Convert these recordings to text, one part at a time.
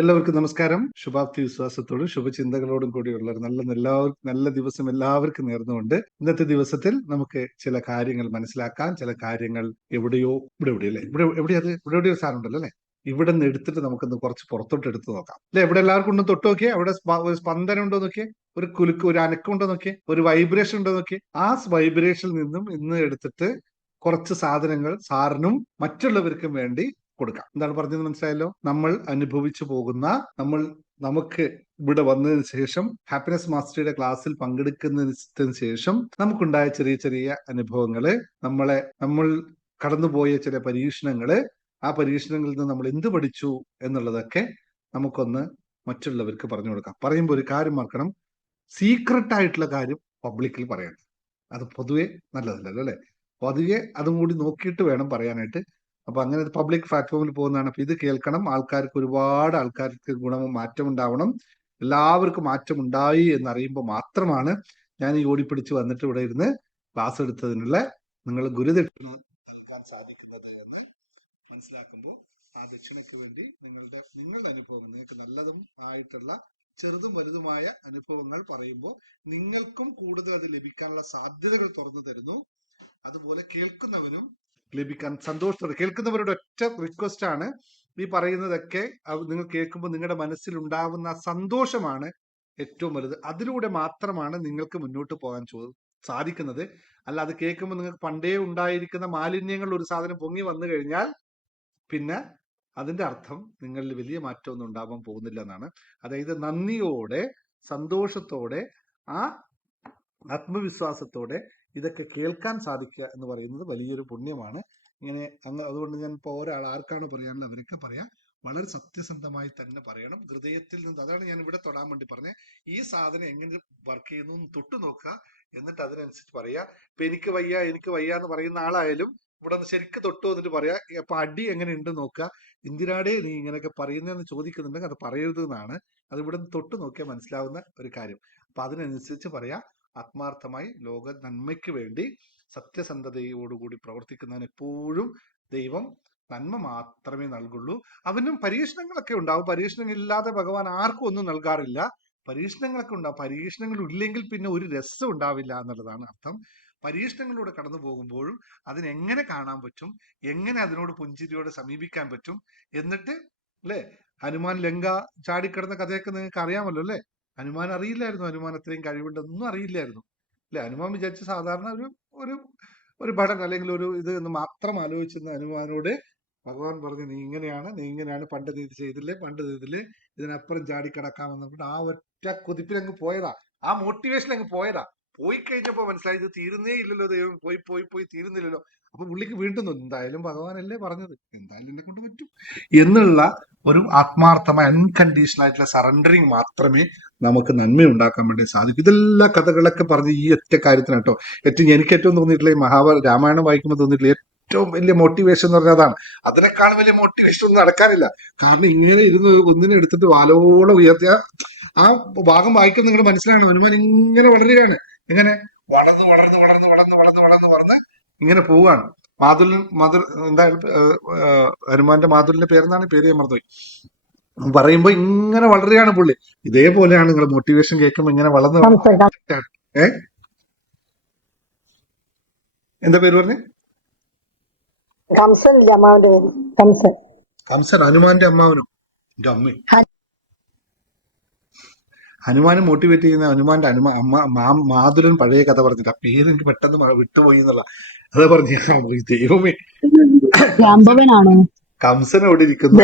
എല്ലാവർക്കും നമസ്കാരം. ശുഭാപ്തി വിശ്വാസത്തോടും ശുഭചിന്തകളോടും കൂടിയുള്ള ഒരു നല്ല ദിവസം എല്ലാവർക്കും നേർന്നുകൊണ്ട് ഇന്നത്തെ ദിവസത്തിൽ നമുക്ക് ചില കാര്യങ്ങൾ മനസ്സിലാക്കാം. ചില കാര്യങ്ങൾ ഇവിടെ എവിടെയോ ഒരു സാധനം ഉണ്ടല്ലോ അല്ലെ, ഇവിടെ നിന്ന് എടുത്തിട്ട് നമുക്കൊന്ന് കുറച്ച് പുറത്തോട്ട് എടുത്ത് നോക്കാം അല്ലെ. ഇവിടെ എല്ലാവർക്കും ഒന്ന് തൊട്ട് നോക്കിയേ, അവിടെ ഒരു സ്പന്ദനം ഉണ്ടോ നോക്കിയേ, ഒരു കുലുക്ക്, ഒരു അനക്കം ഉണ്ടോ നോക്കിയേ, ഒരു വൈബ്രേഷൻ ഉണ്ടോ നോക്കിയേ. ആ വൈബ്രേഷനിൽ നിന്നും ഇന്ന് എടുത്തിട്ട് കുറച്ച് സാധനങ്ങൾ സാറിനും മറ്റുള്ളവർക്കും വേണ്ടി കൊടുക്കാം. എന്താണ് പറഞ്ഞത് മനസ്സിലായല്ലോ? നമ്മൾ അനുഭവിച്ചു പോകുന്ന, നമുക്ക് ഇവിടെ വന്നതിന് ശേഷം ഹാപ്പിനെസ് മാസ്റ്ററിയുടെ ക്ലാസ്സിൽ പങ്കെടുക്കുന്നതിന് ശേഷം നമുക്കുണ്ടായ ചെറിയ ചെറിയ അനുഭവങ്ങള്, നമ്മൾ കടന്നുപോയ ചില പരീക്ഷണങ്ങള്, ആ പരീക്ഷണങ്ങളിൽ നിന്ന് നമ്മൾ എന്ത് പഠിച്ചു എന്നുള്ളതൊക്കെ നമുക്കൊന്ന് മറ്റുള്ളവർക്ക് പറഞ്ഞു കൊടുക്കാം. പറയുമ്പോൾ ഒരു കാര്യം മറക്കണം, സീക്രട്ട് ആയിട്ടുള്ള കാര്യം പബ്ലിക്കിൽ പറയണം. അത് പൊതുവെ നല്ലതല്ലല്ലോ അല്ലെ. പൊതുവെ അതും കൂടി നോക്കിയിട്ട് വേണം പറയാനായിട്ട്. അപ്പൊ അങ്ങനെ പബ്ലിക് പ്ലാറ്റ്ഫോമിൽ പോകുന്നതാണ്. അപ്പൊ ഇത് കേൾക്കണം. ഒരുപാട് ആൾക്കാർക്ക് മാറ്റം ഉണ്ടാവണം. എല്ലാവർക്കും മാറ്റം ഉണ്ടായി എന്നറിയുമ്പോൾ മാത്രമാണ് ഞാൻ ഈ ഓടിപ്പിടിച്ച് വന്നിട്ട് ഇവിടെ ഇരുന്ന് ക്ലാസ് എടുത്തതിനുള്ള നിങ്ങൾ ഗുരുദക്ഷിണ നൽകാൻ സാധിക്കുന്നത് എന്ന് മനസ്സിലാക്കുമ്പോൾ ആ ദക്ഷിണയ്ക്ക് വേണ്ടി നിങ്ങളുടെ അനുഭവം, നിങ്ങൾക്ക് നല്ലതും ആയിട്ടുള്ള ചെറുതും വലുതുമായ അനുഭവങ്ങൾ പറയുമ്പോൾ നിങ്ങൾക്കും കൂടുതൽ അത് ലഭിക്കാനുള്ള സാധ്യതകൾ തുറന്നു തരുന്നു. അതുപോലെ കേൾക്കുന്നവനും ലഭിക്കാൻ സന്തോഷത്തോടെ. കേൾക്കുന്നവരുടെ ഒറ്റ റിക്വസ്റ്റ് ആണ്, ഈ പറയുന്നതൊക്കെ നിങ്ങൾ കേൾക്കുമ്പോൾ നിങ്ങളുടെ മനസ്സിൽ ഉണ്ടാവുന്ന സന്തോഷമാണ് ഏറ്റവും വലുത്. അതിലൂടെ മാത്രമാണ് നിങ്ങൾക്ക് മുന്നോട്ട് പോകാൻ സാധിക്കുന്നത്. അല്ല, അത് കേൾക്കുമ്പോൾ നിങ്ങൾക്ക് പണ്ടേ ഉണ്ടായിരിക്കുന്ന മാലിന്യങ്ങൾ ഒരു സാധനം പൊങ്ങി വന്നു കഴിഞ്ഞാൽ പിന്നെ അതിന്റെ അർത്ഥം നിങ്ങളിൽ വലിയ മാറ്റമൊന്നും ഉണ്ടാവാൻ പോകുന്നില്ല എന്നാണ്. അതായത് നന്ദിയോടെ, സന്തോഷത്തോടെ, ആ ആത്മവിശ്വാസത്തോടെ ഇതൊക്കെ കേൾക്കാൻ സാധിക്കുക എന്ന് പറയുന്നത് വലിയൊരു പുണ്യമാണ്. അതുകൊണ്ട് ഞാൻ ഇപ്പോൾ ആർക്കാണ് പറയാനുള്ളത് അവരൊക്കെ പറയാം, വളരെ സത്യസന്ധമായി തന്നെ പറയണം, ഹൃദയത്തിൽ നിന്ന്. അതാണ് ഞാൻ ഇവിടെ തൊടാൻ വേണ്ടി പറഞ്ഞത്. ഈ സാധനം എങ്ങനെ വർക്ക് ചെയ്യുന്നു തൊട്ട് നോക്കുക, എന്നിട്ട് അതിനനുസരിച്ച് പറയാ. ഇപ്പൊ എനിക്ക് വയ്യ എന്ന് പറയുന്ന ആളായാലും ഇവിടെ ഒന്ന് ശരിക്കും തൊട്ട് വന്നിട്ട് പറയാ. അപ്പൊ അടി എങ്ങനെ ഉണ്ട് നോക്കുക. ഇന്ദിരാടെ നീ ഇങ്ങനെയൊക്കെ പറയുന്നതെന്ന് ചോദിക്കുന്നുണ്ടെങ്കിൽ അത് പറയരുത് എന്നാണ്. അത് ഇവിടെ നിന്ന് തൊട്ട് നോക്കിയാൽ മനസ്സിലാവുന്ന ഒരു കാര്യം. അപ്പൊ അതിനനുസരിച്ച് പറയാ. ആത്മാർത്ഥമായി ലോക നന്മയ്ക്ക് വേണ്ടി സത്യസന്ധതയോടുകൂടി പ്രവർത്തിക്കുന്നതിന് എപ്പോഴും ദൈവം നന്മ മാത്രമേ നൽകുള്ളൂ. അവനും പരീക്ഷണങ്ങളൊക്കെ ഉണ്ടാവും. പരീക്ഷണങ്ങൾ ഇല്ലാതെ ഭഗവാൻ ആർക്കും ഒന്നും നൽകാറില്ല. പരീക്ഷണങ്ങളൊക്കെ ഉണ്ടാവും. പരീക്ഷണങ്ങൾ ഇല്ലെങ്കിൽ പിന്നെ ഒരു രസം ഉണ്ടാവില്ല എന്നുള്ളതാണ് അർത്ഥം. പരീക്ഷണങ്ങളിലൂടെ കടന്നു പോകുമ്പോഴും അതിനെങ്ങനെ കാണാൻ പറ്റും, എങ്ങനെ അതിനോട് പുഞ്ചിരിയോടെ സമീപിക്കാൻ പറ്റും. എന്നിട്ട് അല്ലെ, ഹനുമാൻ ലങ്ക ചാടിക്കിടന്ന കഥയൊക്കെ നിങ്ങൾക്ക് അറിയാമല്ലോ അല്ലെ. ഹനുമാൻ അറിയില്ലായിരുന്നു, ഹനുമാൻ അത്രയും കഴിവുണ്ടെന്നൊന്നും അറിയില്ലായിരുന്നു അല്ലെ. ഹനുമാൻ വിചാരിച്ച സാധാരണ ഒരു ഭടൻ അല്ലെങ്കിൽ ഇത് എന്ന് മാത്രം ആലോചിച്ചിരുന്ന ഹനുമാനോട് ഭഗവാൻ പറഞ്ഞു, നീ ഇങ്ങനെയാണ്, പണ്ട് നീ ഇത് ചെയ്തില്ലേ, ഇതിനപ്പുറം ചാടിക്കിടക്കാമെന്ന് പറഞ്ഞിട്ട് ആ ഒറ്റ കുതിപ്പിൽ അങ്ങ് പോയതാ. ആ മോട്ടിവേഷൻ അങ്ങ് പോയതാ. പോയി കഴിഞ്ഞപ്പോ മനസ്സിലായി ഇത് തീരുന്നേ ഇല്ലല്ലോ, ദൈവം പോയി തീരുന്നില്ലല്ലോ. അപ്പൊ പുള്ളിക്ക് വീണ്ടും എന്തായാലും ഭഗവാനല്ലേ പറഞ്ഞത്, എന്തായാലും എന്നെ കൊണ്ട് പറ്റും എന്നുള്ള ഒരു ആത്മാർത്ഥമായ അൺകണ്ടീഷണൽ ആയിട്ടുള്ള സറണ്ടറിങ് മാത്രമേ നമുക്ക് നന്മ ഉണ്ടാക്കാൻ വേണ്ടി സാധിക്കും. ഇതെല്ലാ കഥകളൊക്കെ പറഞ്ഞ് ഈ ഒറ്റ കാര്യത്തിന് കേട്ടോ. എനിക്ക് ഏറ്റവും തോന്നിയിട്ടുള്ള ഈ രാമായണം വായിക്കുമ്പോൾ തോന്നിയിട്ടുള്ള ഏറ്റവും വലിയ മോട്ടിവേഷൻ എന്ന് പറഞ്ഞാൽ അതാണ്. അതിനേക്കാളും വലിയ മോട്ടിവേഷൻ ഒന്നും നടക്കാനില്ല. കാരണം ഇങ്ങനെ ഇരുന്ന് ഒന്നിനെ എടുത്തിട്ട് വാലോളം ഉയർത്തിയ ആ ഭാഗം വായിക്കുമ്പോൾ നിങ്ങൾ മനസ്സിലാണ് ഹനുമാൻ ഇങ്ങനെ വളരുകയാണ്. എങ്ങനെ വളർന്ന് ഇങ്ങനെ പോവുകയാണ്. ഹനുമാന്റെ മാതുലിന്റെ പേരെന്താണ്, പേര് ഞാൻ മറന്നുപോയി. പറയുമ്പോ ഇങ്ങനെ വളരുകയാണ് പുള്ളി. ഇതേപോലെയാണ് നിങ്ങൾ മോട്ടിവേഷൻ കേൾക്കുമ്പോ ഇങ്ങനെ വളർന്ന് എന്താ പേര് പറഞ്ഞേ? കംസൻ ഹനുമാന്റെ അമ്മാവനും. എന്റെ അമ്മ ഹനുമാനെ മോട്ടിവേറ്റ് ചെയ്യുന്ന ഹനുമാന്റെ മാതുലൻ പഴയ കഥ പറഞ്ഞിട്ട് ആ പേര് എനിക്ക് പെട്ടെന്ന് വിട്ടുപോയി എന്നുള്ള. അതാ പറഞ്ഞു, ദൈവമേ, കംസൻ അവിടെ ഇരിക്കുന്നു.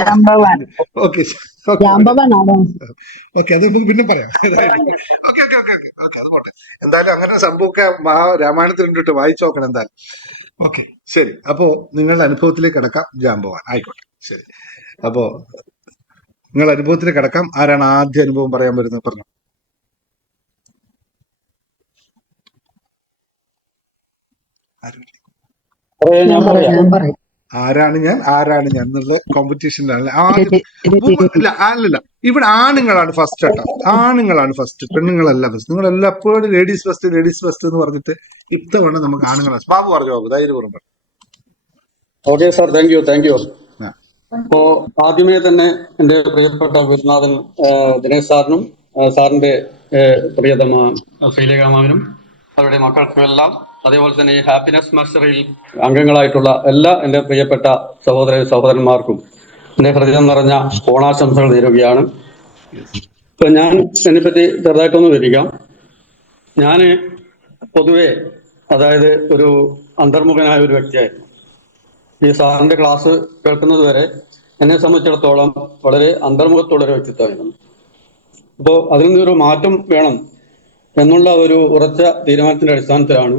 ഓക്കെ അത് നമുക്ക് പിന്നെ പറയാം. ഓക്കെ അത് പോട്ടെ. എന്തായാലും അങ്ങനെ സംഭവമൊക്കെ രാമായണത്തിലുണ്ട് കേട്ടോ, വായിച്ചു നോക്കണം എന്തായാലും. ഓക്കെ, ശരി. അപ്പോ നിങ്ങളുടെ അനുഭവത്തിലേക്ക് കിടക്കാം. ജാമ്പവാൻ ആയിക്കോട്ടെ, ശരി. അപ്പോ നിങ്ങളുടെ അനുഭവത്തിലേക്ക് കിടക്കാം. ആരാണ് ആദ്യ അനുഭവം പറയാൻ വരുന്നത്? പറഞ്ഞു. ആരാണ് ഞാൻ എന്നുള്ള കോമ്പറ്റീഷനിലാണ്. അല്ലല്ല, ഇവിടെ ആണുങ്ങളാണ് ഫസ്റ്റ് കേട്ടോ. ആണുങ്ങളാണ് ഫസ്റ്റ്, പെണ്ണുങ്ങളല്ല ഫസ്റ്റ്. നിങ്ങളെല്ലാം എപ്പോഴും ലേഡീസ് ഫസ്റ്റ് എന്ന് പറഞ്ഞിട്ട് ഇത്തവണ നമുക്ക് ആണുങ്ങളാണ്. ബാബു പറഞ്ഞു, ബാബു ധൈര്യപൂർവ്വം പറഞ്ഞു. Okay sir, thank U. അപ്പോ ആദ്യമേ തന്നെ എൻ്റെ പ്രിയപ്പെട്ട ഗുരുനാഥൻ ദിനേശ് സാറിനും സാറിന്റെ പ്രിയതമ ശ്രീലേഖാമാവിനും അവരുടെ മക്കൾക്കും എല്ലാം, അതേപോലെ തന്നെ ഈ ഹാപ്പിനെസ് മാസ്റ്ററിൽ അംഗങ്ങളായിട്ടുള്ള എല്ലാ എൻ്റെ പ്രിയപ്പെട്ട സഹോദരന്മാർക്കും എൻ്റെ ഹൃദയം നിറഞ്ഞ ഓണാശംസകൾ നേരുകയാണ്. ഇപ്പൊ ഞാൻ ഇതിനെപ്പറ്റി ചെറുതായിട്ടൊന്ന് വിവരിക്കാം. ഞാൻ പൊതുവെ അതായത് ഒരു അന്തർമുഖനായ ഒരു വ്യക്തിയായിരുന്നു. ഈ സാറിന്റെ ക്ലാസ് കേൾക്കുന്നത് വരെ എന്നെ സംബന്ധിച്ചിടത്തോളം വളരെ അന്തർമുഖത്തുള്ളൊരു വ്യക്തിത്വമായിരുന്നു. അപ്പോൾ അതിൽ നിന്നൊരു മാറ്റം വേണം എന്നുള്ള ഒരു ഉറച്ച തീരുമാനത്തിന്റെ അടിസ്ഥാനത്തിലാണ്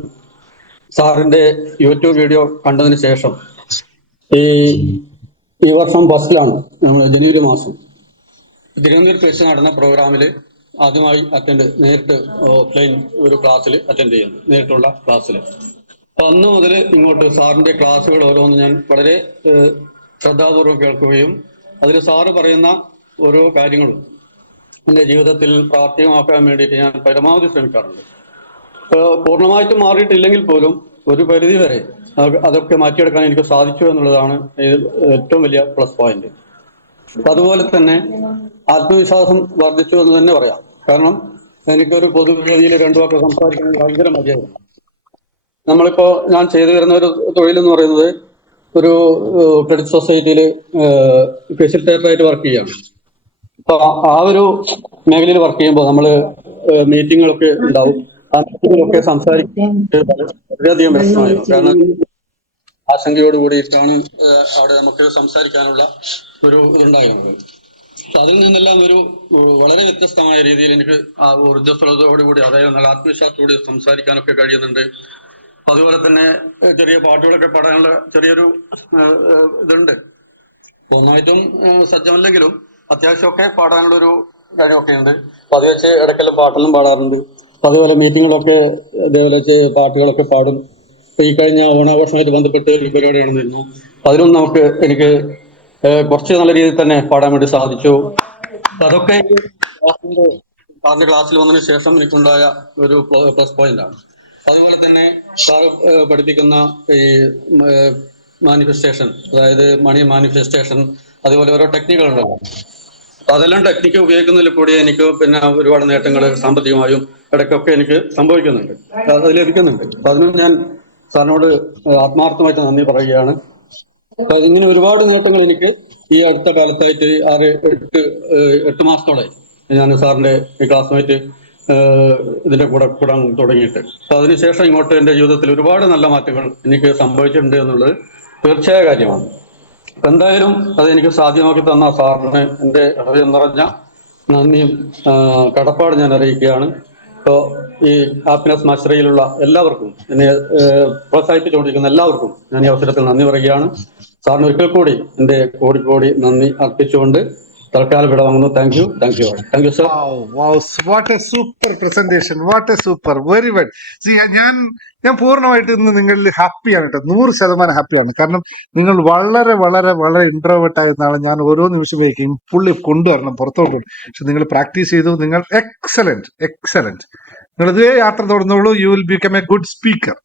സാറിന്റെ യൂട്യൂബ് വീഡിയോ കണ്ടതിന് ശേഷം ഈ വർഷം ഫസ്റ്റിലാണ് നമ്മൾ ജനുവരി മാസം തിരുവനന്തപുരത്ത് വെച്ച് നടന്ന പ്രോഗ്രാമിൽ ആദ്യമായി നേരിട്ട് ഓഫ്ലൈൻ ഒരു ക്ലാസ്സിൽ അറ്റൻഡ് ചെയ്യുന്നു, നേരിട്ടുള്ള ക്ലാസ്സിൽ. അപ്പൊ അന്ന് മുതൽ ഇങ്ങോട്ട് സാറിന്റെ ക്ലാസ്സുകൾ ഓരോന്ന് ഞാൻ വളരെ ശ്രദ്ധാപൂർവ്വം കേൾക്കുകയും അതിൽ സാറ് പറയുന്ന ഓരോ കാര്യങ്ങളും എൻ്റെ ജീവിതത്തിൽ പ്രാവർത്തികമാക്കാൻ വേണ്ടിയിട്ട് ഞാൻ പരമാവധി ശ്രമിക്കാറുണ്ട്. പൂർണ്ണമായിട്ടും മാറിയിട്ടില്ലെങ്കിൽ പോലും ഒരു പരിധി വരെ അതൊക്കെ മാറ്റിയെടുക്കാൻ എനിക്ക് സാധിച്ചു എന്നുള്ളതാണ് ഏറ്റവും വലിയ പ്ലസ് പോയിന്റ്. അതുപോലെ തന്നെ ആത്മവിശ്വാസം വർദ്ധിച്ചു എന്ന് തന്നെ പറയാം. കാരണം എനിക്കൊരു പൊതുവേദിയിൽ രണ്ടു വാക്ക് സംസാരിക്കുന്നത് ഭയങ്കര മര്യാദയാണ്. നമ്മളിപ്പോ ഞാൻ ചെയ്തു വരുന്ന ഒരു തൊഴിൽ എന്ന് പറയുന്നത് ഒരു ക്രെഡിറ്റ് സൊസൈറ്റിയിൽ ഫെസിലിറ്റേറ്ററായിട്ട് വർക്ക് ചെയ്യാണ്. അപ്പൊ ആ ഒരു മേഖലയിൽ വർക്ക് ചെയ്യുമ്പോൾ നമ്മൾ മീറ്റിങ്ങുകളൊക്കെ ഉണ്ടാവും. ആ മീറ്റിങ്ങിലൊക്കെ സംസാരിക്കാൻ വളരെയധികം വ്യക്തമായിരുന്നു. കാരണം ആശങ്കയോട് കൂടിയിട്ടാണ് അവിടെ നമുക്ക് സംസാരിക്കാനുള്ള ഒരു ഇതുണ്ടായിരുന്നത്. അതിൽ നിന്നെല്ലാം ഒരു വളരെ വ്യത്യസ്തമായ രീതിയിൽ എനിക്ക് ആ ഊർജ്ജസ്വലതയോടുകൂടി, അതായത് നല്ല ആത്മവിശ്വാസത്തോടെ സംസാരിക്കാനൊക്കെ കഴിയുന്നുണ്ട്. അതുപോലെ തന്നെ ചെറിയ പാട്ടുകളൊക്കെ പാടാനുള്ള ചെറിയൊരു ഇതുണ്ട്. പൂർണ്ണമായിട്ടും സജ്ജമല്ലെങ്കിലും അത്യാവശ്യമൊക്കെ പാടാനുള്ള ഒരു കാര്യമൊക്കെ ഉണ്ട്. അപ്പൊ അത് വെച്ച് ഇടയ്ക്കെല്ലാം പാട്ടെല്ലാം പാടാറുണ്ട്. അതുപോലെ മീറ്റിങ്ങുകളൊക്കെ അതേപോലെ പാട്ടുകളൊക്കെ പാടും. ഈ കഴിഞ്ഞ ഓണാഘോഷമായിട്ട് ബന്ധപ്പെട്ട് ഒരു പരിപാടി നടന്നിരുന്നു. അതിലും എനിക്ക് കുറച്ച് നല്ല രീതിയിൽ തന്നെ പാടാൻ വേണ്ടി സാധിച്ചു. അതൊക്കെ സാറിന്റെ ക്ലാസ്സിൽ വന്നതിന് ശേഷം എനിക്കുണ്ടായ ഒരു പ്ലസ് പോയിന്റ് ആണ്. അതുപോലെ തന്നെ സാർ പഠിപ്പിക്കുന്ന ഈ മാനിഫെസ്റ്റേഷൻ, അതായത് മണി മാനിഫെസ്റ്റേഷൻ, അതുപോലെ ഓരോ ടെക്നിക്കുകൾ ഉണ്ടല്ലോ. അതെല്ലാം ടെക്നിക്ക് ഉപയോഗിക്കുന്നതിൽ കൂടി എനിക്ക് പിന്നെ ഒരുപാട് നേട്ടങ്ങൾ സാമ്പത്തികമായും ഇടയ്ക്കൊക്കെ എനിക്ക് സംഭവിക്കുന്നുണ്ട്, അത് ലഭിക്കുന്നുണ്ട്. അപ്പൊ അതിനും ഞാൻ സാറിനോട് ആത്മാർത്ഥമായിട്ട് നന്ദി പറയുകയാണ്. അപ്പൊ ഇങ്ങനെ ഒരുപാട് നേട്ടങ്ങൾ എനിക്ക് ഈ അടുത്ത കാലത്തായിട്ട് 8 മാസത്തോളായി ഞാൻ സാറിന്റെ ഈ ക്ലാസ്സുമായിട്ട് ഇതിന്റെ കൂടെ കൂടാൻ തുടങ്ങിയിട്ട്. അപ്പൊ അതിനുശേഷം ഇങ്ങോട്ട് എൻ്റെ ജീവിതത്തിൽ ഒരുപാട് നല്ല മാറ്റങ്ങൾ എനിക്ക് സംഭവിച്ചിട്ടുണ്ട് എന്നുള്ളത് തീർച്ചയായ കാര്യമാണ്. എന്തായാലും അത് എനിക്ക് സാധ്യമാക്കി തന്ന സാറിന് എൻ്റെ ഹൃദയം നിറഞ്ഞ നന്ദിയും കടപ്പാട് ഞാൻ അറിയിക്കുകയാണ്. ഇപ്പോൾ ഈ ഹാപ്പിനെസ് മാസ്റ്ററിയിലുള്ള എല്ലാവർക്കും, എന്നെ പ്രോത്സാഹിപ്പിച്ചുകൊണ്ടിരിക്കുന്ന എല്ലാവർക്കും ഞാൻ ഈ അവസരത്തിൽ നന്ദി പറയുകയാണ്. സാറിന് ഒരിക്കൽ കൂടി എൻ്റെ കോടി നന്ദി അർപ്പിച്ചുകൊണ്ട് തൽക്കാലം ഇവിടെ വാങ്ങുന്നു. Thank you sir. What A super presentation, what A super, very well. ഞാൻ പൂർണ്ണമായിട്ട് ഇന്ന് നിങ്ങളിൽ ഹാപ്പിയാണ് കേട്ടോ, 100% ഹാപ്പിയാണ്. കാരണം നിങ്ങൾ വളരെ വളരെ വളരെ ഇൻട്രോവേർട്ട് ആയിരുന്ന ആളെ ഞാൻ ഓരോ നിമിഷം വയ്ക്കും പുള്ളി കൊണ്ടുവരണം പുറത്തോട്ട്. പക്ഷെ നിങ്ങൾ പ്രാക്ടീസ് ചെയ്തു, നിങ്ങൾ എക്സലന്റ്. നിങ്ങൾ ഇതേ യാത്ര തുടർന്നോളൂ. You will become a good speaker.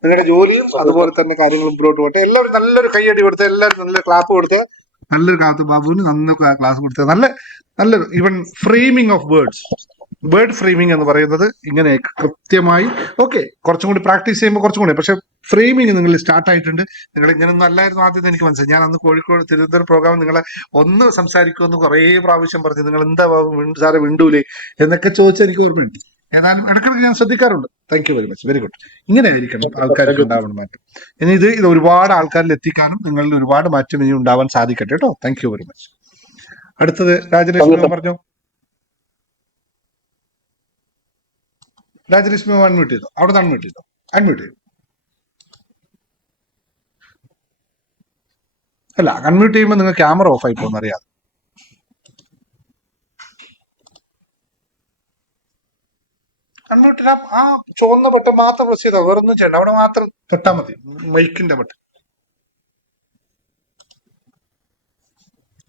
നിങ്ങളുടെ ജോലിയും അതുപോലെ തന്നെ കാര്യങ്ങളും മുമ്പോട്ട് പോട്ടെ. എല്ലാവരും നല്ലൊരു കൈയടി കൊടുത്ത്, എല്ലാവരും നല്ല ക്ലാപ്പ് കൊടുത്ത്, നല്ലൊരു കാത്തു ബാബുവിന് ക്ലാസ് കൊടുത്തത്. നല്ലൊരു even framing of word framing എന്ന് പറയുന്നത് ഇങ്ങനെ കൃത്യമായി. ഓക്കെ, കുറച്ചും കൂടി പ്രാക്ടീസ് ചെയ്യുമ്പോൾ കുറച്ചും കൂടി, പക്ഷെ ഫ്രെയിമിംഗ് നിങ്ങൾ സ്റ്റാർട്ട് ആയിട്ടുണ്ട്. നിങ്ങൾ ഇങ്ങനൊന്നും അല്ലായിരുന്നു ആദ്യം എനിക്ക് മനസ്സിലായി. ഞാൻ അന്ന് കോഴിക്കോട് തിരുവനന്തപുരം പ്രോഗ്രാം നിങ്ങളെ ഒന്ന് സംസാരിക്കുമെന്ന് കുറേ പ്രാവശ്യം പറഞ്ഞു. നിങ്ങൾ എന്താ സാറെ വിണ്ടൂലേ എന്നൊക്കെ ചോദിച്ചാൽ എനിക്ക് ഓർമ്മയുണ്ട്. ഏതായാലും ഇടയ്ക്കിടയ്ക്ക് ഞാൻ ശ്രദ്ധിക്കാറുണ്ട്. Thank you very much, very good. ഇങ്ങനെ ആയിരിക്കണം ആൾക്കാർക്ക് ഉണ്ടാവണം മാറ്റം. ഇനി ഇത് ഒരുപാട് ആൾക്കാരിൽ എത്തിക്കാനും നിങ്ങളിൽ ഒരുപാട് മാറ്റം ഇനി ഉണ്ടാവാൻ സാധിക്കട്ടെ കേട്ടോ. Thank you very much. അടുത്തത് രാജലക്ഷ്മി പറഞ്ഞു. രാജലക്ഷ്മി അൺമ്യൂട്ട് ചെയ്തോ? അവിടെ അൺമ്യൂട്ട് ചെയ്തോ? അൺമ്യൂട്ട് ചെയ്തു. അല്ല, അൺമ്യൂട്ട് ചെയ്യുമ്പോൾ നിങ്ങൾ ക്യാമറ ഓഫ് ആയി പോകുന്ന അറിയാതെ. അൺമ്യൂട്ട് ആ ചുവന്ന ബട്ടൺ മാത്രം പ്രസ് ചെയ്താൽ, വേറൊന്നും ചെയ്യണ്ട. അവിടെ മാത്രം തൊട്ടാൽ മതി, മൈക്കിന്റെ ബട്ടൺ.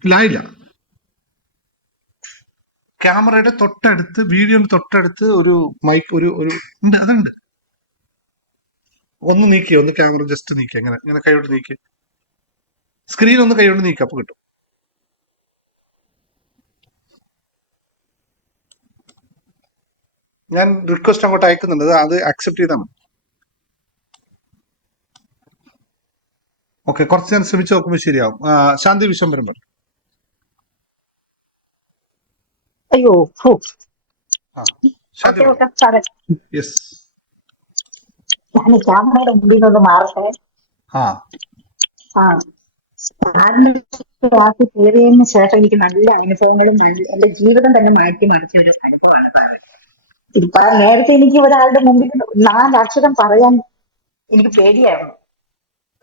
ഇല്ല, ക്യാമറയുടെ തൊട്ടടുത്ത്, വീഡിയോയുടെ തൊട്ടടുത്ത് ഒരു മൈക്ക് ഒരു ഉണ്ട്, അതുണ്ട്. ഒന്ന് നീക്കി, ഒന്ന് ക്യാമറ ജസ്റ്റ് നീക്കി, അങ്ങനെ കൈയോട്ട് നീക്കി. സ്ക്രീൻ ഒന്ന് കൈകൊണ്ട് നീക്കുക, അപ്പൊ കിട്ടും. ഞാൻ റിക്വസ്റ്റ് അങ്ങോട്ട് അയക്കുന്നുണ്ട്, അത് അക്സെപ്റ്റ് ചെയ്താൽ മതി. ഓക്കെ, കുറച്ച് ഞാൻ ശ്രമിച്ചു നോക്കുമ്പോൾ ശരിയാവും. ശാന്തി വിശ്വംബരം പറഞ്ഞു. അയ്യോ ശാന്തി ഓക്കെ സാറേ, യെസ്. ഞാൻ ക്യാമറയുടെ മുമ്പിൽ നിന്ന് മാറട്ടെ. ആ സാറിന്റെ ക്ലാസ്സിൽ കയറിയതിന് ശേഷം എനിക്ക് നല്ല അനുഭവങ്ങളും എന്റെ ജീവിതം തന്നെ മാറ്റിമറിച്ച ഒരു അനുഭവമാണ് സാറ്. ഇപ്പൊ നേരത്തെ എനിക്ക് ഒരാളുടെ മുമ്പിൽ 4 അക്ഷരം പറയാൻ എനിക്ക് പേടിയായിരുന്നു.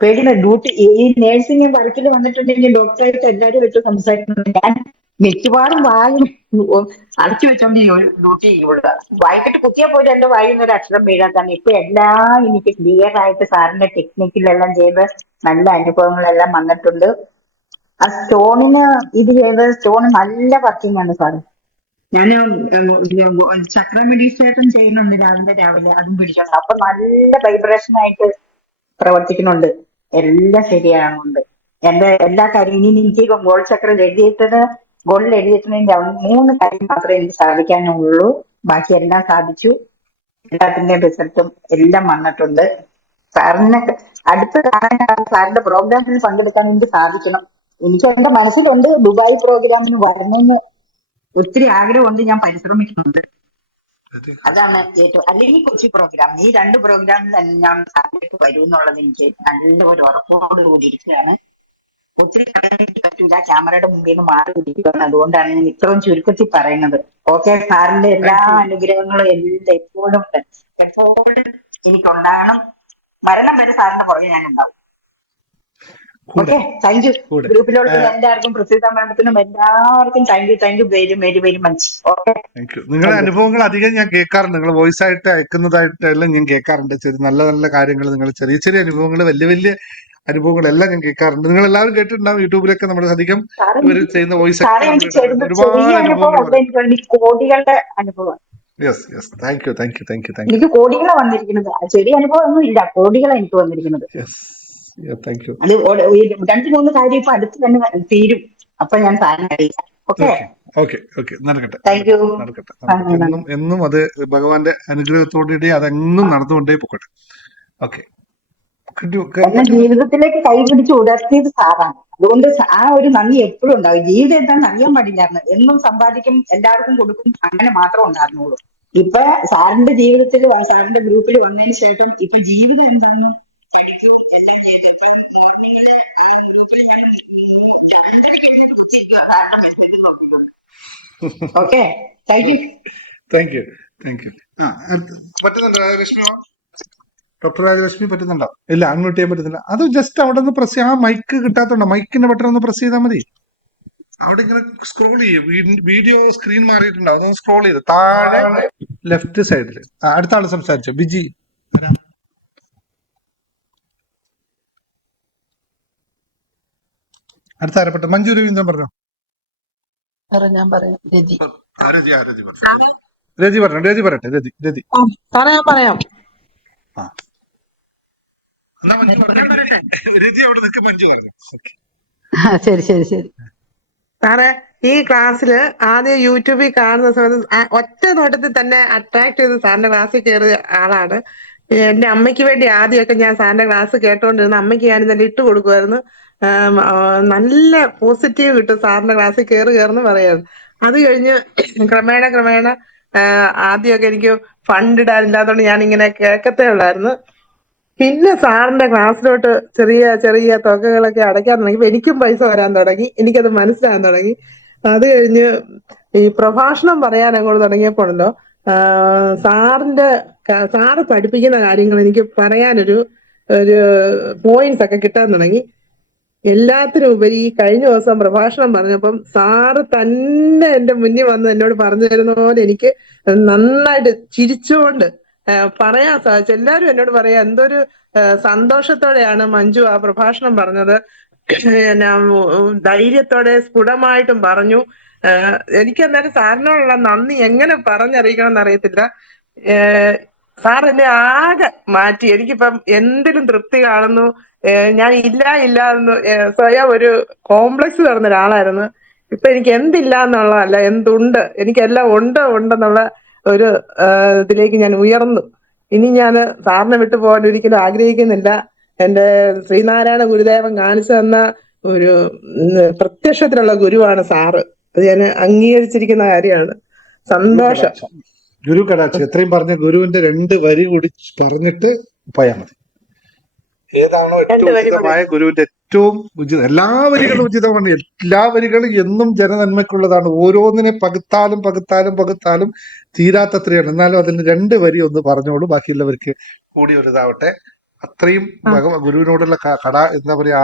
പേടിയുടെ ഡ്യൂട്ടി ഈ നേഴ്സിംഗ് വർക്കിൽ വന്നിട്ടുണ്ടെങ്കിൽ ഡോക്ടറായിട്ട് എല്ലാവരും വെച്ച് സംസാരിക്കുന്നത് ഞാൻ മിക്കവാറും വായും അടച്ചു വെച്ചോണ്ട് ഡ്യൂട്ടി ചെയ്യുക. വായിക്കിട്ട് കുത്തിയാൽ പോലും എന്റെ വായിൽ നിന്ന് ഒരു അക്ഷരം വീഴാത്താണ്. ഇപ്പൊ എല്ലാം എനിക്ക് ക്ലിയർ ആയിട്ട് സാറിന്റെ ടെക്നിക്കിലെല്ലാം ചെയ്ത് നല്ല അനുഭവങ്ങളെല്ലാം വന്നിട്ടുണ്ട്. ആ സ്റ്റോണിന് ഇത് ചെയ്ത് സ്റ്റോൺ നല്ല വർക്കിംഗ് ആണ് സാറ്. ഞാൻ ചക്ര മെഡിറ്റേഷൻ ചെയ്യുന്നുണ്ട് രാവിലെ അതും പിടിച്ചോണ്ട്. അപ്പൊ നല്ല വൈബ്രേഷൻ ആയിട്ട് പ്രവർത്തിക്കുന്നുണ്ട്. എല്ലാം ശരിയാകുന്നുണ്ട്. എന്റെ എല്ലാ കാര്യം ഇനി എനിക്ക് ഗോൾഡ് ചക്രം ഗോൾഡിൽ എഴുതിയിട്ടുണ്ട് 3 കാര്യം മാത്രമേ എനിക്ക് സാധിക്കാനുള്ളൂ. ബാക്കി എല്ലാം സാധിച്ചു. എല്ലാത്തിന്റെയും റിസൾട്ടും എല്ലാം വന്നിട്ടുണ്ട്. സാറിനെ അടുത്ത സാറിന്റെ പ്രോഗ്രാമിൽ പങ്കെടുക്കാൻ എനിക്ക് സാധിക്കണം. എനിക്ക് എന്റെ മനസ്സിലുണ്ട് ദുബായ് പ്രോഗ്രാമിന് വരണമെന്ന് ഒത്തിരി ആഗ്രഹമുണ്ട്. ഞാൻ പരിശ്രമിക്കുന്നുണ്ട്. അതാണ് ഏറ്റവും. അല്ലെങ്കിൽ കൊച്ചി പ്രോഗ്രാം, ഈ 2 പ്രോഗ്രാമിൽ തന്നെ ഞാൻ സാറിലേക്ക് വരും എന്നുള്ളത് എനിക്ക് നല്ല ഒരു ഉറപ്പോട് കൂടി ഇരിക്കുകയാണ്. ഒത്തിരി എനിക്ക് പറ്റില്ല, ക്യാമറയുടെ മുമ്പിൽ നിന്ന് മാറി ഇരിക്കുകയാണ്. അതുകൊണ്ടാണ് ഞാൻ ഇത്രയും ചുരുക്കത്തിൽ പറയുന്നത്. ഓക്കെ, സാറിന്റെ എല്ലാ അനുഗ്രഹങ്ങളും എപ്പോഴും എനിക്കുണ്ടാകണം. മരണം വരെ സാറിന്റെ പുറകെ ഞാൻ ഉണ്ടാവും. Okay, thank you. ഗ്രൂപ്പിലുള്ള എല്ലാവർക്കും, പ്രസിദ്ധ മാഡത്തിനും എല്ലാവർക്കും thank you very much. Okay, thank you. നിങ്ങളുടെ അനുഭവങ്ങൾ അധികം ഞാൻ കേൾക്കാറുണ്ട്. നിങ്ങൾ വോയിസ് ആയിട്ട് അയക്കുന്നതായിട്ടെല്ലാം ഞാൻ കേൾക്കാറുണ്ട്. നല്ല നല്ല കാര്യങ്ങൾ, നിങ്ങൾ ചെറിയ അനുഭവങ്ങൾ, വലിയ അനുഭവങ്ങളെല്ലാം ഞാൻ കേൾക്കാറുണ്ട്. നിങ്ങൾ എല്ലാവരും കേട്ടിട്ടുണ്ടാവും. യൂട്യൂബിലൊക്കെ നമ്മൾ അധികം ഇവർ ചെയ്യുന്ന വോയിസ് ഒരുപാട് അനുഭവങ്ങൾ. കോടികളുടെ അനുഭവം. Yes, thank you. എനിക്ക് കോടികളാണ് വന്നിരിക്കുന്നത്. ചെറിയ അനുഭവം ഒന്നും ഇല്ല, കോടികളാണ് എനിക്ക് വന്നിരിക്കുന്നത്. Thank you. അത് 2-3 കാര്യം ഇപ്പൊ അടുത്ത് തന്നെ തീരും. അപ്പൊ ഞാൻ സാധനം കഴിക്കാം. ഓക്കെ, നടക്കട്ടെ. എന്നും അത് ഭഗവാന്റെ അനുഗ്രഹത്തോടെ അതെന്നും നടന്നുകൊണ്ടേ പോകട്ടെ. ഓക്കെ, എന്നെ ജീവിതത്തിലേക്ക് കൈപിടിച്ച് ഉയർത്തിയത് സാറാണ്. അതുകൊണ്ട് ആ ഒരു നന്ദി എപ്പോഴും ഉണ്ടാവും. ജീവിതം എന്താണെന്ന് അറിയാൻ പാടില്ലായിരുന്നു. എന്നും സമ്പാദിക്കും, എല്ലാവർക്കും കൊടുക്കും, അങ്ങനെ മാത്രം ഉണ്ടായിരുന്നുള്ളൂ. ഇപ്പൊ സാറിന്റെ ജീവിതത്തിൽ, സാറിന്റെ ഗ്രൂപ്പിൽ വന്നതിന് ശേഷം ഇപ്പൊ ജീവിതം എന്താണ് പഠിക്കും എല്ലാം ചെയ്ത് ഓക്കെ, താങ്ക് യു. പറ്റുന്നുണ്ടോ രശ്മി? ഡോക്ടർ രാജലക്ഷ്മി പറ്റുന്നുണ്ടോ? ഇല്ല, അൺമ്യൂട്ട് ചെയ്യാൻ പറ്റുന്നില്ല. അത് ജസ്റ്റ് അവിടെ ഒന്ന് പ്രസ് ചെയ്യാം. ആ മൈക്ക് കിട്ടാത്തോണ്ടോ? മൈക്കിന്റെ ബട്ടൺ ഒന്ന് പ്രസ് ചെയ്താൽ മതി. അവിടെ ഇങ്ങനെ സ്ക്രോൾ ചെയ്യും. വീഡിയോ സ്ക്രീൻ മാറിയിട്ടുണ്ടാവും. അതൊന്ന് സ്ക്രോൾ ചെയ്ത് താഴെ ലെഫ്റ്റ് സൈഡിൽ അടുത്ത ആള് സംസാരിച്ചോ. ബിജി അടുത്ത ആരപ്പെട്ട? മഞ്ജു രവീന്ദ്രൻ പറഞ്ഞോ. ഞാൻ പറയാം. രജി പറയട്ടെ. ഞാൻ പറയാം. ശരി. സാറേ, ഈ ക്ലാസ്സില് ആദ്യം യൂട്യൂബിൽ കാണുന്ന സമയത്ത് ഒറ്റ നോട്ടത്തിൽ തന്നെ അട്രാക്ട് ചെയ്ത് സാറിന്റെ ക്ലാസ്സിൽ കയറിയ ആളാണ്. എന്റെ അമ്മയ്ക്ക് വേണ്ടി ആദ്യമൊക്കെ ഞാൻ സാറിന്റെ ക്ലാസ് കേട്ടോണ്ടിരുന്ന അമ്മയ്ക്ക് ഞാൻ ഇതെല്ലാം ഇട്ട് കൊടുക്കുമായിരുന്നു. നല്ല പോസിറ്റീവ് കിട്ടും സാറിന്റെ ക്ലാസ്സിൽ കയറുന്നു പറയായിരുന്നു. അത് കഴിഞ്ഞ് ക്രമേണ ആദ്യമൊക്കെ എനിക്ക് ഫണ്ട് ഇടാനില്ലാത്തതുകൊണ്ട് ഞാൻ ഇങ്ങനെ കേൾക്കത്തേ ഉള്ളായിരുന്നു. പിന്നെ സാറിന്റെ ക്ലാസ്സിലോട്ട് ചെറിയ തുകകളൊക്കെ അടയ്ക്കാൻ തുടങ്ങി. എനിക്കും പൈസ വരാൻ തുടങ്ങി, എനിക്കത് മനസ്സിലാകാൻ തുടങ്ങി. അത് കഴിഞ്ഞ് ഈ പ്രഭാഷണം പറയാൻ അങ്ങോട്ട് തുടങ്ങിയപ്പോഴല്ലോ സാറ് പഠിപ്പിക്കുന്ന കാര്യങ്ങൾ എനിക്ക് പറയാനൊരു പോയിന്റ്സ് ഒക്കെ കിട്ടാൻ തുടങ്ങി. എല്ലാത്തിനും ഉപരി ഈ കഴിഞ്ഞ ദിവസം പ്രഭാഷണം പറഞ്ഞപ്പം സാറ് തന്നെ എന്റെ മുന്നിൽ വന്ന് എന്നോട് പറഞ്ഞു തരുന്ന പോലെ എനിക്ക് നന്നായിട്ട് ചിരിച്ചുകൊണ്ട് പറയാൻ സാധിച്ചു. എല്ലാവരും എന്നോട് പറയാ എന്തൊരു സന്തോഷത്തോടെയാണ് മഞ്ജു ആ പ്രഭാഷണം പറഞ്ഞത്. ധൈര്യത്തോടെ സ്ഫുടമായിട്ടും പറഞ്ഞു. എനിക്ക് അന്നേരം സാറിനോടുള്ള നന്ദി എങ്ങനെ പറഞ്ഞറിയിക്കണം എന്നറിയത്തില്ല. സാർ എന്നെ ആകെ മാറ്റി. എനിക്കിപ്പം എന്തിലും തൃപ്തി കാണുന്നു. ഞാൻ ഇല്ല ഇല്ല എന്ന് സ്വയം ഒരു കോംപ്ലക്സ് പറഞ്ഞ ഒരാളായിരുന്നു. ഇപ്പൊ എനിക്ക് എന്തില്ല എന്നുള്ളതല്ല, എന്തുണ്ട്, എനിക്കെല്ലാം ഉണ്ടെന്നുള്ള ഒരു ഇതിലേക്ക് ഞാൻ ഉയർന്നു. ഇനി ഞാൻ സാറിനെ വിട്ടു പോകാൻ ഒരിക്കലും ആഗ്രഹിക്കുന്നില്ല. എന്റെ ശ്രീനാരായണ ഗുരുദേവൻ കാണിച്ചു തന്ന ഒരു പ്രത്യക്ഷത്തിലുള്ള ഗുരുവാണ് സാറ്. അത് ഞാൻ അംഗീകരിച്ചിരിക്കുന്ന കാര്യമാണ്. സന്തോഷം. ഗുരു കടാക്ഷം. എത്രയും പറഞ്ഞ ഗുരുവിന്റെ 2 വരി കൂടി പറഞ്ഞിട്ട് പോയാൽ മതി. ഏതാണോ ഏറ്റവും ഉചിതമായ ഗുരുവിന്റെ ഏറ്റവും ഉചിതം. എല്ലാ വരികളും ഉചിതമാണ്. എല്ലാ വരികളും എന്നും ജനനന്മയ്ക്കുള്ളതാണ്. ഓരോന്നിനെ പകുത്താലും തീരാത്തത്രയാണ്. എന്നാലും അതിന് 2 വരി ഒന്ന് പറഞ്ഞോളൂ, ബാക്കിയുള്ളവർക്ക് കൂടി ഒരു ഇതാവട്ടെ. അത്രയും ഗുരുവിനോടുള്ള കട എന്താ പറയാ,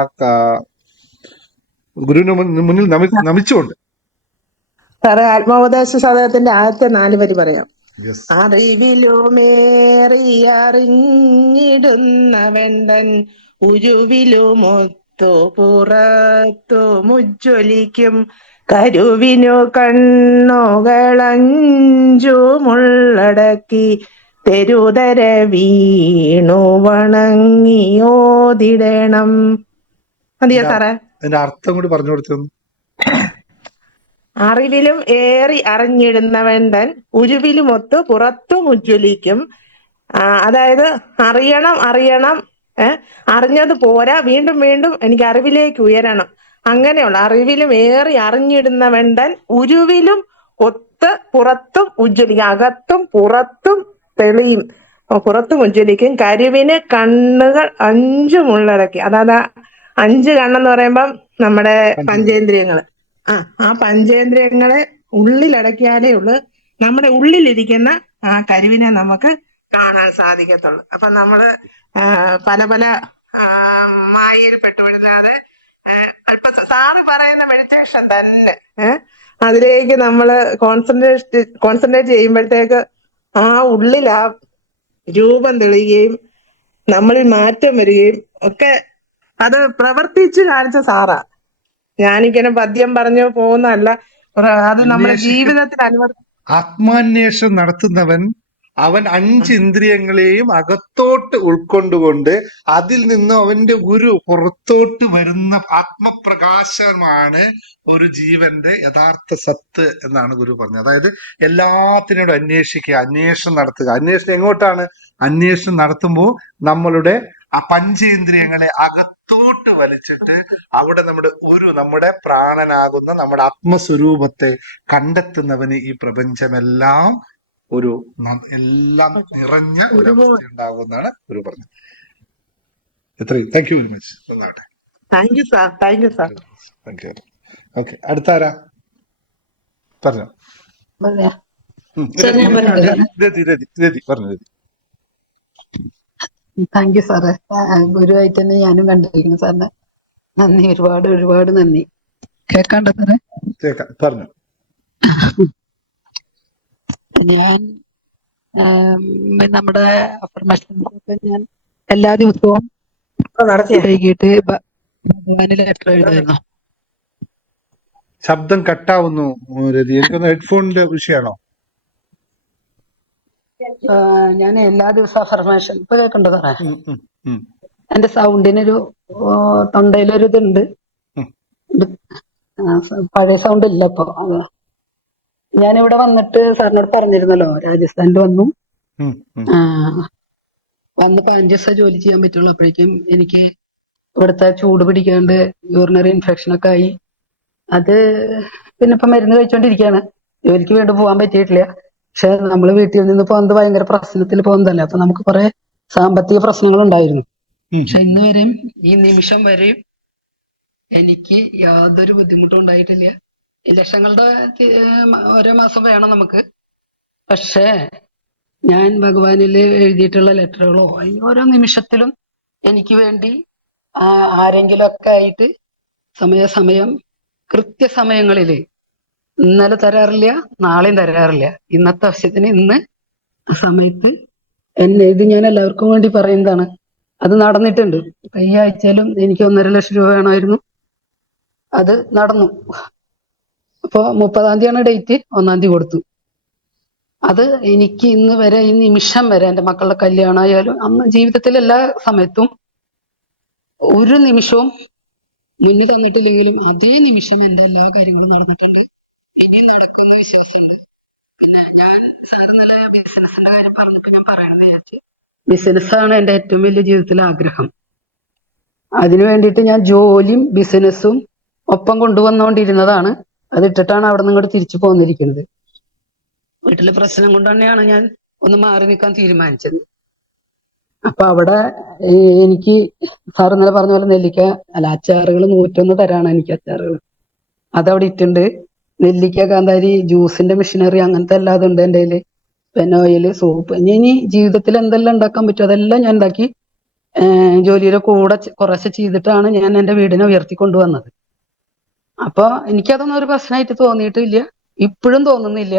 ഗുരുവിന് മുന്നിൽ നമിച്ചുകൊണ്ട് സാറേ, ആത്മോപദേശ ശതകത്തിന്റെ ആദ്യത്തെ 4 വരി പറയാം. അറിവിലുമേറിയറിഞ്ഞിടുന്നവണ്ടൻ ഉരുവിലുമൊത്തു പുറത്തു മുജ്ജ്വലിക്കും കരുവിനു കണ്ണുകളഞ്ചുമുള്ളടക്കി തെരുതര വീണു വണങ്ങിയോതിടണം. മതിയോ സാറേ? അതിന്റെ അർത്ഥം കൂടി പറഞ്ഞു കൊടുത്തു. അറിവിലും ഏറി അറിഞ്ഞിടുന്നവൻ ഉരുവിലുമൊത്ത് പുറത്തും ഉജ്ജ്വലിക്കും. അതായത് അറിയണം, അറിഞ്ഞത് പോരാ, വീണ്ടും വീണ്ടും എനിക്ക് അറിവിലേക്ക് ഉയരണം. അങ്ങനെയുള്ള അറിവിലും ഏറി അറിഞ്ഞിടുന്നവണ്ടൻ ഉരുവിലും ഒത്ത് പുറത്തും ഉജ്ജ്വലിക്കും. അകത്തും പുറത്തും തെളിയും, പുറത്തും ഉജ്ജ്വലിക്കും. കരുവിന് കണ്ണുകൾ 5 ഉള്ളടക്കി. അതായത് 5 കണ്ണെന്ന് പറയുമ്പം നമ്മുടെ പഞ്ചേന്ദ്രിയങ്ങള്. ആ പഞ്ചേന്ദ്രിയങ്ങളെ ഉള്ളിലടക്കിയാലേ ഉള്ളു നമ്മുടെ ഉള്ളിലിരിക്കുന്ന ആ കരുവിനെ നമുക്ക് കാണാൻ സാധിക്കത്തുള്ളു. അപ്പൊ നമ്മള് പല മായയിൽ പെട്ടുപിടുന്നാതെ സാറ് പറയുന്ന മെഡിറ്റേഷൻ തന്നെ അതിലേക്ക് നമ്മള് കോൺസെൻട്രേറ്റ് ചെയ്യുമ്പോഴത്തേക്ക് ആ ഉള്ളിൽ ആ രൂപം തെളിയുകയും നമ്മളിൽ മാറ്റം വരികയും ഒക്കെ അത് പ്രവർത്തിച്ച് കാണിച്ച സാറാ. ഞാനിങ്ങനെ പദ്യം പറഞ്ഞു പോകുന്നതല്ല, അത് നമ്മുടെ ജീവിതത്തിൽ ആത്മാന്വേഷണം നടത്തുന്നവൻ അവൻ 5 ഇന്ദ്രിയങ്ങളെയും അകത്തോട്ട് ഉൾക്കൊണ്ടുകൊണ്ട് അതിൽ നിന്ന് അവന്റെ ഒരു പുറത്തോട്ട് വരുന്ന ആത്മപ്രകാശമാണ് ഒരു ജീവന്റെ യഥാർത്ഥ സത്ത് എന്നാണ് ഗുരു പറഞ്ഞത്. അതായത് എല്ലാത്തിനോടും അന്വേഷിക്കുക, അന്വേഷണം നടത്തുക. അന്വേഷണം എങ്ങോട്ടാണ്? അന്വേഷണം നടത്തുമ്പോൾ നമ്മളുടെ ആ പഞ്ചേന്ദ്രിയങ്ങളെ അകത്തോട്ട് വലിച്ചിട്ട് അവിടെ നമ്മുടെ പ്രാണനാകുന്ന നമ്മുടെ ആത്മസ്വരൂപത്തെ കണ്ടെത്തുന്നവന് ഈ പ്രപഞ്ചമെല്ലാം എല്ലാം നിറഞ്ഞ ഒരവസ്ഥ ഉണ്ടാകുമെന്നാണ് ഗുരു പറഞ്ഞത്. എത്രയും thank you very much. Thank you sir. Thank you sir. Thank U. Okay, അടുത്ത ആരാ? പറഞ്ഞോ. രതി പറഞ്ഞു. താങ്ക് യു സാറേ. ഗുരുവായിട്ട് തന്നെ ഞാനും കണ്ടിരിക്കുന്നു സാറിനെ. നന്ദി, ഒരുപാട് നന്ദി. കേൾക്കാണ്ടോ സാറേ? കേൾക്കാം, പറഞ്ഞു. ഞാൻ നമ്മുടെ അഫർമേഷൻസൊക്കെ ഞാൻ എല്ലാ ദിവസവും വൈകിട്ട് ഭഗവാന് ലെറ്റർ എഴുതായിരുന്നു. ശബ്ദം കട്ടാവുന്നു രതി. എനിക്കൊന്ന് ഹെഡ്ഫോണിന്റെ വിഷയമാണോ? ഞാൻ എല്ലാ ദിവസവും അഫർമേഷൻ. ഇപ്പൊ കേൾക്കണ്ടോ സാറേ? എന്റെ സൗണ്ടിനൊരു തൊണ്ടയിലൊരു ഇതുണ്ട്, പഴയ സൗണ്ട് ഇല്ല ഇപ്പൊ. ഞാനിവിടെ വന്നിട്ട് സാറിനോട് പറഞ്ഞിരുന്നല്ലോ, രാജസ്ഥാനിൽ വന്നു 15 ദിവസം ജോലി ചെയ്യാൻ പറ്റുള്ളൂ. അപ്പോഴേക്കും എനിക്ക് ഇവിടുത്തെ ചൂട് പിടിക്കാണ്ട് യൂറിനറി ഇൻഫെക്ഷൻ ഒക്കെ ആയി. അത് പിന്നെ ഇപ്പൊ മരുന്ന് കഴിച്ചോണ്ടിരിക്കുകയാണ്. ജോലിക്ക് വീണ്ടും പോകാൻ പറ്റിയിട്ടില്ല. പക്ഷെ നമ്മള് വീട്ടിൽ നിന്ന് പോകുന്നത് ഭയങ്കര പ്രശ്നത്തിൽ പോകുന്നതല്ലേ. അപ്പൊ നമുക്ക് കുറെ സാമ്പത്തിക പ്രശ്നങ്ങൾ ഉണ്ടായിരുന്നു. പക്ഷെ ഇന്ന് വരെയും ഈ നിമിഷം വരെയും എനിക്ക് യാതൊരു ബുദ്ധിമുട്ടും ഉണ്ടായിട്ടില്ല. ലക്ഷങ്ങളുടെ ഓരോ മാസം വേണം നമുക്ക്. പക്ഷേ ഞാൻ ഭഗവാനിൽ എഴുതിയിട്ടുള്ള ലെറ്ററുകളോ ഓരോ നിമിഷത്തിലും എനിക്ക് വേണ്ടി ആരെങ്കിലും ഒക്കെ ആയിട്ട് സമയം കൃത്യസമയങ്ങളിൽ ഇന്നലെ തരാറില്ല, നാളെയും തരാറില്ല. ഇന്നത്തെ ആവശ്യത്തിന് ഇന്ന് ആ സമയത്ത് ഇത് ഞാൻ എല്ലാവർക്കും വേണ്ടി പറയുന്നതാണ്. അത് നടന്നിട്ടുണ്ട്. ഈ ആഴ്ചയിലും എനിക്ക് 1.5 ലക്ഷം രൂപ വേണമായിരുന്നു. അത് നടന്നു. അപ്പൊ 30-ാം തീയതിയാണ് ഡേറ്റ്. 1-ാം തീയതി കൊടുത്തു. അത് എനിക്ക് ഇന്ന് വരെ, ഈ നിമിഷം വരെ, എൻ്റെ മക്കളുടെ കല്യാണമായാലും അന്ന് ജീവിതത്തിൽ എല്ലാ സമയത്തും ഒരു നിമിഷവും മുന്നിൽ തന്നിട്ടില്ലെങ്കിലും അതേ നിമിഷം എന്റെ എല്ലാ കാര്യങ്ങളും നടന്നിട്ടുണ്ട്. ഇനിയും നടക്കുമെന്ന് വിശ്വാസമുണ്ട്. പിന്നെ ഞാൻ സാറ് നല്ല ബിസിനസിന്റെ കാര്യം പറഞ്ഞപ്പോ ഞാൻ പറയണമെന്ന് വിചാരിച്ചു. ബിസിനസ്സാണ് എന്റെ ഏറ്റവും വലിയ ജീവിതത്തിലെ ആഗ്രഹം. അതിനു വേണ്ടിയിട്ട് ഞാൻ ജോലിയും ബിസിനസ്സും ഒപ്പം കൊണ്ടുവന്നുകൊണ്ടിരുന്നതാണ്. അതിട്ടിട്ടാണ് അവിടെ നിന്ന് ഇങ്ങോട്ട് തിരിച്ചു പോന്നിരിക്കുന്നത്. വീട്ടിലെ പ്രശ്നം കൊണ്ട് തന്നെയാണ് ഞാൻ ഒന്ന് മാറി നിൽക്കാൻ തീരുമാനിച്ചത്. അപ്പൊ അവിടെ എനിക്ക് സാർ ഇന്നലെ പറഞ്ഞ പോലെ നെല്ലിക്ക അല്ല അച്ചാറുകൾ 101 തരാണ് എനിക്ക് അച്ചാറുകൾ. അതവിടെ ഇട്ടുണ്ട്. നെല്ലിക്ക കാന്താരി ജ്യൂസിന്റെ മെഷീനറി അങ്ങനത്തെ എല്ലാം അതുണ്ട് എൻ്റെ കയ്യില്. പെനോയില് സോപ്പ് ഇനി ജീവിതത്തിൽ എന്തെല്ലാം ഉണ്ടാക്കാൻ പറ്റും അതെല്ലാം ഞാൻ ഉണ്ടാക്കി ജോലിയുടെ കൂടെ കുറേശ്ശെ ചെയ്തിട്ടാണ് ഞാൻ എൻ്റെ വീടിനെ ഉയർത്തിക്കൊണ്ടുവന്നത്. അപ്പൊ എനിക്കതൊന്നും ഒരു പ്രശ്നമായിട്ട് തോന്നിയിട്ടില്ല, ഇപ്പോഴും തോന്നുന്നില്ല.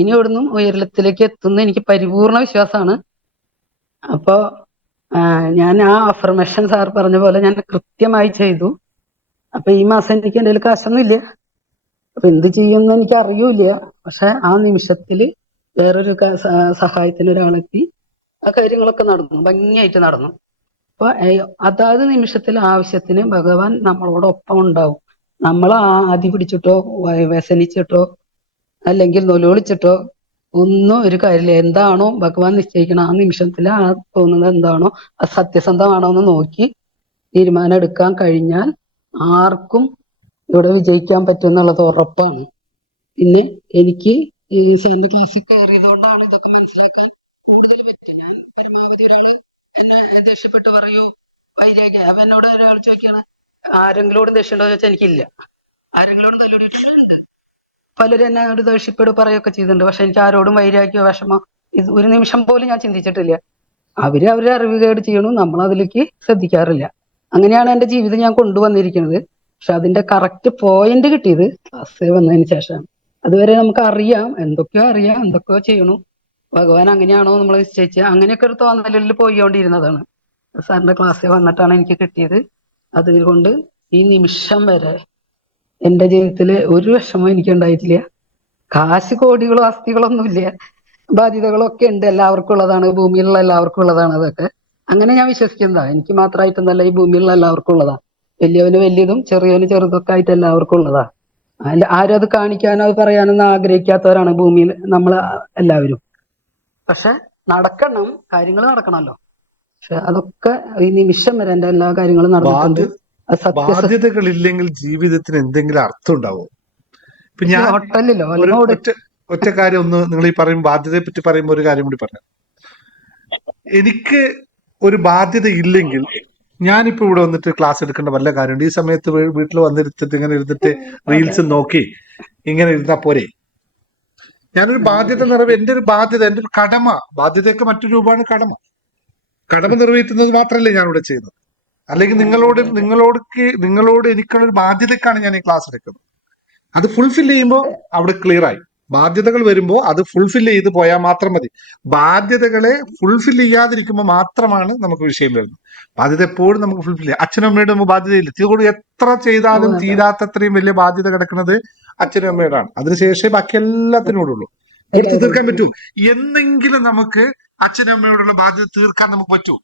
ഇനി ഇവിടുന്നും ഉയരത്തിലേക്ക് എത്തുന്ന എനിക്ക് പരിപൂർണ വിശ്വാസമാണ്. അപ്പോ ഞാൻ ആ അഫർമേഷൻ സാർ പറഞ്ഞ പോലെ ഞാൻ കൃത്യമായി ചെയ്തു. അപ്പൊ ഈ മാസം എനിക്ക് എൻ്റെ കയ്യിൽ കാശൊന്നും ഇല്ല. അപ്പൊ എന്ത് ചെയ്യുമെന്ന് എനിക്ക് അറിയൂല. പക്ഷെ ആ നിമിഷത്തില് വേറൊരു സഹായത്തിന് ഒരാളെത്തി ആ കാര്യങ്ങളൊക്കെ നടന്നു, ഭംഗിയായിട്ട് നടന്നു. അപ്പൊ അതാത് നിമിഷത്തിൽ ആവശ്യത്തിന് ഭഗവാൻ നമ്മളോടൊപ്പം ഉണ്ടാവും. നമ്മൾ ആദ്യം പിടിച്ചിട്ടോ വ്യസനിച്ചിട്ടോ അല്ലെങ്കിൽ നൊലോളിച്ചിട്ടോ ഒന്നും ഒരു കാര്യമില്ല. എന്താണോ ഭഗവാൻ നിശ്ചയിക്കണം ആ നിമിഷത്തിൽ ആ തോന്നുന്നത് എന്താണോ അത് സത്യസന്ധമാണോ എന്ന് നോക്കി തീരുമാനം എടുക്കാൻ കഴിഞ്ഞാൽ ആർക്കും ഇവിടെ വിജയിക്കാൻ പറ്റും എന്നുള്ളത് ഉറപ്പാണ്. പിന്നെ എനിക്ക് ഈ സാറിന്റെ ക്ലാസ്സിൽ കയറിയതുകൊണ്ടാണ് ഇതൊക്കെ മനസ്സിലാക്കാൻ കൂടുതൽ പറ്റുക. ഞാൻ പരമാവധി ഒരാള് എന്നെ ദേഷ്യപ്പെട്ട് പറയൂ വൈരാഗ്യ അപ്പൊ എന്നോട് ഒരാൾ ചോദിക്കാണ് ആരെങ്കിലോടും ദേഷ്യം ഉണ്ടോ ചോദിച്ചാൽ എനിക്കില്ല. ആരെങ്കിലോടും തല്ലുടിയിട്ടുണ്ട്. പലരും എന്നോട് ദേഷ്യപ്പെടുക പറയുകയൊക്കെ ചെയ്തിട്ടുണ്ട്. പക്ഷെ എനിക്ക് ആരോടും വൈരാഗ്യോ വിഷമോ ഇത് ഒരു നിമിഷം പോലും ഞാൻ ചിന്തിച്ചിട്ടില്ല. അവരുടെ അറിവുകേട് ചെയ്യണു, നമ്മൾ അതിലേക്ക് ശ്രദ്ധിക്കാറില്ല. അങ്ങനെയാണ് എൻ്റെ ജീവിതം ഞാൻ കൊണ്ടുവന്നിരിക്കുന്നത്. പക്ഷെ അതിന്റെ കറക്റ്റ് പോയിന്റ് കിട്ടിയത് ക്ലാസ് വന്നതിന് ശേഷമാണ്. അതുവരെ നമുക്ക് അറിയാം എന്തൊക്കെയോ ചെയ്യണു, ഭഗവാൻ അങ്ങനെയാണോ നമ്മൾ നിശ്ചയിച്ചത്, അങ്ങനെയൊക്കെ ഒരു തോന്നലിൽ പോയിക്കൊണ്ടിരുന്നതാണ്. സാറിന്റെ ക്ലാസ്സിൽ വന്നിട്ടാണ് എനിക്ക് കിട്ടിയത്. അതുകൊണ്ട് ഈ നിമിഷം വരെ എന്റെ ജീവിതത്തില് ഒരു വിഷമവും എനിക്ക് ഉണ്ടായിട്ടില്ല. കാശ് കോടികളോ ആസ്തികളോ ഒന്നുമില്ല, ബാധ്യതകളൊക്കെ ഉണ്ട്, എല്ലാവർക്കും ഉള്ളതാണ്, ഭൂമിയിലുള്ള എല്ലാവർക്കും ഉള്ളതാണ്. അതൊക്കെ അങ്ങനെ ഞാൻ വിശ്വസിക്കുന്നതാണ്. എനിക്ക് മാത്രമായിട്ടൊന്നല്ല, ഈ ഭൂമിയിലുള്ള എല്ലാവർക്കും ഉള്ളതാണ്. വലിയവന് വലിയതും ചെറിയവന് ചെറുതൊക്കെ ആയിട്ട് എല്ലാവർക്കും ഉള്ളതാ. ആരും അത് കാണിക്കാനോ അത് പറയാനൊന്നും ആഗ്രഹിക്കാത്തവരാണ് ഭൂമിയിൽ നമ്മൾ എല്ലാവരും. പക്ഷെ നടക്കണം, കാര്യങ്ങൾ നടക്കണമല്ലോ. പക്ഷെ അതൊക്കെ ഈ നിമിഷം വരെ എന്റെ എല്ലാ കാര്യങ്ങളും നടന്നിട്ടുണ്ട്. ബാധ്യതകളില്ലെങ്കിൽ ജീവിതത്തിന് എന്തെങ്കിലും അർത്ഥം ഉണ്ടാവും. ഇപ്പൊ ഞാൻ ഹോട്ടലിലോ ഒരു ഒറ്റ കാര്യം ഒന്ന് നിങ്ങൾ ഈ പറയും ബാധ്യതയെ പറ്റി പറയുമ്പോൾ ഒരു കാര്യം കൂടി പറഞ്ഞു. എനിക്ക് ഒരു ബാധ്യത ഇല്ലെങ്കിൽ ഞാനിപ്പോ ഇവിടെ വന്നിട്ട് ക്ലാസ് എടുക്കേണ്ട വല്ല കാര്യമുണ്ട്? ഈ സമയത്ത് വീട്ടിൽ വന്നിരുത്തിട്ട് ഇങ്ങനെ ഇരുന്നിട്ട് റീൽസ് നോക്കി ഇങ്ങനെ ഇരുന്നാ പോരെ? ഞാനൊരു ബാധ്യത എന്റെ ഒരു ബാധ്യത, എന്റെ ഒരു കടമ, ബാധ്യതയൊക്കെ മറ്റൊരു രൂപമാണ് കടമ. കടമ നിർവഹിക്കുന്നത് മാത്രമല്ലേ ഞാനിവിടെ ചെയ്യുന്നത്. അല്ലെങ്കിൽ നിങ്ങളോട് എനിക്കുള്ള ഒരു ബാധ്യതക്കാണ് ഞാൻ ഈ ക്ലാസ് എടുക്കുന്നത്. അത് ഫുൾഫിൽ ചെയ്യുമ്പോൾ അവിടെ ക്ലിയർ ആയി. ബാധ്യതകൾ വരുമ്പോൾ അത് ഫുൾഫിൽ ചെയ്ത് പോയാൽ മാത്രം മതി. ബാധ്യതകളെ ഫുൾഫിൽ ചെയ്യാതിരിക്കുമ്പോൾ മാത്രമാണ് നമുക്ക് വിഷയം വരുന്നത്. ബാധ്യത എപ്പോഴും നമുക്ക് ഫുൾഫിൽ ചെയ്യാം. അച്ഛനും അമ്മയുടെ നമുക്ക് ബാധ്യതയില്ല. ഇതുകൊണ്ട് എത്ര ചെയ്താലും തീരാത്തത്രയും വലിയ ബാധ്യത കിടക്കുന്നത് അച്ഛനും അമ്മയോടാണ്. അതിനുശേഷം ബാക്കി എല്ലാത്തിനോടുള്ളൂ. എടുത്ത് തീർക്കാൻ പറ്റൂ. എന്നെങ്കിലും നമുക്ക് അച്ഛനും അമ്മയോടുള്ള ബാധ്യത തീർക്കാൻ നമുക്ക് പറ്റൂ?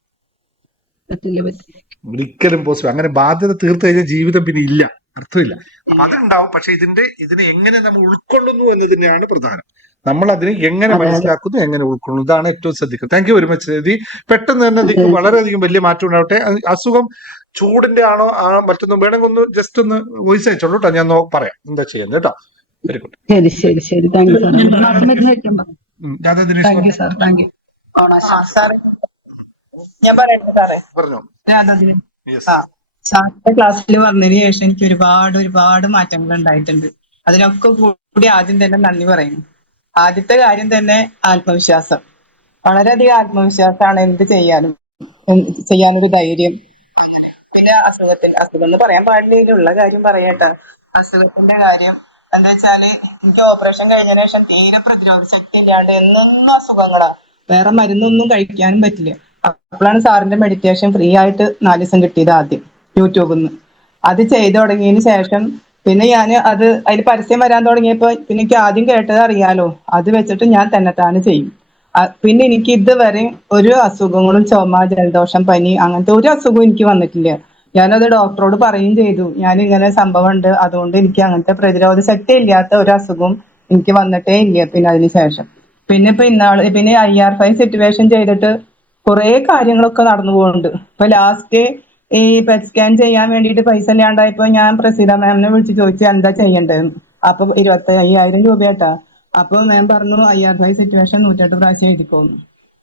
ഒരിക്കലും പോസിബിൾ. അങ്ങനെ ബാധ്യത തീർത്തു കഴിഞ്ഞാൽ ജീവിതം പിന്നെ ഇല്ല, അർത്ഥമില്ല. അതുണ്ടാവും. പക്ഷെ ഇതിനെ എങ്ങനെ നമ്മൾ ഉൾക്കൊള്ളുന്നു എന്ന് തന്നെയാണ് പ്രധാനം. നമ്മൾ അതിനെ എങ്ങനെ മനസ്സിലാക്കുന്നു, എങ്ങനെ ഉൾക്കൊള്ളുന്നു, ഇതാണ് ഏറ്റവും ശ്രദ്ധിക്കുന്നത്. താങ്ക് യു വെരി മച്ച് രതി. പെട്ടെന്ന് തന്നെ വളരെയധികം വലിയ മാറ്റം ഉണ്ടാവട്ടെ. അസുഖം ചൂടിന്റെ ആണോ മറ്റൊന്നും വേണമെങ്കിൽ ഒന്ന് ജസ്റ്റ് ഒന്ന് വോയിസ് അയച്ചോളൂ കേട്ടോ, ഞാൻ പറയാം എന്താ ചെയ്യുന്നത് കേട്ടോ. Very good. ശരി thank you sir. Thank you. ഞാൻ പറയട്ടെ സാറേ? പറഞ്ഞോ. സാറിന്റെ ക്ലാസ്സിൽ വന്നതിന് ശേഷം എനിക്ക് ഒരുപാട് മാറ്റങ്ങൾ ഉണ്ടായിട്ടുണ്ട്. അതിനൊക്കെ കൂടി ആദ്യം തന്നെ നന്ദി പറയുന്നു. ആദ്യത്തെ കാര്യം തന്നെ ആത്മവിശ്വാസം. വളരെയധികം ആത്മവിശ്വാസമാണ് എന്ത് ചെയ്യാനൊരു ധൈര്യം. പിന്നെ അസുഖം എന്ന് പറയാൻ പാടില്ല, കാര്യം പറയട്ടെ. അസുഖത്തിന്റെ കാര്യം എന്താ വെച്ചാല് എനിക്ക് ഓപ്പറേഷൻ കഴിഞ്ഞതിന് ശേഷം തീരെ പ്രതിരോധ ശക്തി ഇല്ലാണ്ട് എന്നൊന്നും അസുഖങ്ങളാ, വേറെ മരുന്നൊന്നും കഴിക്കാനും പറ്റില്ല. അപ്പോഴാണ് സാറിന്റെ മെഡിറ്റേഷൻ ഫ്രീ ആയിട്ട് 4 ദിവസം കിട്ടിയത് ആദ്യം യൂട്യൂബിൽ നിന്ന്. അത് ചെയ്തു തുടങ്ങിയതിന് ശേഷം പിന്നെ ഞാൻ അതിൽ പരസ്യം വരാൻ തുടങ്ങിയപ്പോ പിന്നെ എനിക്ക് ആദ്യം കേട്ടത് അറിയാലോ, അത് വെച്ചിട്ട് ഞാൻ തന്നെത്താനെ ചെയ്യും. പിന്നെ എനിക്ക് ഇതുവരെ ഒരു അസുഖങ്ങളും ചുമ, ജലദോഷം, പനി അങ്ങനത്തെ ഒരു അസുഖവും എനിക്ക് വന്നിട്ടില്ല. ഞാനത് ഡോക്ടറോട് പറയുകയും ചെയ്തു. ഞാൻ ഇങ്ങനെ സംഭവം ഉണ്ട്, അതുകൊണ്ട് എനിക്ക് അങ്ങനത്തെ പ്രതിരോധ ശക്തി ഇല്ലാത്ത ഒരു അസുഖം എനിക്ക് വന്നിട്ടേ ഇല്ല പിന്നെ അതിന് ശേഷം. പിന്നെ ഇപ്പൊ പിന്നെ IR5 സിറ്റുവേഷൻ ചെയ്തിട്ട് കുറെ കാര്യങ്ങളൊക്കെ നടന്നു പോകുന്നുണ്ട്. ഇപ്പൊ ലാസ്റ്റ് ഈ പെറ്റ് സ്കാൻ ചെയ്യാൻ വേണ്ടിയിട്ട് പൈസ ഇല്ലാണ്ടായപ്പോ ഞാൻ പ്രസീത മാമിനെ വിളിച്ച് ചോദിച്ചു എന്താ ചെയ്യേണ്ടതെന്ന്. അപ്പൊ 25,000 രൂപയാട്ടാ. അപ്പൊ മാം പറഞ്ഞു IR5 സിറ്റുവേഷൻ 108 പ്രാവശ്യം എഴുതിക്കോന്നു.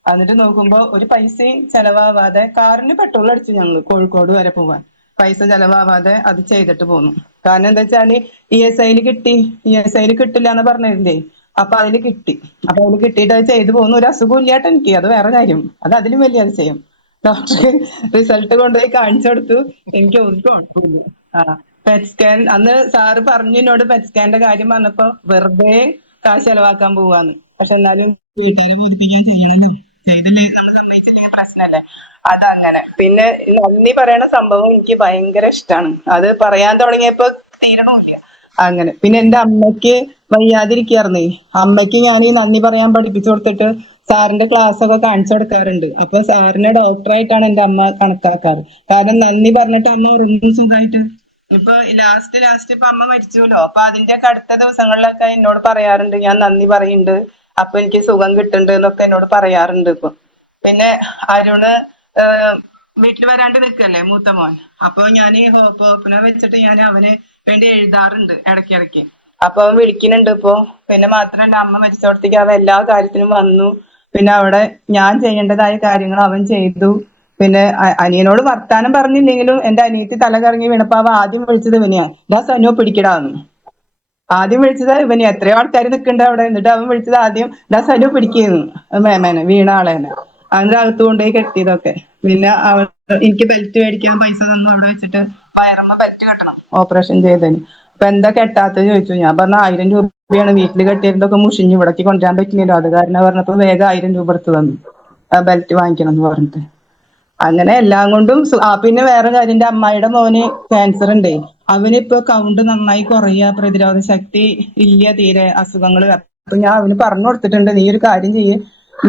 എന്നിട്ട് നോക്കുമ്പോ ഒരു പൈസയും ചെലവാവാതെ കാറിന് പെട്രോൾ അടിച്ചു ഞങ്ങള് കോഴിക്കോട് വരെ പോവാൻ. പൈസ ചെലവാവാതെ അത് ചെയ്തിട്ട് പോന്നു. കാരണം എന്താ വെച്ചാല് ESIയിൽ കിട്ടി. ESIയിൽ കിട്ടില്ല എന്ന് പറഞ്ഞിരുന്നേ. അപ്പൊ അതില് കിട്ടി. അപ്പൊ അതില് കിട്ടിയിട്ട് അത് ചെയ്തു പോകുന്നു. ഒരു അസുഖം ഇല്ലാട്ട് എനിക്ക്, അത് വേറെ കാര്യം. അത് അതിലും വലിയ അതിശയം. ഡോക്ടർ റിസൾട്ട് കൊണ്ടുപോയി കാണിച്ചു കൊടുത്തു, എനിക്ക് ഒരു കുഴപ്പമില്ല. പെറ്റ് സ്കാൻ അന്ന് സാറ് പറഞ്ഞു എന്നോട്, പെറ്റ് സ്കാന്റെ കാര്യം പറഞ്ഞപ്പോ വെറുതെ കാശ് ചെലവാക്കാൻ പോവാന്ന്. പക്ഷെ എന്നാലും വീട്ടുകാരെ ബോധിപ്പിക്കാൻ ചെയ്യണം. ചെയ്തില്ലേ നമ്മൾ സമ്മതിച്ചില്ലെങ്കിൽ പ്രശ്നമല്ലേ. അതങ്ങനെ. പിന്നെ നന്ദി പറയണ സംഭവം എനിക്ക് ഭയങ്കര ഇഷ്ടമാണ്. അത് പറയാൻ തുടങ്ങിയപ്പോ തീരണമില്ല. അങ്ങനെ. പിന്നെ എന്റെ അമ്മയ്ക്ക് വയ്യാതിരിക്കായിരുന്നേ. അമ്മയ്ക്ക് ഞാൻ ഈ നന്ദി പറയാൻ പഠിപ്പിച്ചു കൊടുത്തിട്ട് സാറിന്റെ ക്ലാസ് ഒക്കെ കാണിച്ചു കൊടുക്കാറുണ്ട്. അപ്പൊ സാറിനെ ഡോക്ടറായിട്ടാണ് എന്റെ അമ്മ കണക്കാക്കാറ്. കാരണം നന്ദി പറഞ്ഞിട്ട് അമ്മ ഉറങ്ങും സുഖമായിട്ട്. ഇപ്പൊ ലാസ്റ്റ് ഇപ്പൊ അമ്മ മരിച്ചുല്ലോ. അപ്പൊ അതിന്റെ ഒക്കെ അടുത്ത ദിവസങ്ങളിലൊക്കെ എന്നോട് പറയാറുണ്ട്, ഞാൻ നന്ദി പറയുന്നുണ്ട്, അപ്പൊ എനിക്ക് സുഖം കിട്ടുന്നുണ്ട് എന്നൊക്കെ എന്നോട് പറയാറുണ്ട് ഇപ്പൊ. പിന്നെ അരുണ് വീട്ടിൽ വരാണ്ട് നിൽക്കല്ലേ മൂത്ത മോൻ. അപ്പൊ ഞാൻ ഈ ഹോപ്പിനെ വെച്ചിട്ട് ഞാൻ അവന് വേണ്ടി എഴുതാറുണ്ട് ഇടയ്ക്കിടയ്ക്ക്. അപ്പൊ അവൻ വിളിക്കുന്നുണ്ട് ഇപ്പൊ. പിന്നെ മാത്രമല്ല അമ്മ മരിച്ചോടത്തേക്ക് അവൻ എല്ലാ കാര്യത്തിനും വന്നു. പിന്നെ അവിടെ ഞാൻ ചെയ്യേണ്ടതായ കാര്യങ്ങൾ അവൻ ചെയ്തു. പിന്നെ അനിയനോട് വർത്താനം പറഞ്ഞില്ലെങ്കിലും എന്റെ അനിയത്തി തല കറങ്ങി വീണപ്പോ അവൻ ആദ്യം വിളിച്ചത് ഇവനെയാ, ഇതാ സനോ പിടിക്കടാന്ന്. ആദ്യം വിളിച്ചത് ഇവനെ. എത്രയോ ആൾക്കാർ നിൽക്കുന്നുണ്ട് അവിടെ. എന്നിട്ട് അവൻ വിളിച്ചത് ആദ്യം ഇതാ സനു പിടിക്കുന്നു മേമേനെ, വീണ ആളേനെ. അതിന്റെ അകത്ത് കൊണ്ടുപോയി കെട്ടിയതൊക്കെ. പിന്നെ എനിക്ക് ബെൽറ്റ് മേടിക്കാൻ പൈസ തന്നു അവിടെ വെച്ചിട്ട്. വയറമ്മ ബെൽറ്റ് കെട്ടണം ഓപ്പറേഷൻ ചെയ്തതിന്. അപ്പൊ എന്താ കെട്ടാത്തത് ചോദിച്ചു. ഞാൻ പറഞ്ഞ 1000 രൂപയാണ് വീട്ടിൽ കെട്ടിയതൊക്കെ മുഷിഞ്ഞു, ഇവിടേക്ക് കൊണ്ടുവരാൻ പറ്റില്ലല്ലോ. അത് കാരണം പറഞ്ഞപ്പോ വേഗം 1000 രൂപ എടുത്തു തന്നു ആ ബെൽറ്റ് വാങ്ങിക്കണം എന്ന് പറഞ്ഞിട്ട്. അങ്ങനെ എല്ലാം കൊണ്ടും പിന്നെ വേറെ കാര്യം, എന്റെ അമ്മായിയുടെ മോന് ക്യാൻസർ ഉണ്ടേ. അവനിപ്പോ കൗണ്ട് നന്നായി കുറയുക, പ്രതിരോധ ശക്തി ഇല്ല തീരെ, അസുഖങ്ങൾ. അപ്പൊ ഞാൻ അവന് പറഞ്ഞു കൊടുത്തിട്ടുണ്ട്, നീ ഒരു കാര്യം ചെയ്യ്,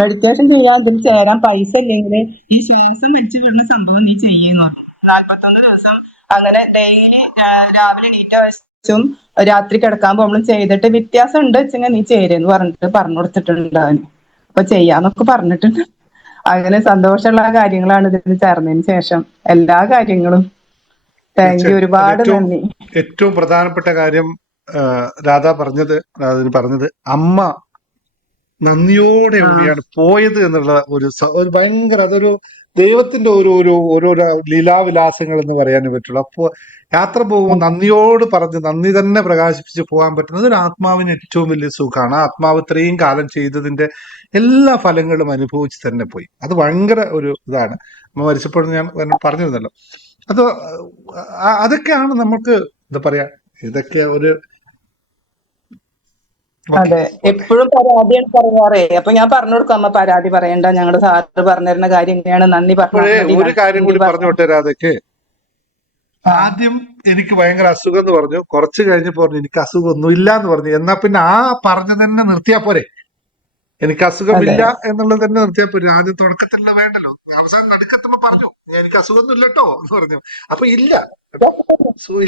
മെഡിറ്റേഷൻ ചെയ്യാൻ ഇതിൽ ചേരാൻ പൈസ ഇല്ലെങ്കിൽ ഈ ശ്വാസം വെച്ച് വിടുന്ന സംഭവം നീ ചെയ്യുന്നു. 41 ദിവസം അങ്ങനെ ഡെയിലി രാവിലെ എണീറ്റ വശം രാത്രി കിടക്കാൻ പോകുമ്പോഴും ചെയ്തിട്ട് വ്യത്യാസം ഉണ്ട് വെച്ചെങ്കിൽ നീ ചേരെന്ന് പറഞ്ഞിട്ട് പറഞ്ഞു കൊടുത്തിട്ടുണ്ട് അവന്. അപ്പൊ ചെയ്യാന്നൊക്കെ പറഞ്ഞിട്ടുണ്ട്. അങ്ങനെ സന്തോഷമുള്ള കാര്യങ്ങളാണ് ഇതിൽ ചേർന്നതിന് ശേഷം എല്ലാ കാര്യങ്ങളും. താങ്ക് യു, തീർച്ചയായിട്ടും ഒരുപാട് നന്ദി. ഏറ്റവും പ്രധാനപ്പെട്ട കാര്യം രാധാന് പറഞ്ഞത് അമ്മ നന്ദിയോടെ എവിടെയാണ് പോയത് എന്നുള്ള ഒരു ഭയങ്കര, അതൊരു ദൈവത്തിന്റെ ഓരോരോ ലീലാവിലാസങ്ങൾ എന്ന് പറയാനേ പറ്റുള്ളൂ. അപ്പോ യാത്ര പോകുമ്പോൾ നന്ദിയോട് പറഞ്ഞ് നന്ദി തന്നെ പ്രകാശിപ്പിച്ച് പോകാൻ പറ്റുന്നത് ഒരു ആത്മാവിന് ഏറ്റവും വലിയ സുഖമാണ്. ആ ആത്മാവ് ഇത്രയും കാലം ചെയ്തതിന്റെ എല്ലാ ഫലങ്ങളും അനുഭവിച്ച് തന്നെ പോയി. അത് ഭയങ്കര ഒരു ഇതാണ്. അമ്മ മരിച്ചപ്പോഴും ഞാൻ പറഞ്ഞിരുന്നല്ലോ. അത് അതൊക്കെയാണ് നമുക്ക് എന്താ പറയാ, ഇതൊക്കെ ഒരു അതെ, എപ്പോഴും പരാതിയാണ് പറയാറേ. അപ്പൊ ഞാൻ പറഞ്ഞു കൊടുക്കും, അമ്മ പരാതി പറയണ്ട, ഞങ്ങളുടെ സാറ് പറഞ്ഞിരുന്ന കാര്യം എങ്ങനെയാണ്, നന്ദി അപ്പോഴേ പറഞ്ഞാൽ ഒരു കാര്യം കൂടി പറഞ്ഞു വിട്ടേരാ. അതൊക്കെ ആദ്യം എനിക്ക് ഭയങ്കര അസുഖം എന്ന് പറഞ്ഞു, കുറച്ച് കഴിഞ്ഞപ്പോ പറഞ്ഞു എനിക്ക് അസുഖമൊന്നും ഇല്ല എന്ന് പറഞ്ഞു. എന്നാ പിന്നെ ആ പറഞ്ഞ തന്നെ നിർത്തിയാ പോരെ. എനിക്ക് അസുഖമില്ല എന്നുള്ളത് തന്നെ നിർത്തിയാ പോരെ. ആദ്യം തുടക്കത്തിലുള്ള വേണ്ടല്ലോ, അവസാനം നടുക്കെത്തുമ്പോ പറഞ്ഞു എനിക്ക് അസുഖമൊന്നും ഇല്ലട്ടോ എന്ന് പറഞ്ഞു. അപ്പൊ ഇല്ല,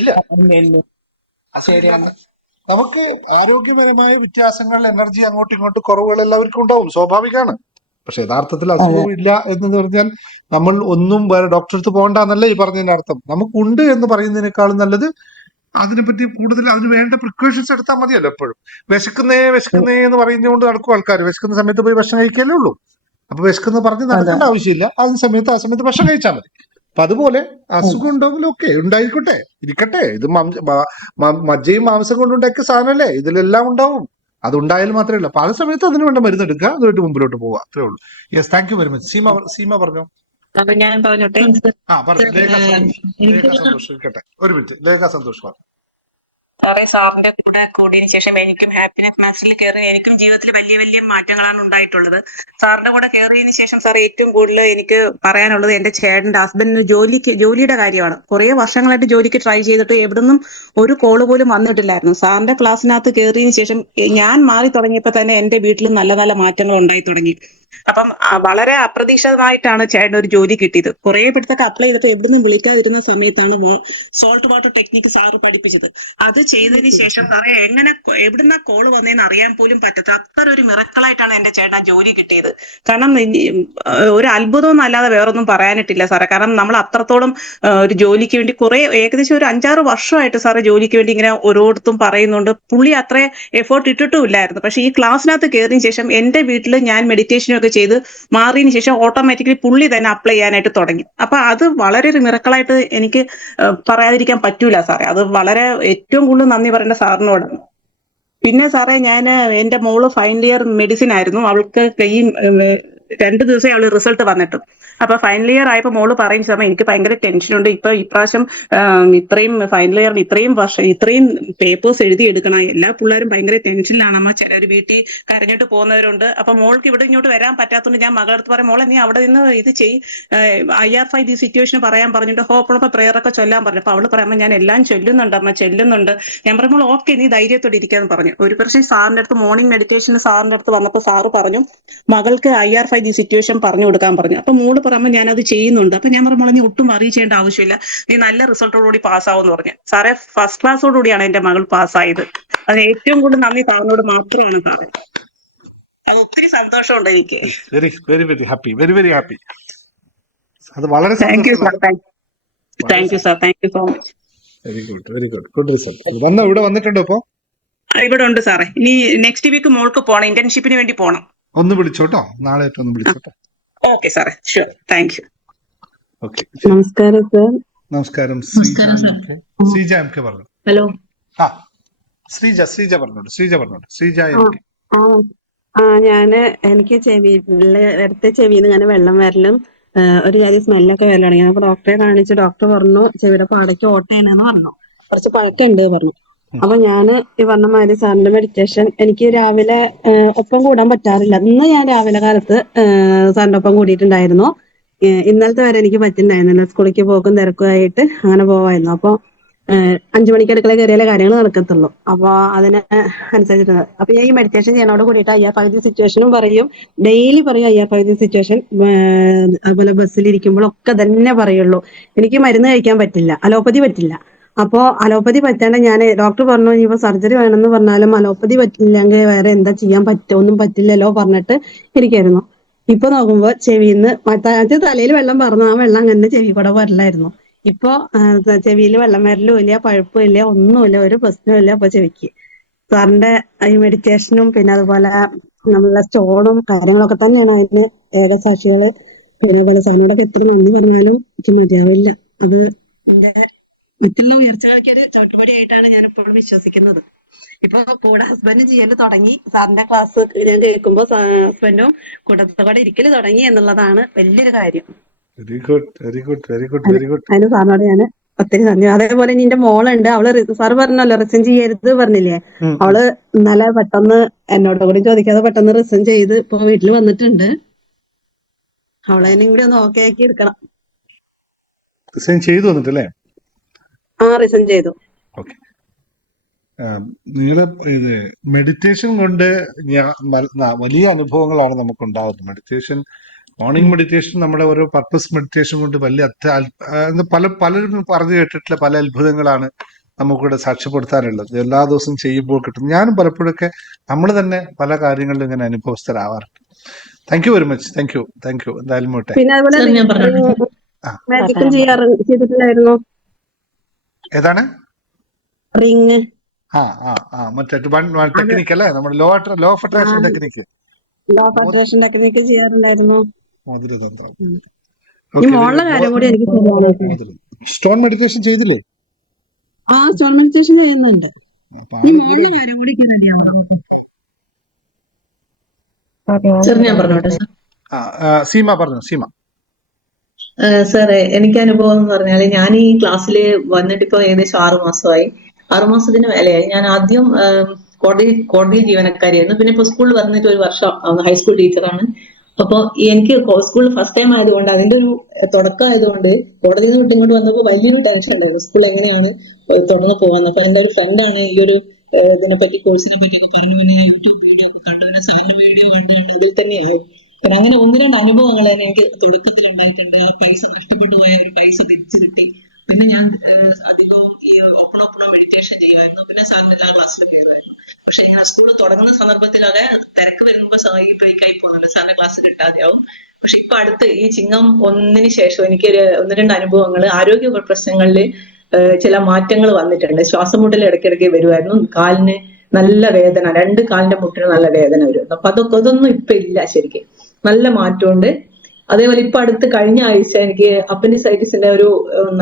ഇല്ല, ശരിയാണ്. നമുക്ക് ആരോഗ്യപരമായ വ്യത്യാസങ്ങൾ, എനർജി, അങ്ങോട്ടും ഇങ്ങോട്ടും കുറവുകൾ എല്ലാവർക്കും ഉണ്ടാവും, സ്വാഭാവികമാണ്. പക്ഷെ യഥാർത്ഥത്തിൽ അസുഖമില്ല എന്ന് പറഞ്ഞാൽ നമ്മൾ ഒന്നും വേറെ ഡോക്ടറെ അടുത്ത് പോകണ്ടെന്നല്ല ഈ പറഞ്ഞതിന്റെ അർത്ഥം. നമുക്കുണ്ട് എന്ന് പറയുന്നതിനേക്കാളും നല്ലത് അതിനെപ്പറ്റി കൂടുതൽ അതിന് വേണ്ട പ്രിക്കോഷൻസ് എടുത്താൽ മതിയല്ലോ. എപ്പോഴും വിശക്കുന്നേ എന്ന് പറയുന്നതുകൊണ്ട് നടക്കും ആൾക്കാർ. വിശക്കുന്ന സമയത്ത് പോയി ഭക്ഷണം കഴിക്കലേ ഉള്ളൂ. അപ്പൊ വിശക്കുന്ന പറഞ്ഞ് നടക്കേണ്ട ആവശ്യമില്ല. ആ സമയത്ത് ഭക്ഷണം കഴിച്ചാൽ മതി. അപ്പൊ അതുപോലെ അസുഖം ഉണ്ടെങ്കിലും ഒക്കെ ഉണ്ടായിക്കോട്ടെ, ഇരിക്കട്ടെ. ഇത് മജ്ജയും മാംസം കൊണ്ടുണ്ടാക്കിയ സാധനമല്ലേ, ഇതിലെല്ലാം ഉണ്ടാവും. അതുണ്ടായാലും മാത്രമേ ഉള്ളൂ. അപ്പൊ ആ സമയത്ത് അതിന് വേണ്ട മരുന്ന് എടുക്കുക, അതുമായിട്ട് മുമ്പിലോട്ട് പോവുക, അത്രേ ഉള്ളൂ. Yes, thank you very much. Seema പറഞ്ഞോ. അപ്പൊ ഞാൻ പറഞ്ഞോട്ടെ. പറഞ്ഞു. ലേഖ സന്തോഷ് ഇരിക്കട്ടെ, ഒരു മിനിറ്റ്. ലേഖ സന്തോഷ് പറഞ്ഞു. സാറേ, സാറിന്റെ കൂടെ കൂടിയതിനു ശേഷം എനിക്കും ഹാപ്പിനെസ് മാസ്റ്ററിൽ കയറി എനിക്കും ജീവിതത്തിൽ വലിയ വലിയ മാറ്റങ്ങളാണ് ഉണ്ടായിട്ടുള്ളത്. സാറിന്റെ കൂടെ കയറിയതിനു ശേഷം സാർ ഏറ്റവും കൂടുതൽ എനിക്ക് പറയാനുള്ളത് എന്റെ ചേട്ടന്റെ ഹസ്ബൻഡിന് ജോലിയുടെ കാര്യമാണ്. കുറെ വർഷങ്ങളായിട്ട് ജോലിക്ക് ട്രൈ ചെയ്തിട്ട് എവിടുന്നും ഒരു കോള് പോലും വന്നിട്ടില്ലായിരുന്നു. സാറിന്റെ ക്ലാസ്സിനകത്ത് കയറിയതിനു ശേഷം ഞാൻ മാറി തുടങ്ങിയപ്പോ തന്നെ എന്റെ വീട്ടിൽ നല്ല നല്ല മാറ്റങ്ങൾ ഉണ്ടായി തുടങ്ങി. അപ്പം വളരെ അപ്രതീക്ഷിതമായിട്ടാണ് ചേട്ടൻ ഒരു ജോലി കിട്ടിയത്. കുറെ പെടുത്തൊക്കെ അപ്ലൈ ചെയ്തിട്ട് എവിടുന്ന് വിളിക്കാതിരുന്ന സമയത്താണ് സോൾട്ട് വാട്ടർ ടെക്നിക്ക് സാറ് പഠിപ്പിച്ചത്. അത് ചെയ്തതിന് ശേഷം സാറേ എങ്ങനെ എവിടുന്ന കോള് വന്നതെന്ന് അറിയാൻ പോലും പറ്റാത്ത അത്ര ഒരു മിറക്കിളായിട്ടാണ് എന്റെ ചേട്ടൻ ആ ജോലി കിട്ടിയത്. കാരണം ഒരു അത്ഭുതമൊന്നും അല്ലാതെ വേറൊന്നും പറയാനിട്ടില്ല സാറേ. കാരണം നമ്മൾ അത്രത്തോളം ഒരു ജോലിക്ക് വേണ്ടി ഏകദേശം ഒരു 5-6 വർഷമായിട്ട് സാറ് ജോലിക്ക് വേണ്ടി ഇങ്ങനെ ഓരോരുത്തും പറയുന്നുണ്ട്. പുള്ളി അത്ര എഫേർട്ട് ഇട്ടിട്ടും ഇല്ലായിരുന്നു. പക്ഷെ ഈ ക്ലാസ്സിനകത്ത് കയറിയതിനു ശേഷം എന്റെ വീട്ടിൽ ഞാൻ മെഡിറ്റേഷനും ഒക്കെ ചെയ്ത് മാറിയതിനു ശേഷം ഓട്ടോമാറ്റിക്കലി പുള്ളി തന്നെ അപ്ലൈ ചെയ്യാനായിട്ട് തുടങ്ങി. അപ്പൊ അത് വളരെ ഒരു മിറക്കിളായിട്ട് എനിക്ക് പറയാതിരിക്കാൻ പറ്റൂല സാറേ. അത് വളരെ ഏറ്റവും കൂടുതൽ നന്ദി പറയേണ്ട സാറിനോടാണ്. പിന്നെ സാറേ എന്റെ മോള് ഫൈനൽ ഇയർ മെഡിസിൻ ആയിരുന്നു. അവൾക്ക് ഈ 2 ദിവസമേ അവള് റിസൾട്ട് വന്നിട്ടും. അപ്പൊ ഫൈനൽ ഇയർ ആയപ്പോ മോള് പറയും സാറേ എനിക്ക് ഭയങ്കര ടെൻഷനുണ്ട്. ഇപ്രാവശ്യം ഇത്രയും ഫൈനൽ ഇയറിന് ഇത്രയും വർഷം ഇത്രയും പേപ്പേഴ്സ് എഴുതി എടുക്കണം. എല്ലാ പിള്ളേരും ഭയങ്കര ടെൻഷനിലാണ് അമ്മ. ചിലർ വീട്ടിൽ കരഞ്ഞിട്ട് പോകുന്നവരുണ്ട്. അപ്പൊ മോൾക്ക് ഇവിടെ ഇങ്ങോട്ട് വരാൻ പറ്റാത്തതുകൊണ്ട് ഞാൻ മകളടുത്ത് പറയും മോളെ നീ അവിടെ നിന്ന് ഇത് ചെയ് IR5 ഈ സിറ്റുവേഷൻ പറയാൻ പറഞ്ഞിട്ട് ഹോപ്പണപ്പോ പ്രെയർ ഒക്കെ ചൊല്ലാൻ പറഞ്ഞു. അപ്പൊ അവള് പറയുമ്പോ ഞാൻ എല്ലാം ചൊല്ലുന്നുണ്ട് അമ്മ ചെല്ലുന്നുണ്ട്. ഞാൻ പറയുമ്പോൾ ഓക്കെ നീ ധൈര്യത്തോടെ ഇരിക്കാന്ന് പറഞ്ഞു. ഒരു പക്ഷേ സാറിന്റെ അടുത്ത് മോർണിംഗ് മെഡിറ്റേഷന് സാറിന്റെ അടുത്ത് വന്നപ്പോൾ സാറ് പറഞ്ഞു മകൾക്ക് IR5 ഈ സിറ്റുവേഷൻ പറഞ്ഞു കൊടുക്കാൻ പറഞ്ഞു. അപ്പൊ മോള് പറയുമ്പോൾ ഞാനത് ചെയ്യുന്നുണ്ട്. അപ്പൊ ഞാൻ പറഞ്ഞു നീ ഒട്ടും അറിയിച്ചേണ്ട ആവശ്യമില്ല, നീ നല്ല റിസൾട്ടോടുകൂടി പാസ്സാവെന്ന് പറഞ്ഞു. സാറേ ഫസ്റ്റ് ക്ലാസ്സോടുകൂടിയാണ് എന്റെ മകൾ പാസ്സായത്. അത് ഏറ്റവും കൂടുതൽ നന്ദി സാറിനോട് മാത്രമാണ് സാറേ. അത് ഒത്തിരി സന്തോഷമുണ്ട് എനിക്ക്. Very very very happy, very very happy. അത് വളരെ thank you sir. Thank you sir. Thank you so much. Very good, very good, good result. ഇവിടെ വന്നിട്ടുണ്ടോ ഇപ്പോ? ഇവിടെ ഉണ്ട് സാറേ. ഇനി നെക്സ്റ്റ് വീക്ക് മോൾക്ക് പോണം, ഇന്റേൺഷിപ്പിന് വേണ്ടി പോണം. ഒന്ന് വിളിച്ചോട്ടോ, നാളെ ഒന്ന് വിളിച്ചോട്ടോ. ഓക്കെ സാറേ, ഷുവർ. Thank you. ഓക്കെ, നമസ്കാരം സാർ. നമസ്കാരം. ശ്രീജ എം കെ പറഞ്ഞു. ഹലോ. ശ്രീജ പറഞ്ഞോളൂ. Sreeja M K. എനിക്ക് ഇടത്തെ ചെവിന്ന് ഇങ്ങനെ വെള്ളം വരലും ഒരു ജാതി സ്മെല്ലൊക്കെ വരൽ തുടങ്ങി. അപ്പൊ ഡോക്ടറെ കാണിച്ചു. ഡോക്ടർ പറഞ്ഞു ചെവിയുടെ പാടയ്ക്ക് ഓട്ടയാണെന്ന് പറഞ്ഞു. കുറച്ച് പഴക്കമുണ്ട് പറഞ്ഞു. അപ്പൊ ഞാന് ഈ പറഞ്ഞ മാതിരി സാറിന്റെ മെഡിറ്റേഷൻ എനിക്ക് രാവിലെ ഒപ്പം കൂടാൻ പറ്റാറില്ല. ഇന്ന് ഞാൻ രാവിലെ കാലത്ത് സാറിന്റെ ഒപ്പം കൂടിയിട്ടുണ്ടായിരുന്നു. ഇന്നലത്തെ വരെ എനിക്ക് പറ്റുന്നുണ്ടായിരുന്നില്ല. സ്കൂളിലേക്ക് പോക്കും തിരക്കുമായിട്ട് അങ്ങനെ പോവായിരുന്നു. അപ്പൊ 5 മണിക്ക് അടുക്കള കയറിയാലേ കാര്യങ്ങൾ നടക്കത്തുള്ളൂ. അപ്പൊ അതിന് അനുസരിച്ചിട്ടുണ്ട്. അപ്പൊ ഞാൻ ഈ മെഡിറ്റേഷൻ ചെയ്യാനോട് കൂടിയിട്ട് IR5 സിറ്റുവേഷനും പറയും, ഡെയിലി പറയും IR5 സിറ്റുവേഷൻ. അതുപോലെ ബസ്സിലിരിക്കുമ്പോഴൊക്കെ തന്നെ പറയുള്ളൂ. എനിക്ക് മരുന്ന് കഴിക്കാൻ പറ്റില്ല, അലോപ്പതി പറ്റില്ല. അപ്പോ അലോപ്പതി പറ്റാണ്ട് ഞാൻ ഡോക്ടർ പറഞ്ഞു ഇനിയിപ്പോ സർജറി വേണമെന്ന് പറഞ്ഞാലും അലോപ്പതി പറ്റില്ലെങ്കിൽ വേറെ എന്താ ചെയ്യാൻ ഒന്നും പറ്റില്ലല്ലോ പറഞ്ഞിട്ട് ഇരിക്കായിരുന്നു. ഇപ്പൊ നോക്കുമ്പോ ചെവിന്ന് തലയിൽ വെള്ളം പറഞ്ഞു, ആ വെള്ളം അങ്ങനെ ചെവി കൂടെ വരലായിരുന്നു. ഇപ്പൊ ചെവിയിൽ വെള്ളം വരലും ഇല്ല, പഴുപ്പും ഇല്ല, ഒന്നുമില്ല, ഒരു പ്രശ്നവും ഇല്ല ഇപ്പൊ ചെവിക്ക്. സാറിന്റെ ഈ മെഡിറ്റേഷനും പിന്നെ അതുപോലെ നമ്മളെ സ്റ്റോണും കാര്യങ്ങളൊക്കെ തന്നെയാണ് അതിന് ഏകസാക്ഷികള്. പിന്നെ അതുപോലെ സാറിനോടൊക്കെ എത്ര നന്ദി പറഞ്ഞാലും എനിക്ക് മതിയാവില്ല. അത് മറ്റുള്ള ഉയർച്ചകൾക്ക് ഒരു ചവിട്ടുപടിയായിട്ടാണ് ഞാൻ ഇപ്പോഴും വിശ്വസിക്കുന്നത്. ഇപ്പൊ കൂടെ ഹസ്ബൻഡ് ചെയ്യല് തുടങ്ങി. സാറിന്റെ ക്ലാസ് ഞാൻ കേൾക്കുമ്പോ ഹസ്ബൻഡും കൂടെ ഇരിക്കല് തുടങ്ങി എന്നുള്ളതാണ് വലിയൊരു കാര്യം. Very good, very good, very good, very good. അതിന് സാറിനോട് ഞാൻ ഒത്തിരി നന്ദി. അതേപോലെ ഇനി എന്റെ മോളുണ്ട്, അവള് സാറ് പറഞ്ഞല്ലോ റിസൈൻ ചെയ്യരുത് പറഞ്ഞില്ലേ, അവള് ഇന്നലെ പെട്ടെന്ന് എന്നോട് കൂടി ചോദിക്കാതെ പെട്ടെന്ന് റിസൈൻ ചെയ്ത് ഇപ്പൊ വീട്ടിൽ വന്നിട്ടുണ്ട്. അവളെയും കൂടി ഒന്ന് ഓക്കെ ആക്കി എടുക്കണം. റിസൈൻ ചെയ്തു വന്നിട്ടല്ലേ? റിസൈൻ ചെയ്തു. ഓക്കെ. നിങ്ങള് ഇത് മെഡിറ്റേഷൻ കൊണ്ട് വലിയ അനുഭവങ്ങളാണ് നമുക്ക് ഉണ്ടാകുന്നത്. മെഡിറ്റേഷൻ, മോർണിംഗ് മെഡിറ്റേഷൻ, നമ്മുടെ ഓരോ പർപ്പസ് മെഡിറ്റേഷൻ കൊണ്ട് വലിയ പലരും പറഞ്ഞു കേട്ടിട്ടുള്ള പല അത്ഭുതങ്ങളാണ് നമുക്കിവിടെ സാക്ഷ്യപ്പെടുത്താനുള്ളത്. എല്ലാ ദിവസവും ചെയ്യുമ്പോൾ കിട്ടും. ഞാനും പലപ്പോഴൊക്കെ നമ്മൾ തന്നെ പല കാര്യങ്ങളിലും ഇങ്ങനെ അനുഭവസ്ഥരാവാറുണ്ട്. Thank you very much. Thank you. എന്തായാലും പോട്ടെ. പിന്നെ അതുപോലെ മാജിക്കും ചെയ്തിട്ടില്ലായിരുന്നു. ഏതാണ്? റിങ്. മറ്റേ ടെക്നിക്ക് അല്ലേ, നമ്മുടെ law of attraction technique. Law of attraction technique ചെയ്യാറുണ്ടായിരുന്നു. മോതിരതന്ത്രം. ഈ മോളുടെ കാര്യം കൂടി എനിക്ക് ചെയ്യാനായിട്ട്. സ്റ്റോൺ മെഡിറ്റേഷൻ ചെയ്തില്ലേ? സ്റ്റോൺ മെഡിറ്റേഷൻ ചെയ്യുന്നുണ്ട്. ഈ മോളുടെ കാര്യം കൂടി ഞാൻ പറഞ്ഞോട്ടെ സാർ? സീമ പറഞ്ഞു. സീമ. സാറേ എനിക്ക് അനുഭവം എന്ന് പറഞ്ഞാല് ഞാൻ ഈ ക്ലാസ്സിൽ വന്നിട്ട് ഇപ്പൊ ഏകദേശം 6 മാസമായി. 6 മാസത്തിന് മേലെയായി. ഞാൻ ആദ്യം കോടതി ജീവനക്കാരിയായിരുന്നു. പിന്നെ ഇപ്പൊ സ്കൂളിൽ വന്നിട്ട് 1 വർഷം ഹൈസ്കൂൾ ടീച്ചറാണ്. അപ്പൊ എനിക്ക് സ്കൂളിൽ ഫസ്റ്റ് ടൈം ആയതുകൊണ്ട് അതിന്റെ ഒരു തുടക്കം ആയതുകൊണ്ട് കോടതിയിൽ നിന്ന് ഇങ്ങോട്ട് വന്നപ്പോൾ വലിയൊരു ടെൻഷൻ ഉണ്ടായിരുന്നു. സ്കൂൾ എങ്ങനെയാണ് തുടങ്ങി പോകുന്നത്. അപ്പൊ എന്റെ ഒരു ഫ്രണ്ടാണ് ഈ ഒരു ഇതിനെ പറ്റി, കോഴ്സിനെ പറ്റി ഒക്കെ പറഞ്ഞു. യൂട്യൂബ് വീഡിയോ കണ്ടു, സാറിന്റെ വീഡിയോ കണ്ടു, അതിൽ തന്നെയാവും. പിന്നെ അങ്ങനെ ഒന്ന് രണ്ട് അനുഭവങ്ങൾ തന്നെ എനിക്ക് തുടക്കത്തിൽ ഉണ്ടായിട്ടുണ്ട്. ആ പൈസ നഷ്ടപ്പെട്ടു പോയ ഒരു പൈസ തിരിച്ചു കിട്ടി. പിന്നെ ഞാൻ അധികവും ഈ ഓപ്പൺ മെഡിറ്റേഷൻ ചെയ്യുമായിരുന്നു. പിന്നെ സാറിന്റെ ആ ക്ലാസ്സിൽ കയറുമായിരുന്നു. പക്ഷെ ഇങ്ങനെ സ്കൂൾ തുടങ്ങുന്ന സന്ദർഭത്തിലൊക്കെ തിരക്ക് വരുമ്പോ ഈ ബ്രേക്കായി പോകുന്നുണ്ട്, സാറിന്റെ ക്ലാസ് കിട്ടാതെയാവും. പക്ഷെ ഇപ്പൊ അടുത്ത് ഈ ചിങ്ങം 1-ന് ശേഷം എനിക്ക് ഒന്ന് രണ്ട് അനുഭവങ്ങൾ ആരോഗ്യ പ്രശ്നങ്ങളിൽ ചില മാറ്റങ്ങൾ വന്നിട്ടുണ്ട്. ശ്വാസം മുട്ടൽ ഇടയ്ക്കിടയ്ക്ക് വരുമായിരുന്നു. കാലിന് നല്ല വേദന, രണ്ട് കാലിന്റെ മുട്ടിന് നല്ല വേദന വരുമായിരുന്നു. അപ്പൊ അതൊന്നും ഇപ്പൊ ഇല്ല. ശരിക്കും നല്ല മാറ്റമുണ്ട്. അതേപോലെ ഇപ്പൊ അടുത്ത് കഴിഞ്ഞ ആഴ്ച എനിക്ക് അപ്പൻഡിസൈറ്റിസിന്റെ ഒരു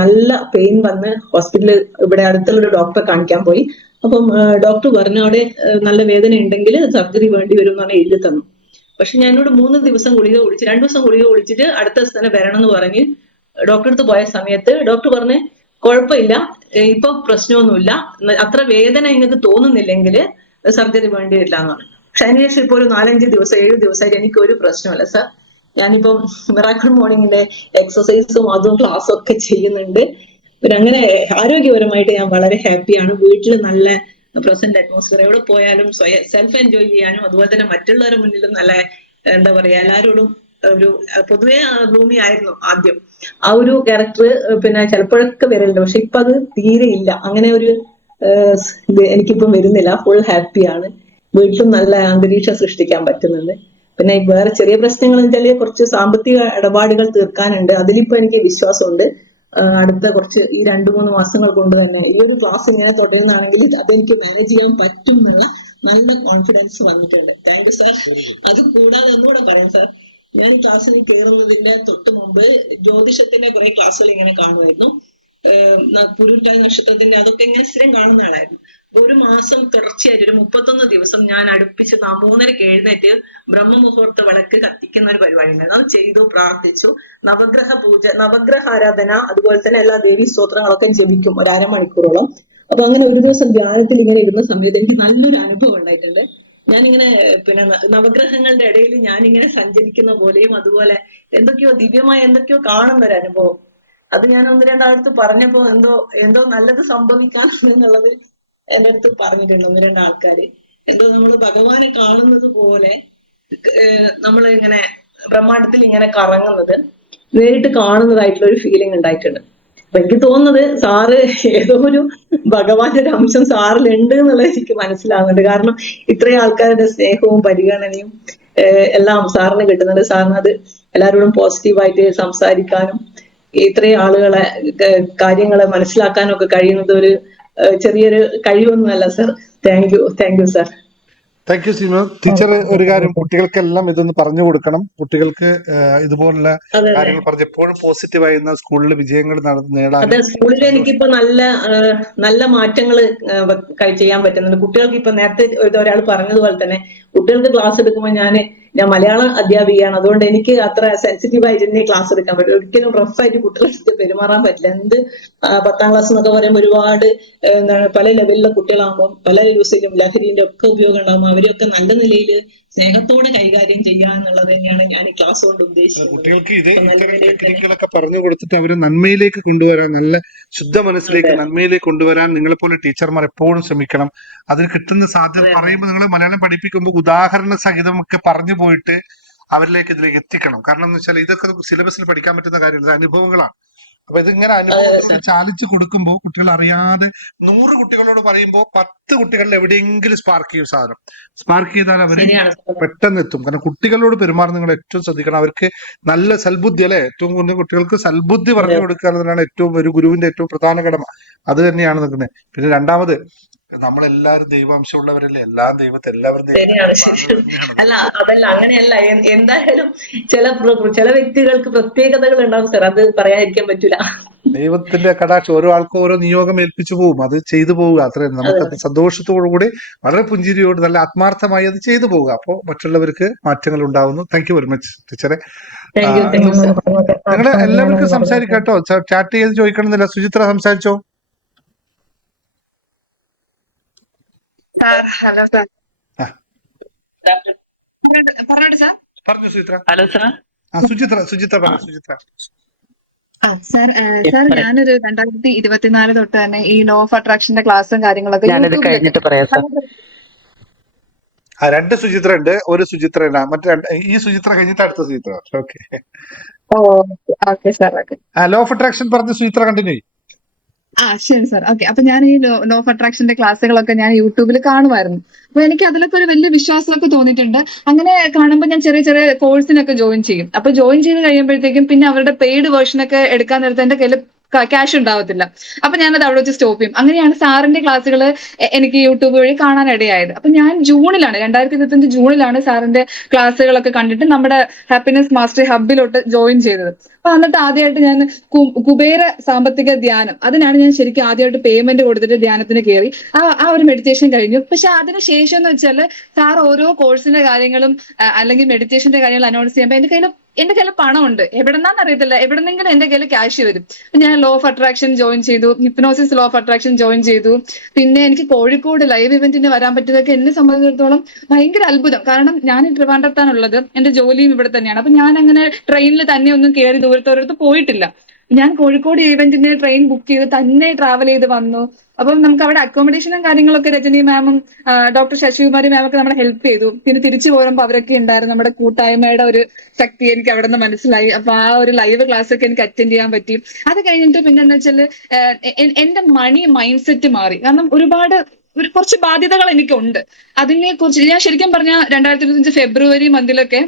നല്ല പെയിൻ വന്ന് ഹോസ്പിറ്റലിൽ ഇവിടെ അടുത്തുള്ള ഒരു ഡോക്ടറെ കാണിക്കാൻ പോയി. അപ്പം ഡോക്ടർ പറഞ്ഞു അവിടെ നല്ല വേദന ഉണ്ടെങ്കിൽ സർജറി വേണ്ടി വരും എന്ന് പറഞ്ഞ് എഴുതി തന്നു. പക്ഷെ ഞാൻ എന്നോട് 3 ദിവസം ഗുളിക കുടിച്ച് 2 ദിവസം ഗുളിക കുടിച്ചിട്ട് അടുത്ത ദിവസം തന്നെ വരണം എന്ന് പറഞ്ഞ് ഡോക്ടറെ അടുത്ത് പോയ സമയത്ത് ഡോക്ടർ പറഞ്ഞ് കുഴപ്പമില്ല, ഇപ്പൊ പ്രശ്നമൊന്നുമില്ല, അത്ര വേദന നിങ്ങൾക്ക് തോന്നുന്നില്ലെങ്കിൽ സർജറി വേണ്ടി വരില്ല എന്ന് പറഞ്ഞു. പക്ഷെ അതിനുശേഷം ഇപ്പൊ ഒരു 4-5 ദിവസം 7 ദിവസമായിട്ട് എനിക്ക് ഒരു പ്രശ്നമല്ല സാർ. ഞാനിപ്പം മിറാക്കിൾ മോർണിംഗിന്റെ എക്സസൈസും അതും ക്ലാസ്സും ഒക്കെ ചെയ്യുന്നുണ്ട്. പിന്നെ അങ്ങനെ ആരോഗ്യപരമായിട്ട് ഞാൻ വളരെ ഹാപ്പിയാണ്. വീട്ടിൽ നല്ല പ്രസന്റ് അറ്റ്മോസ്ഫിയർ, എവിടെ പോയാലും സെൽഫ് എൻജോയ് ചെയ്യാനും അതുപോലെ തന്നെ മറ്റുള്ളവരുടെ മുന്നിലും നല്ല എന്താ പറയാ എല്ലാവരോടും ഒരു പൊതുവെ ഗ്ലൂമി ആയിരുന്നു ആദ്യം. ആ ഒരു ക്യാരക്ടർ പിന്നെ ചിലപ്പോഴൊക്കെ വരലുണ്ട്. പക്ഷെ ഇപ്പൊ അത് തീരെ ഇല്ല. അങ്ങനെ ഒരു എനിക്കിപ്പം വരുന്നില്ല. ഫുൾ ഹാപ്പിയാണ്. വീട്ടിലും നല്ല അന്തരീക്ഷം സൃഷ്ടിക്കാൻ പറ്റുന്നുണ്ട്. പിന്നെ വേറെ ചെറിയ പ്രശ്നങ്ങൾ വെച്ചാല് കുറച്ച് സാമ്പത്തിക ഇടപാടുകൾ തീർക്കാനുണ്ട്. അതിലിപ്പോ എനിക്ക് വിശ്വാസമുണ്ട്. അടുത്ത കുറച്ച് ഈ 2-3 മാസങ്ങൾ കൊണ്ട് തന്നെ ഈ ഒരു ക്ലാസ് ഇങ്ങനെ തുടരുന്നതാണെങ്കിൽ അതെനിക്ക് മാനേജ് ചെയ്യാൻ പറ്റും എന്നുള്ള നല്ല കോൺഫിഡൻസ് വന്നിട്ടുണ്ട്. Thank you sir. അത് കൂടാതെ ഒന്നുകൂടെ പറയാം സാർ, ഞാൻ ക്ലാസ്സിൽ കയറുന്നതിന്റെ തൊട്ട് മുമ്പ് ജ്യോതിഷത്തിന്റെ കുറെ ക്ലാസ്സുകൾ ഇങ്ങനെ കാണുമായിരുന്നു. പുരുട്ടാതി നക്ഷത്രത്തിന്റെ അതൊക്കെ ഇങ്ങനെ സ്ഥിരം കാണുന്ന ആളായിരുന്നു. ഒരു മാസം തുടർച്ചയായിട്ട് ഒരു 31 ദിവസം ഞാൻ അടുപ്പിച്ച് 3:30 എഴുന്നേറ്റ് ബ്രഹ്മമുഹൂർത്ത വിളക്ക് കത്തിക്കുന്ന ഒരു പരിപാടി ഉണ്ടായിരുന്നു. അത് ചെയ്തു, പ്രാർത്ഥിച്ചു. നവഗ്രഹ പൂജ, നവഗ്രഹ ആരാധന, അതുപോലെ തന്നെ എല്ലാ ദേവീ സ്തോത്രങ്ങളൊക്കെ ജപിക്കും ഒരു അരമണിക്കൂറോളം. അപ്പൊ അങ്ങനെ ഒരു ദിവസം ധ്യാനത്തിൽ ഇങ്ങനെ ഇരുന്ന സമയത്ത് എനിക്ക് നല്ലൊരു അനുഭവം ഉണ്ടായിട്ടുണ്ട്. ഞാനിങ്ങനെ പിന്നെ നവഗ്രഹങ്ങളുടെ ഇടയിൽ ഞാനിങ്ങനെ സഞ്ചരിക്കുന്ന പോലെയും അതുപോലെ എന്തൊക്കെയോ ദിവ്യമായ എന്തൊക്കെയോ കാണുന്ന ഒരു അനുഭവം. അത് ഞാൻ 1-2 ആളടുത്ത് പറഞ്ഞപ്പോ എന്തോ നല്ലത് സംഭവിക്കാനുള്ളത് എന്റെ അടുത്ത് പറഞ്ഞിട്ടുണ്ട് 1-2 ആൾക്കാര്. എന്തോ നമ്മൾ ഭഗവാനെ കാണുന്നത് പോലെ നമ്മൾ ഇങ്ങനെ ബ്രഹ്മാണ്ടത്തിൽ ഇങ്ങനെ കറങ്ങുന്നത് നേരിട്ട് കാണുന്നതായിട്ടുള്ള ഒരു ഫീലിംഗ് ഉണ്ടായിട്ടുണ്ട്. അപ്പൊ എനിക്ക് തോന്നുന്നത് സാറ് ഏതോ ഒരു ഭഗവാന്റെ ഒരു അംശം സാറിലുണ്ട് എന്നുള്ളത് എനിക്ക് മനസ്സിലാകുന്നുണ്ട്. കാരണം ഇത്രയും ആൾക്കാരുടെ സ്നേഹവും പരിഗണനയും എല്ലാം സാറിന് കിട്ടുന്നുണ്ട്. സാറിന് അത് എല്ലാവരോടും പോസിറ്റീവായിട്ട് സംസാരിക്കാനും ഇത്രയും ആളുകളെ കാര്യങ്ങളെ മനസ്സിലാക്കാനും ഒക്കെ കഴിയുന്നത് ഒരു ചെറിയൊരു കഴിവൊന്നുമല്ല sir. Thank you sir. Thank you Seema teacher. ഒരു കാര്യം കുട്ടികൾക്കെല്ലാം ഇതൊന്ന് പറഞ്ഞു കൊടുക്കണം. കുട്ടികൾക്ക് ഇതുപോലുള്ള കാര്യങ്ങൾ പറഞ്ഞ് എപ്പോഴും പോസിറ്റീവായിരുന്ന സ്കൂളിൽ വിജയങ്ങൾ നേടാൻ. അതെ, സ്കൂളിൽ എനിക്കിപ്പോ നല്ല മാറ്റങ്ങൾ ചെയ്യാൻ പറ്റുന്നുണ്ട്. കുട്ടികൾക്ക് ഇപ്പൊ നേരത്തെ ഒരാൾ പറഞ്ഞതുപോലെ തന്നെ കുട്ടികൾക്ക് ക്ലാസ് എടുക്കുമ്പോൾ ഞാൻ മലയാളം അധ്യാപികയാണ്. അതുകൊണ്ട് എനിക്ക് അത്ര സെൻസിറ്റീവായിട്ട് തന്നെ ക്ലാസ് എടുക്കാൻ പറ്റും. ഒരിക്കലും റഫായിട്ട് കുട്ടികളെടുത്ത് പെരുമാറാൻ പറ്റില്ല. 10ാം ക്ലാസ് എന്നൊക്കെ പറയുമ്പോൾ ഒരുപാട് എന്താണ് പല ലെവലിലെ കുട്ടികളാകുമ്പോൾ പല യൂസേജും ലഹരിന്റെ ഒക്കെ ഉപയോഗം ഉണ്ടാകുമ്പോൾ അവരെയൊക്കെ നല്ല നിലയിൽ സ്നേഹത്തോടെ കൈകാര്യം ചെയ്യുക എന്നുള്ളത് തന്നെയാണ് ഞാൻ ഈ ക്ലാസ് കൊണ്ട് ഉദ്ദേശിക്കുന്നത്. കുട്ടികൾക്ക് ഇത്തരം ടെക്നിക്കുകളൊക്കെ പറഞ്ഞു കൊടുത്തിട്ട് അവരെ നന്മയിലേക്ക് കൊണ്ടുവരാൻ, നല്ല ശുദ്ധ മനസ്സിലേക്ക് നന്മയിലേക്ക് കൊണ്ടുവരാൻ നിങ്ങളെപ്പോലെ ടീച്ചർമാർ എപ്പോഴും ശ്രമിക്കണം. അതിന് കിട്ടുന്ന സാധ്യത പറയുമ്പോൾ നിങ്ങൾ മലയാളം പഠിപ്പിക്കുമ്പോൾ ഉദാഹരണ സഹിതമൊക്കെ പറഞ്ഞു പോയിട്ട് അവരിലേക്ക് ഇതിലേക്ക് എത്തിക്കണം. കാരണം എന്ന് വെച്ചാൽ ഇതൊക്കെ സിലബസിൽ പഠിക്കാൻ പറ്റുന്ന കാര്യങ്ങൾ അനുഭവങ്ങളാണ്. അപ്പൊ ഇതിങ്ങനെ അനുഭവത്തിലൂടെ ചാലിച്ചു കൊടുക്കുമ്പോൾ കുട്ടികൾ അറിയാതെ 100 കുട്ടികളോട് പറയുമ്പോൾ 10 കുട്ടികളിൽ എവിടെയെങ്കിലും സ്പാർക്ക് ചെയ്യും. സാധനം സ്പാർക്ക് ചെയ്താൽ അവര് പെട്ടെന്ന് എത്തും. കാരണം കുട്ടികളോട് പെരുമാറുന്ന നിങ്ങൾ ഏറ്റവും ശ്രദ്ധിക്കണം. അവർക്ക് നല്ല സൽബുദ്ധി അല്ലെ, ഏറ്റവും കൂടുതൽ കുട്ടികൾക്ക് സൽബുദ്ധി പറഞ്ഞു കൊടുക്കുക എന്നതാണ് ഏറ്റവും ഒരു ഗുരുവിന്റെ ഏറ്റവും പ്രധാന കടമ. അത് തന്നെയാണ് നിൽക്കുന്നത്. പിന്നെ രണ്ടാമത് നമ്മളെല്ലാവരും ദൈവാംശമുള്ളവരല്ലേ, എല്ലാം എല്ലാവരും അല്ല അതല്ല, അങ്ങനെയല്ല. എന്തായാലും ചില വ്യക്തികൾക്ക് പ്രത്യേകതകൾ ഉണ്ടാവും സാർ, അത് പറയാതിരിക്കാൻ പറ്റൂല. ദൈവത്തിന്റെ കടാക്ഷം ഓരോ ആൾക്കും ഓരോ നിയോഗം ഏൽപ്പിച്ചു പോകും. അത് ചെയ്തു പോവുക, അത്രയും നമുക്കത് സന്തോഷത്തോടുകൂടി വളരെ പുഞ്ചിരിയോട് നല്ല ആത്മാർത്ഥമായി അത് ചെയ്തു പോവുക. അപ്പോൾ മറ്റുള്ളവർക്ക് മാറ്റങ്ങൾ ഉണ്ടാവുന്നു. താങ്ക് യു വെരി മച്ച് ടീച്ചറെ. നിങ്ങള് എല്ലാവർക്കും സംസാരിക്കാട്ടോ, ചാറ്റ് ചെയ്ത് ചോദിക്കണമെന്നില്ല. സുചിത്ര സംസാരിച്ചോ. Hello sir. പറഞ്ഞു സുചിത്ര. Hello sir. സുചിത്ര പറഞ്ഞു. സുചിത്ര സാർ ഞാനൊരു 2024 തൊട്ട് തന്നെ ഈ ലോ ഓഫ് അട്രാക്ഷന്റെ ക്ലാസ്സും കാര്യങ്ങളൊക്കെ കഴിഞ്ഞിട്ട് പറയാം സാർ. രണ്ട് സുചിത്ര ഉണ്ട്, ഒരു സുചിത്ര ഉണ്ട്. ഈ സുചിത്ര കഴിഞ്ഞിട്ട് അടുത്ത Suchitra. Okay. Okay sir. Okay. Law of attraction പറഞ്ഞ സുചിത്ര കണ്ടിന്യൂ ചെയ്യും. ശരി സാർ. ഓക്കെ. അപ്പൊ ഞാൻ ഈ ലോ ഓഫ് അട്രാക്ഷന്റെ ക്ലാസ്സുകളൊക്കെ ഞാൻ യൂട്യൂബിൽ കാണുമായിരുന്നു. അപ്പൊ എനിക്ക് അതിലൊക്കെ ഒരു വലിയ വിശ്വാസമൊക്കെ തോന്നിയിട്ടുണ്ട്. അങ്ങനെ കാണുമ്പോൾ ഞാൻ ചെറിയ ചെറിയ കോഴ്സിനൊക്കെ ജോയിൻ ചെയ്യും. അപ്പൊ ജോയിൻ ചെയ്ത് കഴിയുമ്പോഴത്തേക്കും പിന്നെ അവരുടെ പെയ്ഡ് വേർഷൻ ഒക്കെ എടുക്കാൻ നേരത്തെ എന്റെ കയ്യിൽ ക്യാഷ് ഉണ്ടാവത്തില്ല. അപ്പൊ ഞാനത് അവിടെ വെച്ച് സ്റ്റോപ്പ് ചെയ്യും. അങ്ങനെയാണ് സാറിന്റെ ക്ലാസ്സുകൾ എനിക്ക് യൂട്യൂബ് വഴി കാണാൻ ഇടയായത്. അപ്പൊ ഞാൻ 2025 ജൂണിലാണ് സാറിന്റെ ക്ലാസ്സുകളൊക്കെ കണ്ടിട്ട് നമ്മുടെ ഹാപ്പിനെസ് മാസ്റ്ററി ഹബിലോട്ട് ജോയിൻ ചെയ്തത്. അപ്പൊ എന്നിട്ട് ആദ്യമായിട്ട് ഞാൻ കുബേര സാമ്പത്തിക ധ്യാനം, അതിനാണ് ഞാൻ ശരിക്കും ആദ്യമായിട്ട് പേയ്മെന്റ് കൊടുത്തിട്ട് ധ്യാനത്തിന് കയറി. ആ ഒരു മെഡിറ്റേഷൻ കഴിഞ്ഞു. പക്ഷെ അതിനുശേഷം എന്ന് വെച്ചാൽ സാർ ഓരോ കോഴ്സിന്റെ കാര്യങ്ങളും അല്ലെങ്കിൽ മെഡിറ്റേഷന്റെ കാര്യങ്ങൾ അനൗൺസ് ചെയ്യുമ്പോൾ എന്റെ കയ്യിൽ പണമുണ്ട്, എവിടെന്നാന്ന് അറിയത്തില്ല, എവിടെന്നെങ്കിലും എന്റെ കയ്യിൽ ക്യാഷ് വരും. ഞാൻ ലോ ഓഫ് അട്രാക്ഷൻ ജോയിൻ ചെയ്തു, hypnosis law of attraction join ചെയ്തു. പിന്നെ എനിക്ക് കോഴിക്കോട് ലൈവ് ഇവന്റിന് വരാൻ പറ്റിയതൊക്കെ എന്നെ സംബന്ധിച്ചിടത്തോളം ഭയങ്കര അത്ഭുതം. കാരണം ഞാൻ ട്രിവാൻഡ്രത്താണുള്ളത്, എന്റെ ജോലിയും ഇവിടെ തന്നെയാണ്. അപ്പൊ ഞാൻ അങ്ങനെ ട്രെയിനിൽ തന്നെ ഒന്നും കയറി ദൂരത്തോരടുത്ത് പോയിട്ടില്ല. ഞാൻ കോഴിക്കോട് ഈവന്റിന് ട്രെയിൻ ബുക്ക് ചെയ്ത് തന്നെ ട്രാവൽ ചെയ്ത് വന്നു. അപ്പം നമുക്ക് അവിടെ അക്കോമഡേഷനും കാര്യങ്ങളൊക്കെ രജനി മാമും ഡോക്ടർ ശശികുമാരി മാമൊക്കെ നമ്മളെ ഹെൽപ്പ് ചെയ്തു. പിന്നെ തിരിച്ചു പോരുമ്പോൾ അവരൊക്കെ ഉണ്ടായിരുന്നു. നമ്മുടെ കൂട്ടായ്മയുടെ ഒരു ശക്തി എനിക്ക് അവിടെ നിന്ന് മനസ്സിലായി. അപ്പൊ ആ ഒരു ലൈവ് ക്ലാസ് ഒക്കെ എനിക്ക് അറ്റൻഡ് ചെയ്യാൻ പറ്റി. അത് കഴിഞ്ഞിട്ട് പിന്നെ എന്താ വെച്ചാൽ എന്റെ മണി മൈൻഡ് സെറ്റ് മാറി. കാരണം കുറച്ച് ബാധ്യതകൾ എനിക്കുണ്ട്. അതിനെ കുറിച്ച് ഞാൻ ശരിക്കും പറഞ്ഞ 2025 ഫെബ്രുവരി മന്തിലൊക്കെ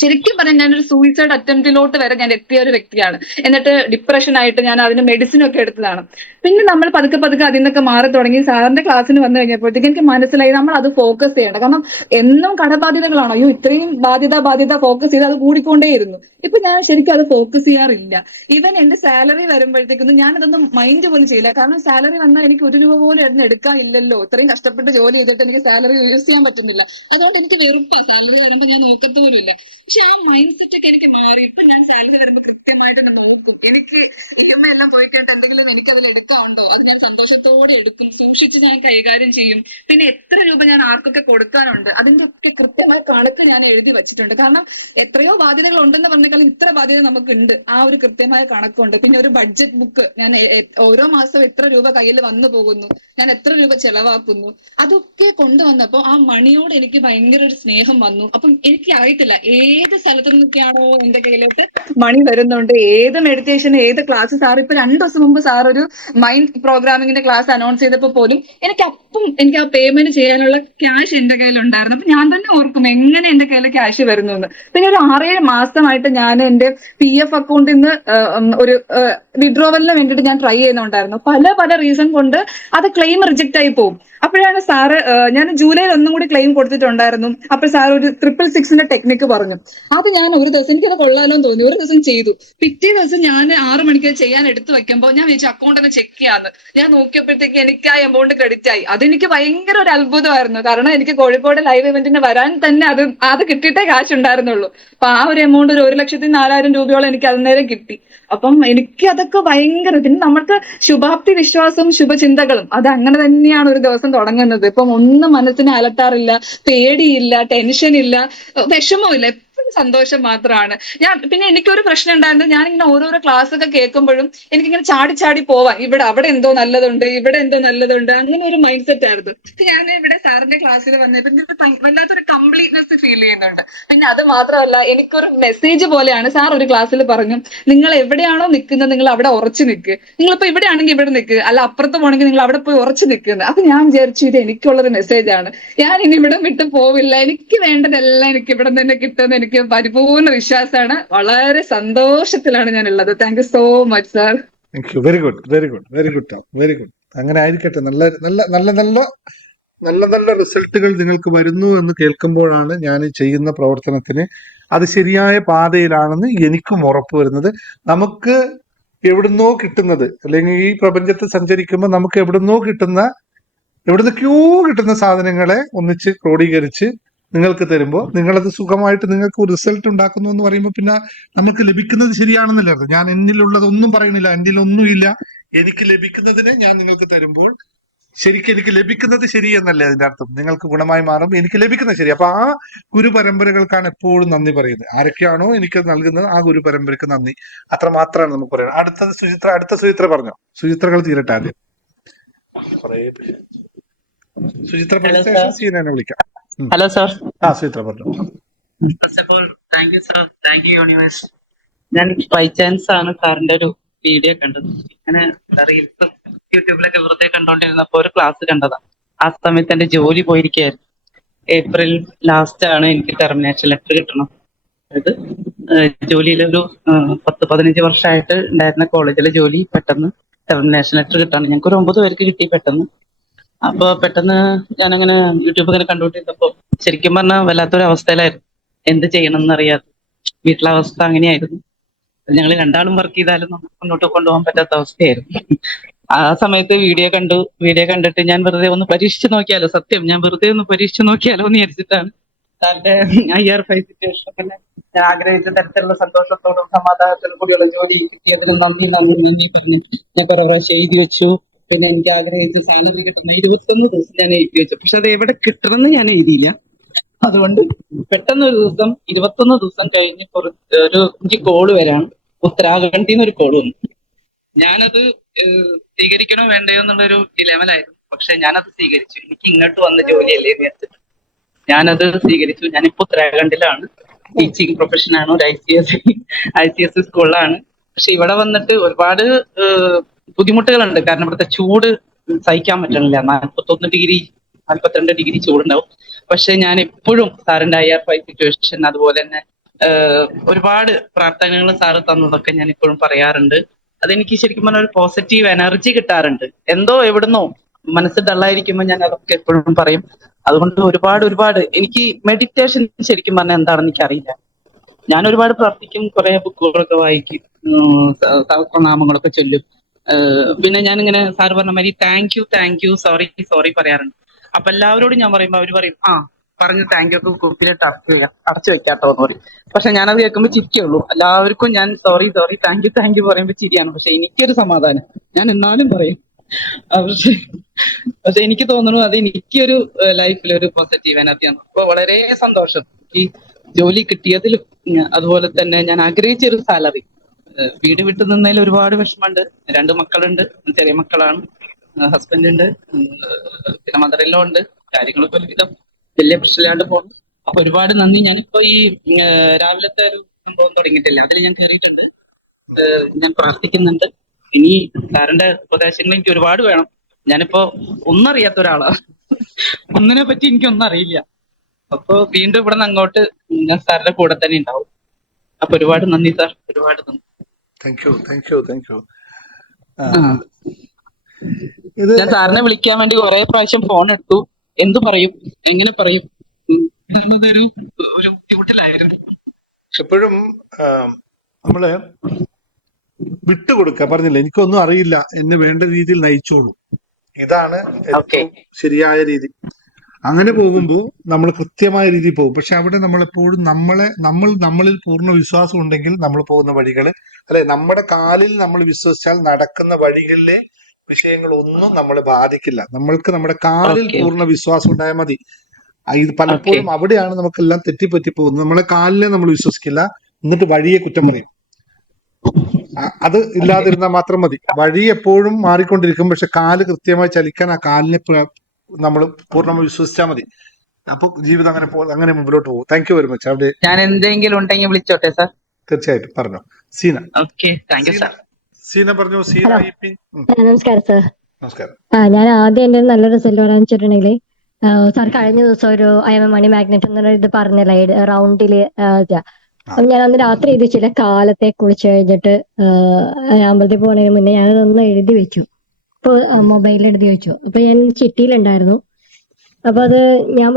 ശരിക്കും പറഞ്ഞാൽ ഞാനൊരു സൂയിസൈഡ് അറ്റംപ്റ്റിലോട്ട് വരെ ഞാൻ എത്തിയ ഒരു വ്യക്തിയാണ്. എന്നിട്ട് ഡിപ്രഷൻ ആയിട്ട് ഞാൻ അതിന് മെഡിസിൻ ഒക്കെ എടുത്തതാണ്. പിന്നെ നമ്മൾ പതുക്കെ പതുക്കെ അതിൽ നിന്നൊക്കെ മാറി തുടങ്ങി. സാറിന്റെ ക്ലാസ്സിന് വന്നു കഴിഞ്ഞപ്പോഴത്തേക്ക് എനിക്ക് മനസ്സിലായി നമ്മൾ അത് ഫോക്കസ് ചെയ്യണം. കാരണം എന്നും കടബാധ്യതകളാണോ, അയ്യോ ഇത്രയും ബാധ്യത ഫോക്കസ് ചെയ്ത് അത് കൂടിക്കൊണ്ടേയിരുന്നു. ഇപ്പൊ ഞാൻ ശരിക്കും അത് ഫോക്കസ് ചെയ്യാറില്ല. ഈവൻ എന്റെ സാലറി വരുമ്പോഴത്തേക്കൊന്നും ഞാനതൊന്നും മൈൻഡ് പോലും ചെയ്യില്ല. കാരണം സാലറി വന്നാൽ എനിക്ക് 1 രൂപ പോലും അതിന് എടുക്കാനില്ലല്ലോ. ഇത്രയും കഷ്ടപ്പെട്ട് ജോലി ചെയ്തിട്ട് എനിക്ക് സാലറി യൂസ് ചെയ്യാൻ പറ്റുന്നില്ല. അതുകൊണ്ട് എനിക്ക് വെറുപ്പാ സാലറി വരുമ്പോൾ ഞാൻ നോക്കത്തോലുമില്ല. പക്ഷെ ആ മൈൻഡ് സെറ്റ് ഒക്കെ എനിക്ക് മാറി. ഇപ്പൊ ഞാൻ സാലറി വരുമ്പോൾ കൃത്യമായിട്ട് നോക്കും. എനിക്ക് EMI എല്ലാം പോയി കഴിഞ്ഞിട്ട് എന്തെങ്കിലും എനിക്ക് അതിൽ എടുക്കാനുണ്ടോ അത് ഞാൻ സന്തോഷത്തോടെ എടുക്കും. സൂക്ഷിച്ച് ഞാൻ കൈകാര്യം ചെയ്യും. പിന്നെ എത്ര രൂപ ഞാൻ ആർക്കൊക്കെ കൊടുക്കാനുണ്ട് അതിന്റെ ഒക്കെ കൃത്യമായ കണക്ക് ഞാൻ എഴുതി വെച്ചിട്ടുണ്ട്. കാരണം എത്രയോ ബാധ്യതകൾ ഉണ്ടെന്ന് പറഞ്ഞേക്കാളും ഇത്ര ബാധ്യത നമുക്കുണ്ട്, ആ ഒരു കൃത്യമായ കണക്കുണ്ട്. പിന്നെ ഒരു ബഡ്ജറ്റ് ബുക്ക്, ഞാൻ ഓരോ മാസവും എത്ര രൂപ കയ്യിൽ വന്നു പോകുന്നു, ഞാൻ എത്ര രൂപ ചെലവാക്കുന്നു, അതൊക്കെ കൊണ്ടുവന്നപ്പോ ആ മണിയോട് എനിക്ക് ഭയങ്കര ഒരു സ്നേഹം വന്നു. അപ്പം എനിക്ക് അറിയത്തില്ല ഏത് സ്ഥലത്തു നിന്നൊക്കെയാണോ എന്റെ കയ്യിലോട്ട് മണി വരുന്നുണ്ട്, ഏത് മെഡിറ്റേഷൻ, ഏത് ക്ലാസ്. സാർ ഇപ്പൊ 2 ദിവസം മുമ്പ് സാർ ഒരു മൈൻഡ് പ്രോഗ്രാമിങ്ങിന്റെ ക്ലാസ് അനൗൺസ് ചെയ്തപ്പോൾ പോലും എനിക്ക് ആ പേയ്മെന്റ് ചെയ്യാനുള്ള ക്യാഷ് എന്റെ കയ്യിൽ ഉണ്ടായിരുന്നു. അപ്പൊ ഞാൻ തന്നെ ഓർക്കും എങ്ങനെ എന്റെ കയ്യിൽ ക്യാഷ് വരുന്നു എന്ന്. പിന്നെ ഒരു 6-7 മാസമായിട്ട് ഞാൻ എന്റെ PF അക്കൗണ്ടിൽ നിന്ന് ഒരു വിഡ്രോവലിന് വേണ്ടിയിട്ട് ഞാൻ ട്രൈ ചെയ്യുന്നുണ്ടായിരുന്നു. പല റീസൺ കൊണ്ട് അത് ക്ലെയിം റിജക്റ്റ് ആയി പോകും. അപ്പോഴാണ് സാറ്, ഞാൻ ജൂലൈയിൽ ഒന്നും കൂടി ക്ലെയിം കൊടുത്തിട്ടുണ്ടായിരുന്നു. അപ്പോൾ സാർ ഒരു 666 ടെക്നിക്ക് പറഞ്ഞു. അത് ഞാൻ ഒരു ദിവസം എനിക്കത് കൊള്ളാലോ തോന്നി, ഒരു ദിവസം ചെയ്തു. പിറ്റേ ദിവസം ഞാൻ 6 മണിക്ക് ചെയ്യാൻ എടുത്തു വെക്കുമ്പോൾ ഞാൻ വിചാരിച്ചു അക്കൗണ്ട് ഒന്ന് ചെക്ക് ചെയ്യാന്ന്. ഞാൻ നോക്കിയപ്പോഴത്തേക്ക് എനിക്ക് ആ എമൗണ്ട് ക്രെഡിറ്റ് ആയി. അതെനിക്ക് ഭയങ്കര ഒരു അത്ഭുതമായിരുന്നു. കാരണം എനിക്ക് കോഴിക്കോട് ലൈവ് ഇവന്റിന് വരാൻ തന്നെ അത് കിട്ടിയിട്ടേ കാശ് ഉണ്ടായിരുന്നുള്ളൂ. അപ്പൊ ആ ഒരു എമൗണ്ട് ഒരു 1,04,000 രൂപയോളം എനിക്ക് അന്നേരം കിട്ടി. അപ്പം എനിക്ക് അതൊക്കെ ഭയങ്കര, പിന്നെ നമ്മൾക്ക് ശുഭാപ്തി വിശ്വാസവും ശുഭചിന്തകളും അത് അങ്ങനെ തന്നെയാണ് ഒരു ദിവസം തുടങ്ങുന്നത്. ഇപ്പം ഒന്നും മനസ്സിനെ അലട്ടാറില്ല, പേടിയില്ല, ടെൻഷൻ ഇല്ല, വിഷമമില്ല, സന്തോഷം മാത്രമാണ്. പിന്നെ എനിക്കൊരു പ്രശ്നം ഉണ്ടായിരുന്നത്, ഞാനിങ്ങനെ ഓരോരോ ക്ലാസ് ഒക്കെ കേൾക്കുമ്പോഴും എനിക്കിങ്ങനെ ചാടി പോവാൻ, അവിടെ എന്തോ നല്ലതുണ്ട്, ഇവിടെ എന്തോ നല്ലതുണ്ട്, അങ്ങനെ ഒരു മൈൻഡ് സെറ്റ് ആയിരുന്നു. ഞാൻ ഇവിടെ സാറിന്റെ ക്ലാസ്സിൽ വന്നപ്പോൾ വല്ലാത്തൊരു കംപ്ലീറ്റ്നെസ് ഫീൽ ചെയ്യുന്നുണ്ട്. പിന്നെ അത് മാത്രമല്ല, എനിക്കൊരു മെസ്സേജ് പോലെയാണ്. സാർ ഒരു ക്ലാസ്സിൽ പറഞ്ഞു, നിങ്ങൾ എവിടെയാണോ നിൽക്കുന്നത് നിങ്ങൾ അവിടെ ഉറച്ചു നിൽക്കുക. നിങ്ങളിപ്പോ ഇവിടെ ആണെങ്കിൽ ഇവിടെ നിൽക്കുക, അല്ല അപ്പുറത്ത് പോകണമെങ്കിൽ നിങ്ങൾ അവിടെ പോയി ഉറച്ചു നിൽക്കുന്നത്. അപ്പൊ ഞാൻ വിചാരിച്ചു ഇത് എനിക്കുള്ളൊരു മെസ്സേജ് ആണ്, ഞാൻ ഇനി ഇവിടെ വിട്ടു പോവില്ല, എനിക്ക് വേണ്ടതെല്ലാം എനിക്ക് ഇവിടെ തന്നെ കിട്ടുമെന്ന് എനിക്ക് പരിപൂർണ്ണ വിശ്വാസമാണ്. വളരെ സന്തോഷത്തിലാണ് ഞാൻ ഉള്ളത്. Thank you so much sir. Thank you. Very good, very good, very good, very good. അങ്ങനെ ആയിരിക്കട്ടെ. നല്ല റിസൾട്ടുകൾ നിങ്ങൾക്ക് വരുന്നു എന്ന് കേൾക്കുമ്പോഴാണ് ഞാൻ ചെയ്യുന്ന പ്രവർത്തനത്തിന് അത് ശരിയായ പാതയിലാണെന്ന് എനിക്കും ഉറപ്പ് വരുന്നത്. നമുക്ക് എവിടുന്നോ കിട്ടുന്നത്, അല്ലെങ്കിൽ ഈ പ്രപഞ്ചത്തിൽ സഞ്ചരിക്കുമ്പോൾ നമുക്ക് എവിടുന്നൊക്കെയോ കിട്ടുന്ന സാധനങ്ങളെ ഒന്നിച്ച് ക്രോഡീകരിച്ച് നിങ്ങൾക്ക് തരുമ്പോൾ നിങ്ങളത് സുഖമായിട്ട് നിങ്ങൾക്ക് ഒരു റിസൾട്ട് ഉണ്ടാക്കുന്നു എന്ന് പറയുമ്പോൾ പിന്നെ നമുക്ക് ലഭിക്കുന്നത് ശരിയാണെന്നല്ലേ അർത്ഥം. ഞാൻ എന്നിലുള്ളതൊന്നും പറയുന്നില്ല, എന്നിൽ ഒന്നുമില്ല, എനിക്ക് ലഭിക്കുന്നതിന് ഞാൻ നിങ്ങൾക്ക് തരുമ്പോൾ ശരിക്കും എനിക്ക് ലഭിക്കുന്നത് ശരി എന്നല്ലേ അതിന്റെ അർത്ഥം. നിങ്ങൾക്ക് ഗുണമായി മാറും, എനിക്ക് ലഭിക്കുന്നത് ശരി. അപ്പൊ ആ ഗുരു പരമ്പരകൾക്കാണ് എപ്പോഴും നന്ദി പറയുന്നത്. ആരൊക്കെയാണോ എനിക്ക് നൽകുന്നത് ആ ഗുരു പരമ്പരക്ക് നന്ദി, അത്ര മാത്രമാണ് നമുക്ക് പറയുന്നത്. അടുത്ത സുചിത്ര പറഞ്ഞോ. സുചിത്രകൾ തീരട്ടെ ആദ്യം. സുചിത്ര പഠിച്ച ശേഷം സീനെ വിളിക്കാം. Hello sir. സുചിത്ര പറഞ്ഞു. First of all thank you sir, thank you universe. ഞാൻ ബൈ ചാൻസ് ആണ് സാറിന്റെ ഒരു വീഡിയോ കണ്ടത്. അങ്ങനെ റീൽസും യൂട്യൂബിലൊക്കെ വെറുതെ കണ്ടോണ്ടിരുന്നപ്പോ ഒരു ക്ലാസ് കണ്ടതാ. ആ സമയത്ത് എന്റെ ജോലി പോയിരിക്കുകയായിരുന്നു. ഏപ്രിൽ ലാസ്റ്റ് ആണ് എനിക്ക് ടെർമിനേഷൻ ലെറ്റർ കിട്ടണം. അതായത് ജോലിയിലൊരു 10-15 വർഷമായിട്ട് ഉണ്ടായിരുന്ന കോളേജിലെ ജോലി പെട്ടെന്ന് ടെർമിനേഷൻ ലെറ്റർ കിട്ടാണ്. ഞങ്ങൾക്ക് ഒരു 9 പേർക്ക് കിട്ടി പെട്ടെന്ന്. അപ്പൊ പെട്ടെന്ന് ഞാനങ്ങനെ യൂട്യൂബ് ഇങ്ങനെ കണ്ടുകൊണ്ടിരുന്നപ്പോ ശരിക്കും പറഞ്ഞാൽ വല്ലാത്തൊരു അവസ്ഥയിലായിരുന്നു. എന്ത് ചെയ്യണം എന്നറിയാതെ വീട്ടിലെ അവസ്ഥ അങ്ങനെയായിരുന്നു. ഞങ്ങൾ രണ്ടാളും വർക്ക് ചെയ്താലും നമുക്ക് മുന്നോട്ട് കൊണ്ടുപോകാൻ പറ്റാത്ത അവസ്ഥയായിരുന്നു. ആ സമയത്ത് വീഡിയോ കണ്ടിട്ട് ഞാൻ വെറുതെ ഒന്ന് പരീക്ഷിച്ചു നോക്കിയാലോ, സത്യം ഞാൻ വെറുതെ ഒന്ന് പരീക്ഷിച്ചു നോക്കിയാലോ എന്ന് വിചാരിച്ചിട്ടാണ് സാറിന്റെ IR5 സിറ്റുവേഷൻ തന്നെ ഞാൻ ആഗ്രഹിച്ച തരത്തിലുള്ള സന്തോഷത്തോടും സമാധാനത്തോടും കൂടിയുള്ള ജോലി കിട്ടിയതിന് നന്ദി പറഞ്ഞ് ഞാൻ കുറെ പ്രാവശ്യം എഴുതി വെച്ചു. പിന്നെ എനിക്ക് ആഗ്രഹിച്ച സാലറി കിട്ടുന്ന 21 ദിവസം ഞാൻ എഴുതി വെച്ചു. പക്ഷെ അത് എവിടെ കിട്ടണമെന്ന് ഞാൻ എഴുതിയില്ല. അതുകൊണ്ട് പെട്ടെന്ന് ഒരു ദിവസം 21 ദിവസം കഴിഞ്ഞ് എനിക്ക് കോള് വരാണ്. ഉത്തരാഖണ്ഡിൽ നിന്ന് ഒരു കോള് വന്നു. ഞാനത് സ്വീകരിക്കണോ വേണ്ടയോ എന്നുള്ളൊരു ഡിലെമലായിരുന്നു. പക്ഷെ ഞാനത് സ്വീകരിച്ചു. എനിക്ക് ഇങ്ങോട്ട് വന്ന ജോലിയല്ലേ എന്ന് വെച്ചിട്ട് ഞാനത് സ്വീകരിച്ചു. ഞാനിപ്പോ ഉത്തരാഖണ്ഡിലാണ്. ടീച്ചിങ് പ്രൊഫഷനാണ്. ഒരു ICSE സ്കൂളിലാണ്. പക്ഷെ ഇവിടെ വന്നിട്ട് ഒരുപാട് ബുദ്ധിമുട്ടുകളുണ്ട്. കാരണം ഇവിടുത്തെ ചൂട് സഹിക്കാൻ പറ്റണില്ല. 42 ഡിഗ്രി ചൂടുണ്ടാവും. പക്ഷെ ഞാൻ എപ്പോഴും സാറിന്റെ IR5 സിറ്റുവേഷൻ അതുപോലെ തന്നെ ഒരുപാട് പ്രാർത്ഥനകൾ സാറ് തന്നതൊക്കെ ഞാൻ ഇപ്പോഴും പറയാറുണ്ട്. അതെനിക്ക് ശരിക്കും പറഞ്ഞാൽ ഒരു പോസിറ്റീവ് എനർജി കിട്ടാറുണ്ട്. എന്തോ എവിടുന്നോ മനസ്സ് ഡള്ളായിരിക്കുമ്പോൾ ഞാൻ അതൊക്കെ എപ്പോഴും പറയും. അതുകൊണ്ട് ഒരുപാട് എനിക്ക് മെഡിറ്റേഷൻ ശരിക്കും പറഞ്ഞാൽ എന്താണെന്ന് എനിക്കറിയില്ല. ഞാൻ ഒരുപാട് പ്രാർത്ഥിക്കും, കുറെ ബുക്കുകളൊക്കെ വായിക്കും, സഹസ്രനാമങ്ങളൊക്കെ ചൊല്ലും. പിന്നെ ഞാനിങ്ങനെ സാറ് പറഞ്ഞ മാതിരി താങ്ക് യു സോറി പറയാറുണ്ട്. അപ്പൊ എല്ലാവരോടും ഞാൻ പറയുമ്പോൾ അവര് പറയും പറഞ്ഞ താങ്ക് യു ഒക്കെ കുപ്പിയിലിട്ട് അടച്ചു വെക്കാട്ടോ എന്ന് പറയും. പക്ഷെ ഞാനത് കേൾക്കുമ്പോൾ ചിരിക്കുള്ളൂ. എല്ലാവർക്കും ഞാൻ സോറി താങ്ക് യു പറയുമ്പോൾ ചിരിയാണ്. പക്ഷെ എനിക്കൊരു സമാധാനം, ഞാൻ എന്നാലും പറയും. പക്ഷെ എനിക്ക് തോന്നുന്നു അത് എനിക്കൊരു ലൈഫിൽ ഒരു പോസിറ്റീവ് എനർജിയാണ്. അപ്പൊ വളരെ സന്തോഷം ഈ ജോലി കിട്ടിയതിലും അതുപോലെ തന്നെ ഞാൻ ആഗ്രഹിച്ച ഒരു സാലറി. വീട് വിട്ടു നിന്നതിൽ ഒരുപാട് വിഷമമുണ്ട്. 2 മക്കളുണ്ട്, ചെറിയ മക്കളാണ്. ഹസ്ബൻഡ് ഉണ്ട്, പിന്നെ മദർ-ഇൻ-ലോ ഉണ്ട്. കാര്യങ്ങളൊക്കെ ഒരുവിധം വലിയ പ്രശ്നമില്ലാണ്ട് പോകുന്നു. അപ്പൊ ഒരുപാട് നന്ദി. ഞാനിപ്പോ ഈ രാവിലത്തെ ഒരു സംഭവം തുടങ്ങിയിട്ടില്ല, അതിൽ ഞാൻ കയറിയിട്ടുണ്ട്. ഞാൻ പ്രാർത്ഥിക്കുന്നുണ്ട്. ഇനി സാറിന്റെ ഉപദേശങ്ങൾ എനിക്ക് ഒരുപാട് വേണം. ഞാനിപ്പോ ഒന്നും അറിയാത്ത ഒരാളാണ്. ഒന്നിനെ പറ്റി എനിക്കൊന്നും അറിയില്ല. അപ്പൊ വീണ്ടും ഇവിടെ നിന്ന് അങ്ങോട്ട് ഞാൻ സാറിന്റെ കൂടെ തന്നെ ഉണ്ടാവും. അപ്പൊ ഒരുപാട് നന്ദി സാർ, ഒരുപാട് നന്ദി. Thank you. ഇത് ഞാൻ സാറിനെ വിളിക്കാൻ വേണ്ടി കുറെ പ്രാവശ്യം ഫോൺ എടുത്തു. എന്തു പറയും, എങ്ങനെ പറയും, എന്നതൊരു ബുദ്ധിമുട്ടിലായിരുന്നു. എപ്പോഴും നമ്മള് വിട്ടുകൊടുക്കുക. പറഞ്ഞില്ല, എനിക്കൊന്നും അറിയില്ല, എന്നെ വേണ്ട രീതിയിൽ നയിച്ചോളൂ. ഇതാണ് ഏറ്റവും ശരിയായ രീതി. അങ്ങനെ പോകുമ്പോൾ നമ്മൾ കൃത്യമായ രീതിയിൽ പോകും. പക്ഷെ അവിടെ നമ്മളെപ്പോഴും നമ്മളിൽ പൂർണ്ണ വിശ്വാസം ഉണ്ടെങ്കിൽ നമ്മൾ പോകുന്ന വഴികൾ, അല്ലെ, നമ്മുടെ കാലിൽ നമ്മൾ വിശ്വസിച്ചാൽ നടക്കുന്ന വഴികളിലെ വിഷയങ്ങളൊന്നും നമ്മളെ ബാധിക്കില്ല. നമ്മൾക്ക് നമ്മുടെ കാലിൽ പൂർണ്ണ വിശ്വാസം ഉണ്ടായാൽ മതി. ഇത് പലപ്പോഴും അവിടെയാണ് നമുക്കെല്ലാം തെറ്റിപ്പറ്റി പോകുന്നത്. നമ്മളെ കാലിനെ നമ്മൾ വിശ്വസിക്കില്ല, എന്നിട്ട് വഴിയെ കുറ്റം പറയും. അത് ഇല്ലാതിരുന്നാൽ മാത്രം മതി. വഴി എപ്പോഴും മാറിക്കൊണ്ടിരിക്കും, പക്ഷെ കാല് കൃത്യമായി ചലിക്കാൻ ആ കാലിനെ നമ്മൾ പൂർണ്ണമായി വിശ്വസിച്ചാൽ മതി. അപ്പൊ ജീവിതം അങ്ങനെ മുമ്പിലോട്ട് പോകും. Thank you very much. അവിടെ ഞാൻ എന്തെങ്കിലും ഉണ്ടെങ്കിൽ വിളിച്ചോട്ടെ സാർ? തീർച്ചയായിട്ടും പറഞ്ഞോ. സീന. സീന പറഞ്ഞു. നമസ്കാരം സാർ. നമസ്കാരം. ഞാൻ ആദ്യം എന്റെ നല്ല റിസൾട്ട് പറയാന്ന് വെച്ചിട്ടുണ്ടെങ്കിൽ, സാർ കഴിഞ്ഞ ദിവസം ഒരു മണി മാഗ്നറ്റ് എന്നൊരു ഇത് പറഞ്ഞില്ല, റൗണ്ടില്. അപ്പൊ ഞാൻ അന്ന് രാത്രി എഴുതിച്ചില്ല, കാലത്തെ കുളിച്ച് കഴിഞ്ഞിട്ട് അമ്പലത്തിൽ പോകുന്നതിന് മുന്നേ ഞാനതൊന്ന് എഴുതി വെച്ചു. ഇപ്പൊ മൊബൈലിൽ എഴുതി വെച്ചു. അപ്പൊ ഞാൻ ചിട്ടിയിലുണ്ടായിരുന്നു. അപ്പൊ അത് ഞാൻ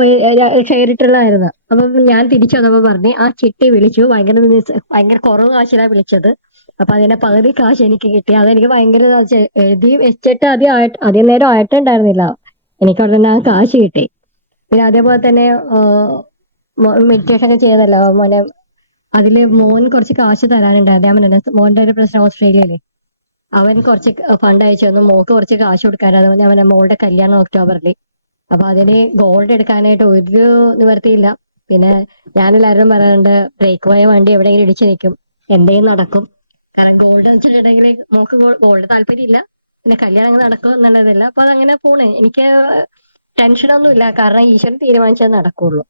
ഷെയർ ഇട്ടുള്ളതായിരുന്നു. അപ്പൊ ഞാൻ തിരിച്ചു വന്നപ്പോ പറഞ്ഞ് ആ ചിട്ടി വിളിച്ചു, ഭയങ്കര കുറവ് കാശിലാ വിളിച്ചത്. അപ്പൊ അതിന്റെ പകുതി കാശ് എനിക്ക് കിട്ടി. അതെനിക്ക് ഭയങ്കര എഴുതി വെച്ചിട്ട് ആദ്യം നേരം ആയിട്ടുണ്ടായിരുന്നില്ല, എനിക്ക് ഉടനെ ആ കാശ് കിട്ടി. പിന്നെ അതേപോലെ തന്നെ മെഡിറ്റേഷൻ ഒക്കെ ചെയ്തല്ലോ മോനെ, അതില് മോൻ കുറച്ച് കാശ് തരാനുണ്ടായിരുന്നു. മോന്റെ ഒരു പ്രശ്നം ഓസ്ട്രേലിയയില്, അവൻ കുറച്ച് ഫണ്ട് അയച്ചു തന്നു. മോക്ക് കുറച്ച് കാശ് കൊടുക്കാനായിരുന്നു. അവനെ മോളുടെ കല്യാണം ഒക്ടോബറിൽ. അപ്പൊ അതിന് ഗോൾഡ് എടുക്കാനായിട്ട് ഒരു നിവർത്തിയില്ല. പിന്നെ ഞാനെല്ലാവരും പറയാറുണ്ട്, ബ്രേക്ക് പോയ വണ്ടി എവിടെയെങ്കിലും ഇടിച്ചു നിൽക്കും, എന്തെങ്കിലും നടക്കും. കാരണം ഗോൾഡ് എന്ന് വെച്ചിട്ടുണ്ടെങ്കിൽ മോക്ക് ഗോൾഡ് താല്പര്യമില്ല, പിന്നെ കല്യാണം നടക്കും എന്നുള്ളതില്ല. അപ്പൊ അതങ്ങനെ പോണേ. എനിക്ക് ടെൻഷനൊന്നുമില്ല, കാരണം ഈശ്വരൻ തീരുമാനിച്ചാൽ നടക്കുള്ളൂ.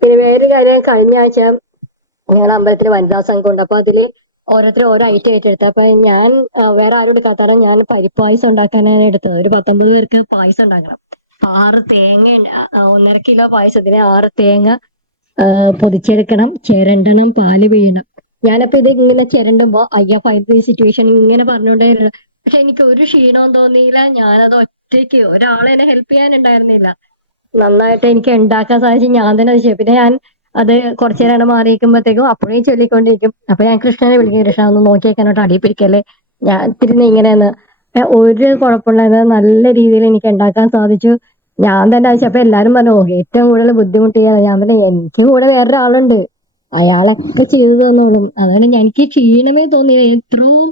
പിന്നെ വേറൊരു കാര്യം, കഴിഞ്ഞ ആഴ്ച ഞങ്ങളുടെ അമ്പലത്തിൽ വനിതാ സംഘം ഉണ്ട്. അപ്പൊ അതില് ഓരോരുത്തർ ഓരോ ഐറ്റം ഏറ്റെടുത്തത്. അപ്പൊ ഞാൻ വേറെ ആരും എടുക്കാത്ത ഞാൻ പരിപ്പ് പായസം ഉണ്ടാക്കാനാണ് എടുത്തത്. ഒരു 19 പേർക്ക് പായസം ഉണ്ടാക്കണം. 6 തേങ്ങ 1.5 കിലോ പായസത്തിന് 6 തേങ്ങ പൊതിച്ചെടുക്കണം, ചിരണ്ടണം, പാല് പിഴിയണം. ഞാനപ്പോ ഇത് ഇങ്ങനെ ചിരണ്ടുമ്പോ അയ്യ ഫൈനൽ സിറ്റുവേഷൻ ഇങ്ങനെ പറഞ്ഞോണ്ടേ ഇരുന്നു. പക്ഷെ എനിക്ക് ഒരു ക്ഷീണവും തോന്നിയില്ല. ഞാനത് ഒറ്റയ്ക്ക്, ഒരാളെ എന്നെ ഹെൽപ്പ് ചെയ്യാനുണ്ടായിരുന്നില്ല. നന്നായിട്ട് എനിക്ക് ഉണ്ടാക്കാൻ സാധിച്ചു. ഞാൻ തന്നെ അത് ചെയ്യും. പിന്നെ ഞാൻ അത് കുറച്ചു നേരം മാറിയിരിക്കുമ്പോഴത്തേക്കും അപ്പോഴേ ചൊല്ലിക്കൊണ്ടിരിക്കും. അപ്പൊ ഞാൻ കൃഷ്ണനെ വിളിക്കും, കൃഷ്ണ ഒന്ന് നോക്കിയേക്കാനോട്ട് അടി പിടിക്കല്ലേ, ഞാൻ തിരുന്ന് ഇങ്ങനെയെന്ന്. ഒരു കുഴപ്പമില്ലാതെ നല്ല രീതിയിൽ എനിക്ക് ഉണ്ടാക്കാൻ സാധിച്ചു. ഞാൻ തന്നെ അയച്ചപ്പോ എല്ലാരും പറഞ്ഞു ഏറ്റവും കൂടുതൽ ബുദ്ധിമുട്ടിയാണ്. ഞാൻ തന്നെ എനിക്ക് കൂടെ വേറൊരാളുണ്ട്, അയാളൊക്കെ ചെയ്തു തന്നോളും. അതാണ് എനിക്ക് ക്ഷീണമേ തോന്നിയത്. എത്രയും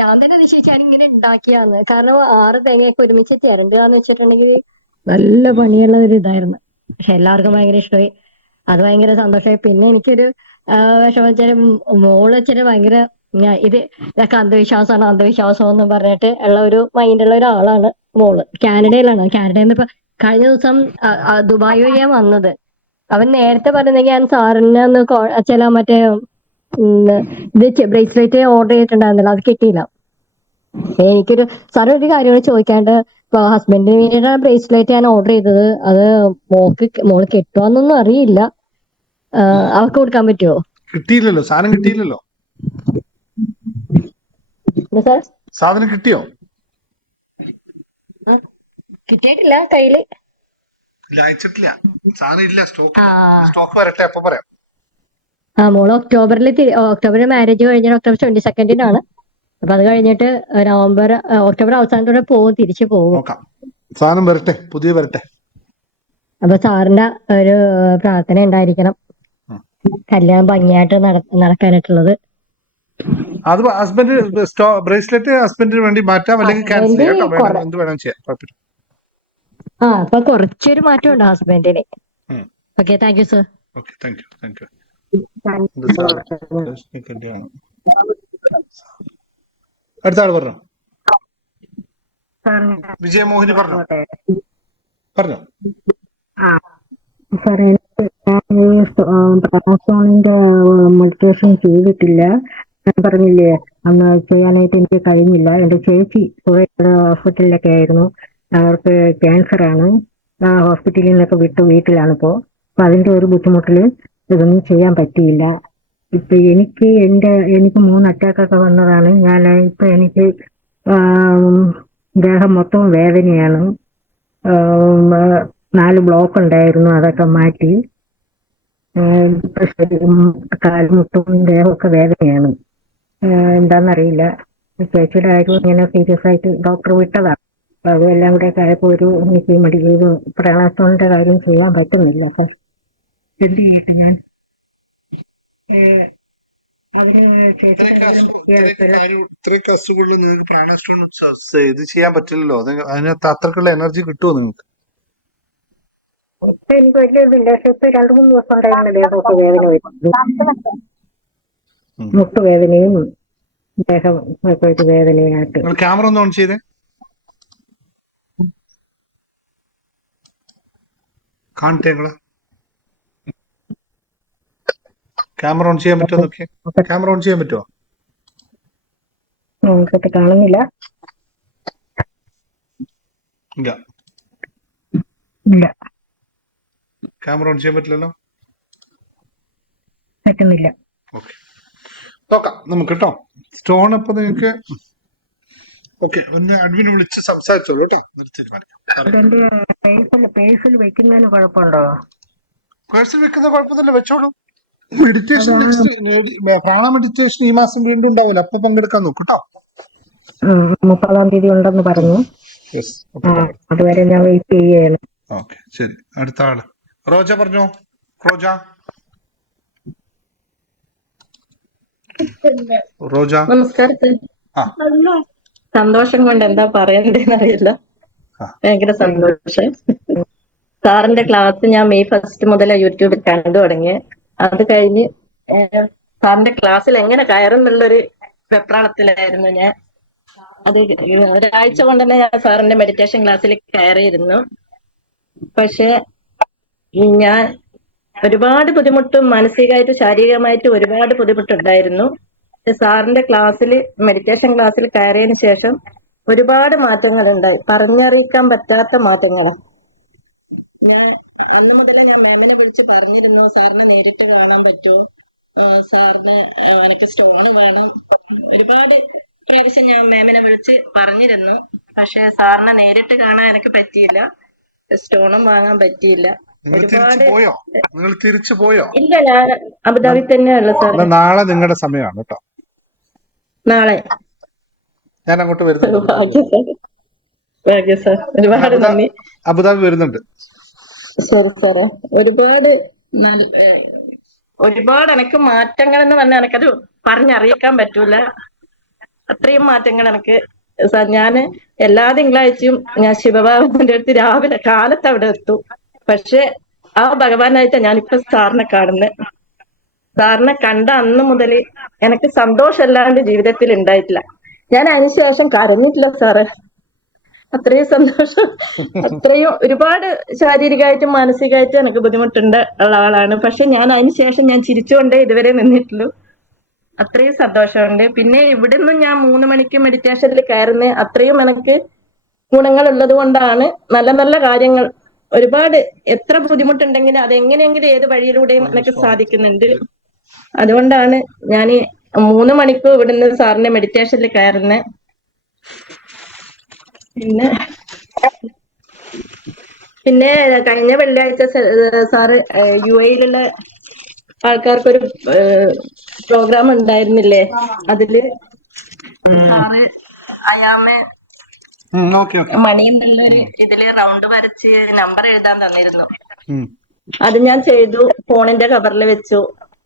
ഞാൻ തന്നെ നിശ്ചയിച്ചു ഞാൻ ഇങ്ങനെ ഉണ്ടാക്കിയാന്ന്. കാരണം 6 തേങ്ങയൊക്കെ ഒരുമിച്ച് ചിരണ്ടുക എന്ന് വെച്ചിട്ടുണ്ടെങ്കിൽ നല്ല പണിയുള്ള ഒരു ഇതായിരുന്നു. പക്ഷെ എല്ലാവർക്കും ഭയങ്കര ഇഷ്ടമായി, അത് ഭയങ്കര സന്തോഷമായി. പിന്നെ എനിക്കൊരു വിഷമം വെച്ചാൽ മോള് വെച്ചാൽ ഭയങ്കര ഇതൊക്കെ അന്ധവിശ്വാസമാണ് അന്ധവിശ്വാസം എന്ന് പറഞ്ഞിട്ട് ഉള്ള ഒരു മൈൻഡുള്ള ഒരാളാണ് മോള്. കാനഡയിലാണ്. കാനഡയിൽ നിന്ന് ഇപ്പൊ കഴിഞ്ഞ ദിവസം ദുബായ് വഴിയാണ് വന്നത്. അവൻ നേരത്തെ പറഞ്ഞെങ്കിൽ ഞാൻ സാറിനെ ഒന്ന് ചില മറ്റേ ഇത് ബ്രേസ്ലെറ്റ് ഓർഡർ ചെയ്തിട്ടുണ്ടായിരുന്നില്ല, അത് കിട്ടിയില്ല. എനിക്കൊരു സാറ് ഒരു കാര്യം കൂടി ചോദിക്കാണ്ട്, ഇപ്പൊ ഹസ്ബൻഡിന് വേണ്ടിയിട്ടാണ് ബ്രേസ്ലെറ്റ് ഞാൻ ഓർഡർ ചെയ്തത്. അത് മോള് കിട്ടുവാന്നൊന്നും അറിയില്ല. അവർക്ക് കൊടുക്കാൻ പറ്റുമോ? കിട്ടിയില്ലല്ലോ, സാധനം കിട്ടിയില്ലല്ലോ. സാർ സാധനം കിട്ടിയോ? കിട്ടിയിട്ടില്ല കയ്യില്. ഇല്ല, അയച്ചിട്ടില്ല. സാധനം ഇല്ല, സ്റ്റോക്ക് വരട്ടെ അപ്പൊ പറയാം. മോള് ഒക്ടോബറിൽ മാരേജ് കഴിഞ്ഞാൽ ഒക്ടോബർ 22 അപ്പൊ അത് കഴിഞ്ഞിട്ട് ഒക്ടോബർ അവസാനത്തോടെ തിരിച്ചു പോകും. നോക്കാം, സാധനം വരട്ടെ, പുതിയ വരട്ടെ. അപ്പൊ സാറിന്റെ ഒരു പ്രാർത്ഥന ഉണ്ടായിരിക്കണം കല്യാണം ഭംഗിയായിട്ട് നടക്കാനായിട്ടുള്ളത്. അത് ഹസ്ബൻഡ് ബ്രേസ്ലെറ്റ് ഹസ്ബൻഡിന് വേണ്ടി മാറ്റാം, അല്ലെങ്കിൽ ക്യാൻസൽ ചെയ്യാം കേട്ടോ. എന്ത് വേണം ചെയ്യാം, കുഴപ്പമില്ല. അപ്പൊ കുറച്ചൊരു മാറ്റം ഉണ്ട് ഹസ്ബൻഡിന്. Okay, thank you sir. Okay, thank U, thank you. അടുത്ത ആള് പറഞ്ഞോ. വിജയമോഹിനി പറഞ്ഞോ. സാറേ, മെഡിറ്റേഷൻ ചെയ്തിട്ടില്ല. ഞാൻ പറഞ്ഞില്ലേ അന്ന് ചെയ്യാനായിട്ട് എനിക്ക് കഴിഞ്ഞില്ല. എന്റെ ചേച്ചി ഹോസ്പിറ്റലിലൊക്കെ ആയിരുന്നു, അവർക്ക് ക്യാൻസർ ആണ്. ആ ഹോസ്പിറ്റലിൽ നിന്നൊക്കെ വിട്ടു വീട്ടിലാണിപ്പോ. അപ്പൊ അതിന്റെ ഒരു ബുദ്ധിമുട്ടില് ഇതൊന്നും ചെയ്യാൻ പറ്റിയില്ല. ഇപ്പൊ എനിക്ക് 3 അറ്റാക്കൊക്കെ വന്നതാണ്. ഇപ്പൊ എനിക്ക് ദേഹം മൊത്തം വേദനയാണ്. 4 ബ്ലോക്ക് ഉണ്ടായിരുന്നു, അതൊക്കെ മാറ്റി. കാൽമുട്ടും ദേഹമൊക്കെ വേദനയാണ്. എന്താന്നറിയില്ല. ചേച്ചിയുടെ കാര്യം ഇങ്ങനെ സീരിയസ് ആയിട്ട് ഡോക്ടർ വിട്ടതാണ്. അപ്പൊ അതെല്ലാം കൂടെ ആയപ്പോ എനിക്ക് പ്രണാസോണിന്റെ കാര്യം ചെയ്യാൻ പറ്റുന്നില്ല സാർ. എന്ത് ചെയ്യട്ടെ ഞാൻ? ഇത്രയൊക്കെ അസുഖമുള്ള നിങ്ങൾക്ക് പ്രാണസ്റ്റോൺ ഇത് ചെയ്യാൻ പറ്റില്ലല്ലോ. അതിനകത്ത് അത്രക്കുള്ള എനർജി കിട്ടുമോ നിങ്ങൾക്ക്? എനിക്ക് വലിയ 2-3 ദിവസം ഉണ്ടായിരുന്ന ദേഹമൊക്കെ വേദന വരുന്നു. മുട്ടുവേദനയും ദേഹം വേദനയായിട്ട്. ക്യാമറ ഒന്ന് ഓൺ ചെയ്തേ, കാണട്ടെ. ക്യാമറ ഓൺ ചെയ്യാൻ പറ്റുമോ നോക്കിയേ. ക്യാമറ ഓൺ ചെയ്യാൻ പറ്റുമോ? കാണുന്നില്ല. ഇല്ല, ഇല്ല, ക്യാമറ ഓൺ ചെയ്യാൻ പറ്റില്ലല്ലോ. പറ്റുന്നില്ല. ഓക്കെ, നോക്കാം നമുക്ക് കേട്ടോ. സ്റ്റോൺ അപ്പൊ നിങ്ങൾക്ക് ഓക്കെ, ഒന്ന് അഡ്മിനെ വിളിച്ച് സംസാരിച്ചോളൂ കേട്ടോ. തീരുമാനിക്കാം. പേഴ്സിൽ വെക്കുന്നതിന് കുഴപ്പമുണ്ടോ? പേഴ്സിൽ വെക്കുന്ന കുഴപ്പമൊന്നുമില്ല, വെച്ചോളൂ. മെഡിറ്റേഷൻ പ്രാണ മെഡിറ്റേഷൻ ഈ മാസം വീണ്ടും ഉണ്ടാവില്ല, അപ്പൊ പങ്കെടുക്കാൻ നോക്കും കേട്ടോ. 30-ാം തീയതി ഉണ്ടെന്ന് പറഞ്ഞു. അതുവരെ ഞാൻ വെയിറ്റ് ചെയ്യാണ്. ഓക്കെ, ശരി. അടുത്ത ആള് റോജ പറഞ്ഞോ. റോജ. നമസ്കാരം. സന്തോഷം കൊണ്ട് എന്താ പറയണ്ടേന്ന് അറിയില്ല. ഭയങ്കര സന്തോഷം. സാറിന്റെ ക്ലാസ് ഞാൻ May 1 മുതൽ യൂട്യൂബിൽ കണ്ടു തുടങ്ങി. അത് കഴിഞ്ഞ് സാറിന്റെ ക്ലാസ്സിൽ എങ്ങനെ കയറുന്നുള്ളൊരു വെപ്രാളത്തിലായിരുന്നു ഞാൻ. അത് ഒരാഴ്ച കൊണ്ട് തന്നെ ഞാൻ സാറിന്റെ മെഡിറ്റേഷൻ ക്ലാസ്സിൽ കയറിയിരുന്നു. പക്ഷെ ഞാൻ ഒരുപാട് ബുദ്ധിമുട്ടും മാനസികമായിട്ട് ശാരീരികമായിട്ട് ഒരുപാട് ബുദ്ധിമുട്ടുണ്ടായിരുന്നു. സാറിന്റെ ക്ലാസ്സിൽ മെഡിറ്റേഷൻ ക്ലാസ്സിൽ കയറിയതിനു ശേഷം ഒരുപാട് മാറ്റങ്ങൾ ഉണ്ടായി, പറഞ്ഞറിയിക്കാൻ പറ്റാത്ത മാറ്റങ്ങളാണ്. ഞാൻ അന്ന് മുതൽ ഞാൻ മാമിനെ വിളിച്ച് പറഞ്ഞിരുന്നു, സാറിനെ നേരിട്ട് കാണാൻ പറ്റുമോ, സാറിന് എനിക്ക് സ്റ്റോൺ വേണം. ഒരുപാട് പ്രാവശ്യം ഞാൻ മാമിനെ വിളിച്ച് പറഞ്ഞിരുന്നു. പക്ഷെ സാറിനെ നേരിട്ട് കാണാൻ എനിക്ക് പറ്റിയില്ല, സ്റ്റോണും വാങ്ങാൻ പറ്റിയില്ല. ഒരുപാട് നിങ്ങൾ തിരിച്ചു പോയോ? ഇല്ല, ഞാൻ അബുദാബി തന്നെയല്ല സാർ. നാളെ നിങ്ങളുടെ സമയമാണ് കേട്ടോ. നാളെ ഞാൻ അങ്ങോട്ട് വരുന്നുണ്ട്. ഓക്കെ സാർ, ഒരുപാട് നന്ദി. അബുദാബി വരുന്നുണ്ട്. ശരി സാറേ. ഒരുപാട് എനിക്ക് മാറ്റങ്ങൾ എന്ന് പറഞ്ഞാൽ എനിക്കത് പറഞ്ഞറിയിക്കാൻ പറ്റൂല. അത്രയും മാറ്റങ്ങൾ എനിക്ക് ഞാന് എല്ലാ തിങ്കളാഴ്ചയും ഞാൻ ശിവബാബന്റെ അടുത്ത് രാവിലെ കാലത്ത് അവിടെ എത്തും. പക്ഷെ ആ ഭഗവാനായിട്ട് ഞാനിപ്പോ സാറിനെ കാണുന്നത്. സാറിനെ കണ്ട അന്ന് മുതൽ എനിക്ക് സന്തോഷമല്ലാണ്ട് ജീവിതത്തിൽ ഉണ്ടായിട്ടില്ല. ഞാൻ അതിനുശേഷം കരഞ്ഞിട്ടില്ല സാറ്. അത്രയും സന്തോഷം, അത്രയും ഒരുപാട് ശാരീരികമായിട്ടും മാനസികമായിട്ടും എനിക്ക് ബുദ്ധിമുട്ടുണ്ട് ഉള്ള ആളാണ്. പക്ഷെ ഞാൻ അതിനുശേഷം ഞാൻ ചിരിച്ചുകൊണ്ടേ ഇതുവരെ നിന്നിട്ടുള്ളൂ. അത്രയും സന്തോഷമുണ്ട്. പിന്നെ ഇവിടുന്ന് ഞാൻ 3 മണിക്ക് മെഡിറ്റേഷനിൽ കയറുന്ന അത്രയും എനിക്ക് ഗുണങ്ങൾ ഉള്ളത് കൊണ്ടാണ്. നല്ല നല്ല കാര്യങ്ങൾ ഒരുപാട്, എത്ര ബുദ്ധിമുട്ടുണ്ടെങ്കിലും അതെങ്ങനെയെങ്കിലും ഏത് വഴിയിലൂടെയും എനിക്ക് സാധിക്കുന്നുണ്ട്. അതുകൊണ്ടാണ് ഞാൻ 3 മണിക്കൂർ ഇവിടുന്ന് സാറിന്റെ മെഡിറ്റേഷനിൽ കയറുന്നത്. പിന്നെ കഴിഞ്ഞ വെള്ളിയാഴ്ച സാറ് UAE-ലുള്ള ആൾക്കാർക്കൊരു പ്രോഗ്രാം ഉണ്ടായിരുന്നില്ലേ, അതില് സാറ് അയാമെ മണി എന്നുള്ളൊരു ഇതില് റൗണ്ട് വരച്ച് നമ്പർ എഴുതാൻ തന്നിരുന്നു. അത് ഞാൻ ചെയ്തു, ഫോണിന്റെ കവറിൽ വെച്ചു.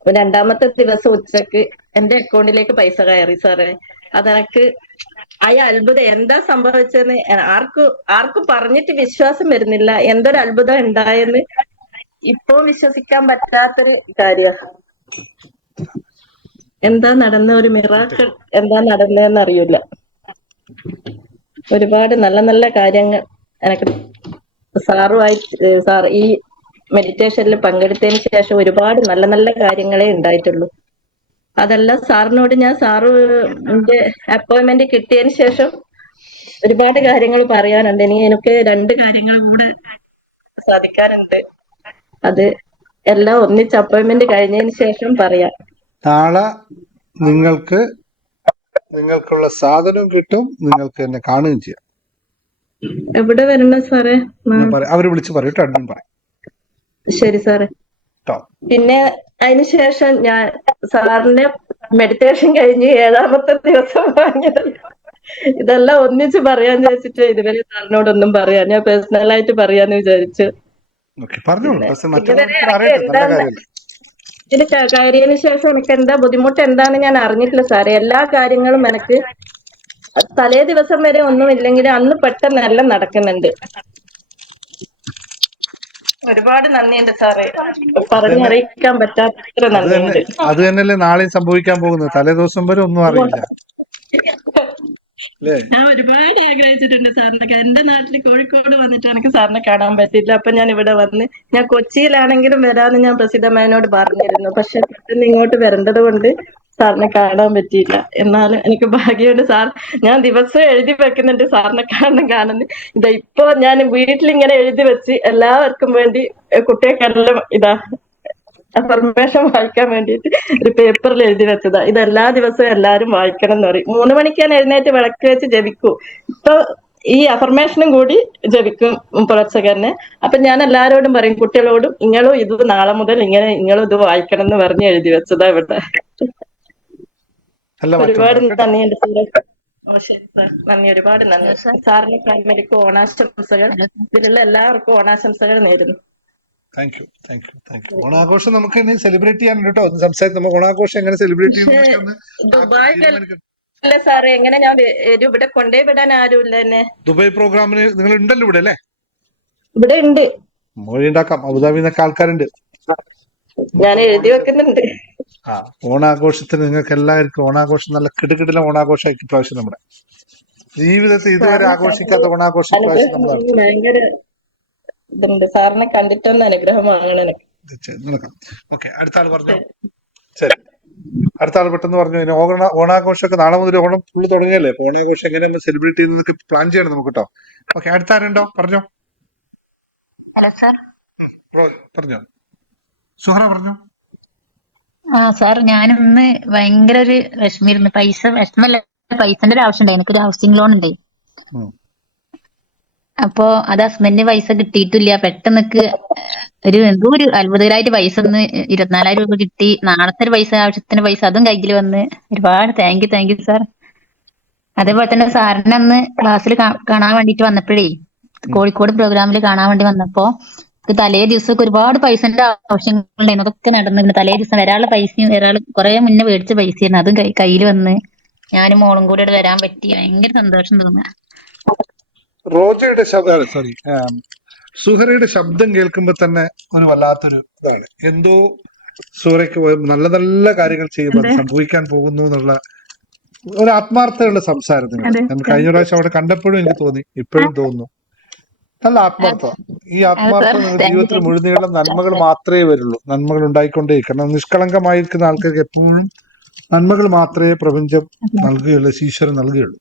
2-മത്തെ ദിവസം ഉച്ചക്ക് എന്റെ അക്കൗണ്ടിലേക്ക് പൈസ കയറി സാറേ. അതെനിക്ക് അത്ഭുതം, എന്താ സംഭവിച്ചെന്ന് ആർക്കും പറഞ്ഞിട്ട് വിശ്വാസം വരുന്നില്ല. എന്തൊരു അത്ഭുതം ഉണ്ടായെന്ന് ഇപ്പൊ വിശ്വസിക്കാൻ പറ്റാത്തൊരു കാര്യ. എന്താ നടന്ന ഒരു മിറാക്കിൾ, എന്താ നടന്നതെന്ന് അറിയില്ല. ഒരുപാട് നല്ല നല്ല കാര്യങ്ങൾ എനിക്ക് സാർ ഈ മെഡിറ്റേഷനിൽ പങ്കെടുത്തതിന് ശേഷം ഒരുപാട് നല്ല നല്ല കാര്യങ്ങളെ ഉണ്ടായിട്ടുള്ളൂ. അതെല്ലാം സാറിനോട് സാറിന്റെ അപ്പോയിന്റ്മെന്റ് കിട്ടിയതിന് ശേഷം ഒരുപാട് കാര്യങ്ങൾ പറയാനുണ്ട്. എനിക്ക് 2 കാര്യങ്ങൾ കൂടെ സാധിക്കാനുണ്ട്. അത് എല്ലാം ഒന്നിച്ച് അപ്പോയിന്റ്മെന്റ് കഴിഞ്ഞതിന് ശേഷം പറയാം. നാളെ നിങ്ങൾക്കുള്ള സാധനവും കിട്ടും, നിങ്ങൾക്ക് എന്നെ കാണുകയും ചെയ്യാം. എവിടെ വരണം സാറേ? അവര് വിളിച്ച് പറയും, അഡ്മിൻ പറയും. ശരി സാറേ. പിന്നെ അതിനുശേഷം ഞാൻ സാറിന്റെ മെഡിറ്റേഷൻ കഴിഞ്ഞ് 7-മത്തെ ദിവസം വാങ്ങിയത്. ഇതെല്ലാം ഒന്നിച്ച് പറയാന്ന് വെച്ചിട്ട് ഇതുവരെ സാറിനോടൊന്നും പറയാം, ഞാൻ പേഴ്സണലായിട്ട് പറയാന്ന് വിചാരിച്ചു. ഇതിന് കയറിയതിനു ശേഷം എനിക്ക് എന്താ ബുദ്ധിമുട്ട് എന്താന്ന് ഞാൻ അറിഞ്ഞിട്ടില്ല സാറേ. എല്ലാ കാര്യങ്ങളും എനിക്ക് തലേ ദിവസം വരെ ഒന്നുമില്ലെങ്കിൽ അന്ന് പെട്ടെന്ന് എല്ലാം നടക്കുന്നുണ്ട്. ഒരുപാട് നന്ദിയുണ്ട് സാറേ, പറഞ്ഞറിയിക്കാൻ പറ്റാത്ത നന്ദിയുണ്ട്. അത് തന്നെയല്ലേ നാളെയും സംഭവിക്കാൻ പോകുന്നത്. തലേ ദിവസം വരെ ഒന്നും അറിയില്ല. ഞാൻ ഒരുപാട് ആഗ്രഹിച്ചിട്ടുണ്ട് സാറിനെ. എന്റെ നാട്ടിൽ കോഴിക്കോട് വന്നിട്ട് എനിക്ക് സാറിനെ കാണാൻ പറ്റില്ല. അപ്പൊ ഞാൻ ഇവിടെ വന്ന്, ഞാൻ കൊച്ചിയിലാണെങ്കിലും വരാന്ന് ഞാൻ പ്രസിദ്ധമ്മയോട് പറഞ്ഞിരുന്നു. പക്ഷെ പെട്ടെന്ന് ഇങ്ങോട്ട് വരേണ്ടത് കൊണ്ട് സാറിനെ കാണാൻ പറ്റിയില്ല. എന്നാലും എനിക്ക് ഭാഗ്യമുണ്ട് സാർ. ഞാൻ ദിവസവും എഴുതി വെക്കുന്നുണ്ട് സാറിനെ കാണുന്നു. ഇപ്പൊ ഞാൻ വീട്ടിലിങ്ങനെ എഴുതി വെച്ച് എല്ലാവർക്കും വേണ്ടി, കുട്ടികൾക്കെല്ലാം അഫർമേഷൻ വായിക്കാൻ വേണ്ടിയിട്ട് ഒരു പേപ്പറിൽ എഴുതി വെച്ചതാ. ഇത് എല്ലാ ദിവസവും എല്ലാരും വായിക്കണം എന്ന് പറയും. 3 മണിക്ക് എഴുന്നേറ്റ് വിളക്ക് വെച്ച് ജപിക്കൂ. ഇപ്പൊ ഈ അഫർമേഷനും കൂടി ജപിക്കും പുലർച്ചകന്നെ. അപ്പൊ ഞാൻ എല്ലാരോടും പറയും, കുട്ടികളോടും, നിങ്ങളും ഇത് നാളെ മുതൽ നിങ്ങളും ഇത് വായിക്കണം എന്ന് പറഞ്ഞ് എഴുതി വെച്ചതാ ഇവിടെ. ഒരുപാട് നന്ദിയുണ്ട് സാറേ. ശരി സാർ, നന്ദി, ഒരുപാട് നന്ദി സാറിന്. ഫാമിലിക്ക് ഓണാശംസകൾ, ഇതിലുള്ള എല്ലാവർക്കും ഓണാശംസകൾ നേരുന്നു. Thank you. ഓണാഘോഷം നമുക്ക് ഇനി സെലിബ്രേറ്റ് ചെയ്യാനുണ്ട് കേട്ടോ. സംസാരിച്ച് നമുക്ക് ഓണാഘോഷം എങ്ങനെ സെലിബ്രേറ്റ് ചെയ്യുന്നു. ദുബായ് സാറേ, എങ്ങനെ ഞാൻ ഇവിടെ കൊണ്ടേ വിടാൻ ആരുമില്ല എന്നെ. ദുബായ് പ്രോഗ്രാമിന് നിങ്ങൾ ഉണ്ടല്ലോ ഇവിടെ അല്ലേ? ഇവിടെ ഉണ്ട്, മൊഴി ഉണ്ടാക്കാം. അബുദാബിയിൽ നിന്നൊക്കെ ആൾക്കാരുണ്ട്, ഞാൻ എഴുതി വെക്കുന്നുണ്ട്. ഓണാഘോഷത്തിന് നിങ്ങൾക്ക് എല്ലാവർക്കും ഓണാഘോഷം നല്ല കിടുകിടില ഓണാഘോഷമാക്കി പ്രാവശ്യം നമ്മുടെ ജീവിതത്തിൽ ഇതുവരെ ആഘോഷിക്കാത്ത ഓണാഘോഷം പ്രാവശ്യം നമ്മൾ ഭയങ്കര ഇതുണ്ട്. സാറിനെ കണ്ടിട്ടൊന്ന് അനുഗ്രഹം വാങ്ങണം എനിക്ക്. നടക്കാം. ഓക്കെ, അടുത്ത ആൾ പറഞ്ഞോ. ശരി, അടുത്ത ആൾ പെട്ടെന്ന് പറഞ്ഞു. ഇനി ഓണാഘോഷമൊക്കെ നാളെ മുതൽ ഓണം ഫുള്ള് തുടങ്ങിയല്ലേ. അപ്പൊ ഓണാഘോഷം എങ്ങനെ നമ്മൾ സെലിബ്രേറ്റ് ചെയ്യുന്നതൊക്കെ പ്ലാൻ ചെയ്യണം നമുക്ക് കേട്ടോ. ഓക്കെ, അടുത്ത ആരുണ്ടോ പറഞ്ഞോ. Hello sir. പറഞ്ഞോ സുഹറ പറഞ്ഞോ. സാർ ഞാനിന്ന് ഭയങ്കര ഒരു വിഷമിരുന്നു. വിഷമല്ല, പൈസന്റെ ഒരു ആവശ്യം ഉണ്ടായി. എനിക്കൊരു ഹൗസിംഗ് ലോൺ ഉണ്ട്. അപ്പോ അത് ഹസ്ബൻഡിന് പൈസ കിട്ടിയിട്ടില്ല. പെട്ടെന്ന് എന്തോ ഒരു അത്ഭുതകരമായിട്ട് പൈസ ഒന്ന് 24,000 രൂപ കിട്ടി. നാളത്തെ ഒരു പൈസ ആവശ്യത്തിന് പൈസ അതും കയ്യിൽ വന്ന്. ഒരുപാട് താങ്ക് യു സാർ. അതേപോലെ തന്നെ സാറിനെ അന്ന് ക്ലാസ്സിൽ കാണാൻ വേണ്ടിട്ട് വന്നപ്പോഴേ, കോഴിക്കോട് പ്രോഗ്രാമിൽ കാണാൻ വേണ്ടി വന്നപ്പോ തലേ ദിവസമൊക്കെ ഒരുപാട് പൈസന്റെ ആവശ്യങ്ങളുണ്ടായിരുന്നു. അതൊക്കെ നടന്നിരുന്നു. തലേ ദിവസം ഒരാളുടെ പൈസയും ഒരാൾ കുറെ മുന്നേ മേടിച്ച പൈസയായിരുന്നു. അതും കയ്യിൽ വന്ന് ഞാനും മോളും കൂടെ ഇവിടെ വരാൻ പറ്റി. ഭയങ്കര സന്തോഷം തോന്നുക. റോജയുടെ ശബ്ദം, സോറി, സുഹറയുടെ ശബ്ദം കേൾക്കുമ്പോ തന്നെ ഒരു വല്ലാത്തൊരു ഇതാണ്. എന്തോ സുഹറയ്ക്ക് നല്ല നല്ല കാര്യങ്ങൾ ചെയ്യുമ്പോൾ അത് സംഭവിക്കാൻ പോകുന്നു എന്നുള്ള ഒരു ആത്മാർത്ഥതയുള്ള സംസാരം നിങ്ങൾ. ഞാൻ കഴിഞ്ഞ പ്രാവശ്യം അവിടെ കണ്ടപ്പോഴും എനിക്ക് തോന്നി, ഇപ്പോഴും തോന്നുന്നു. നല്ല ആത്മാർത്ഥത. ഈ ആത്മാർത്ഥത നിങ്ങളുടെ ജീവിതത്തിൽ മുഴുനീളം നന്മകൾ മാത്രമേ വരുള്ളൂ. നന്മകൾ ഉണ്ടായിക്കൊണ്ടേയിരിക്കണം. നിഷ്കളങ്കമായിരിക്കുന്ന ആൾക്കാർക്ക് എപ്പോഴും നന്മകൾ മാത്രമേ പ്രപഞ്ചം നൽകുകയുള്ളൂ, ഈശ്വരൻ നൽകുകയുള്ളൂ.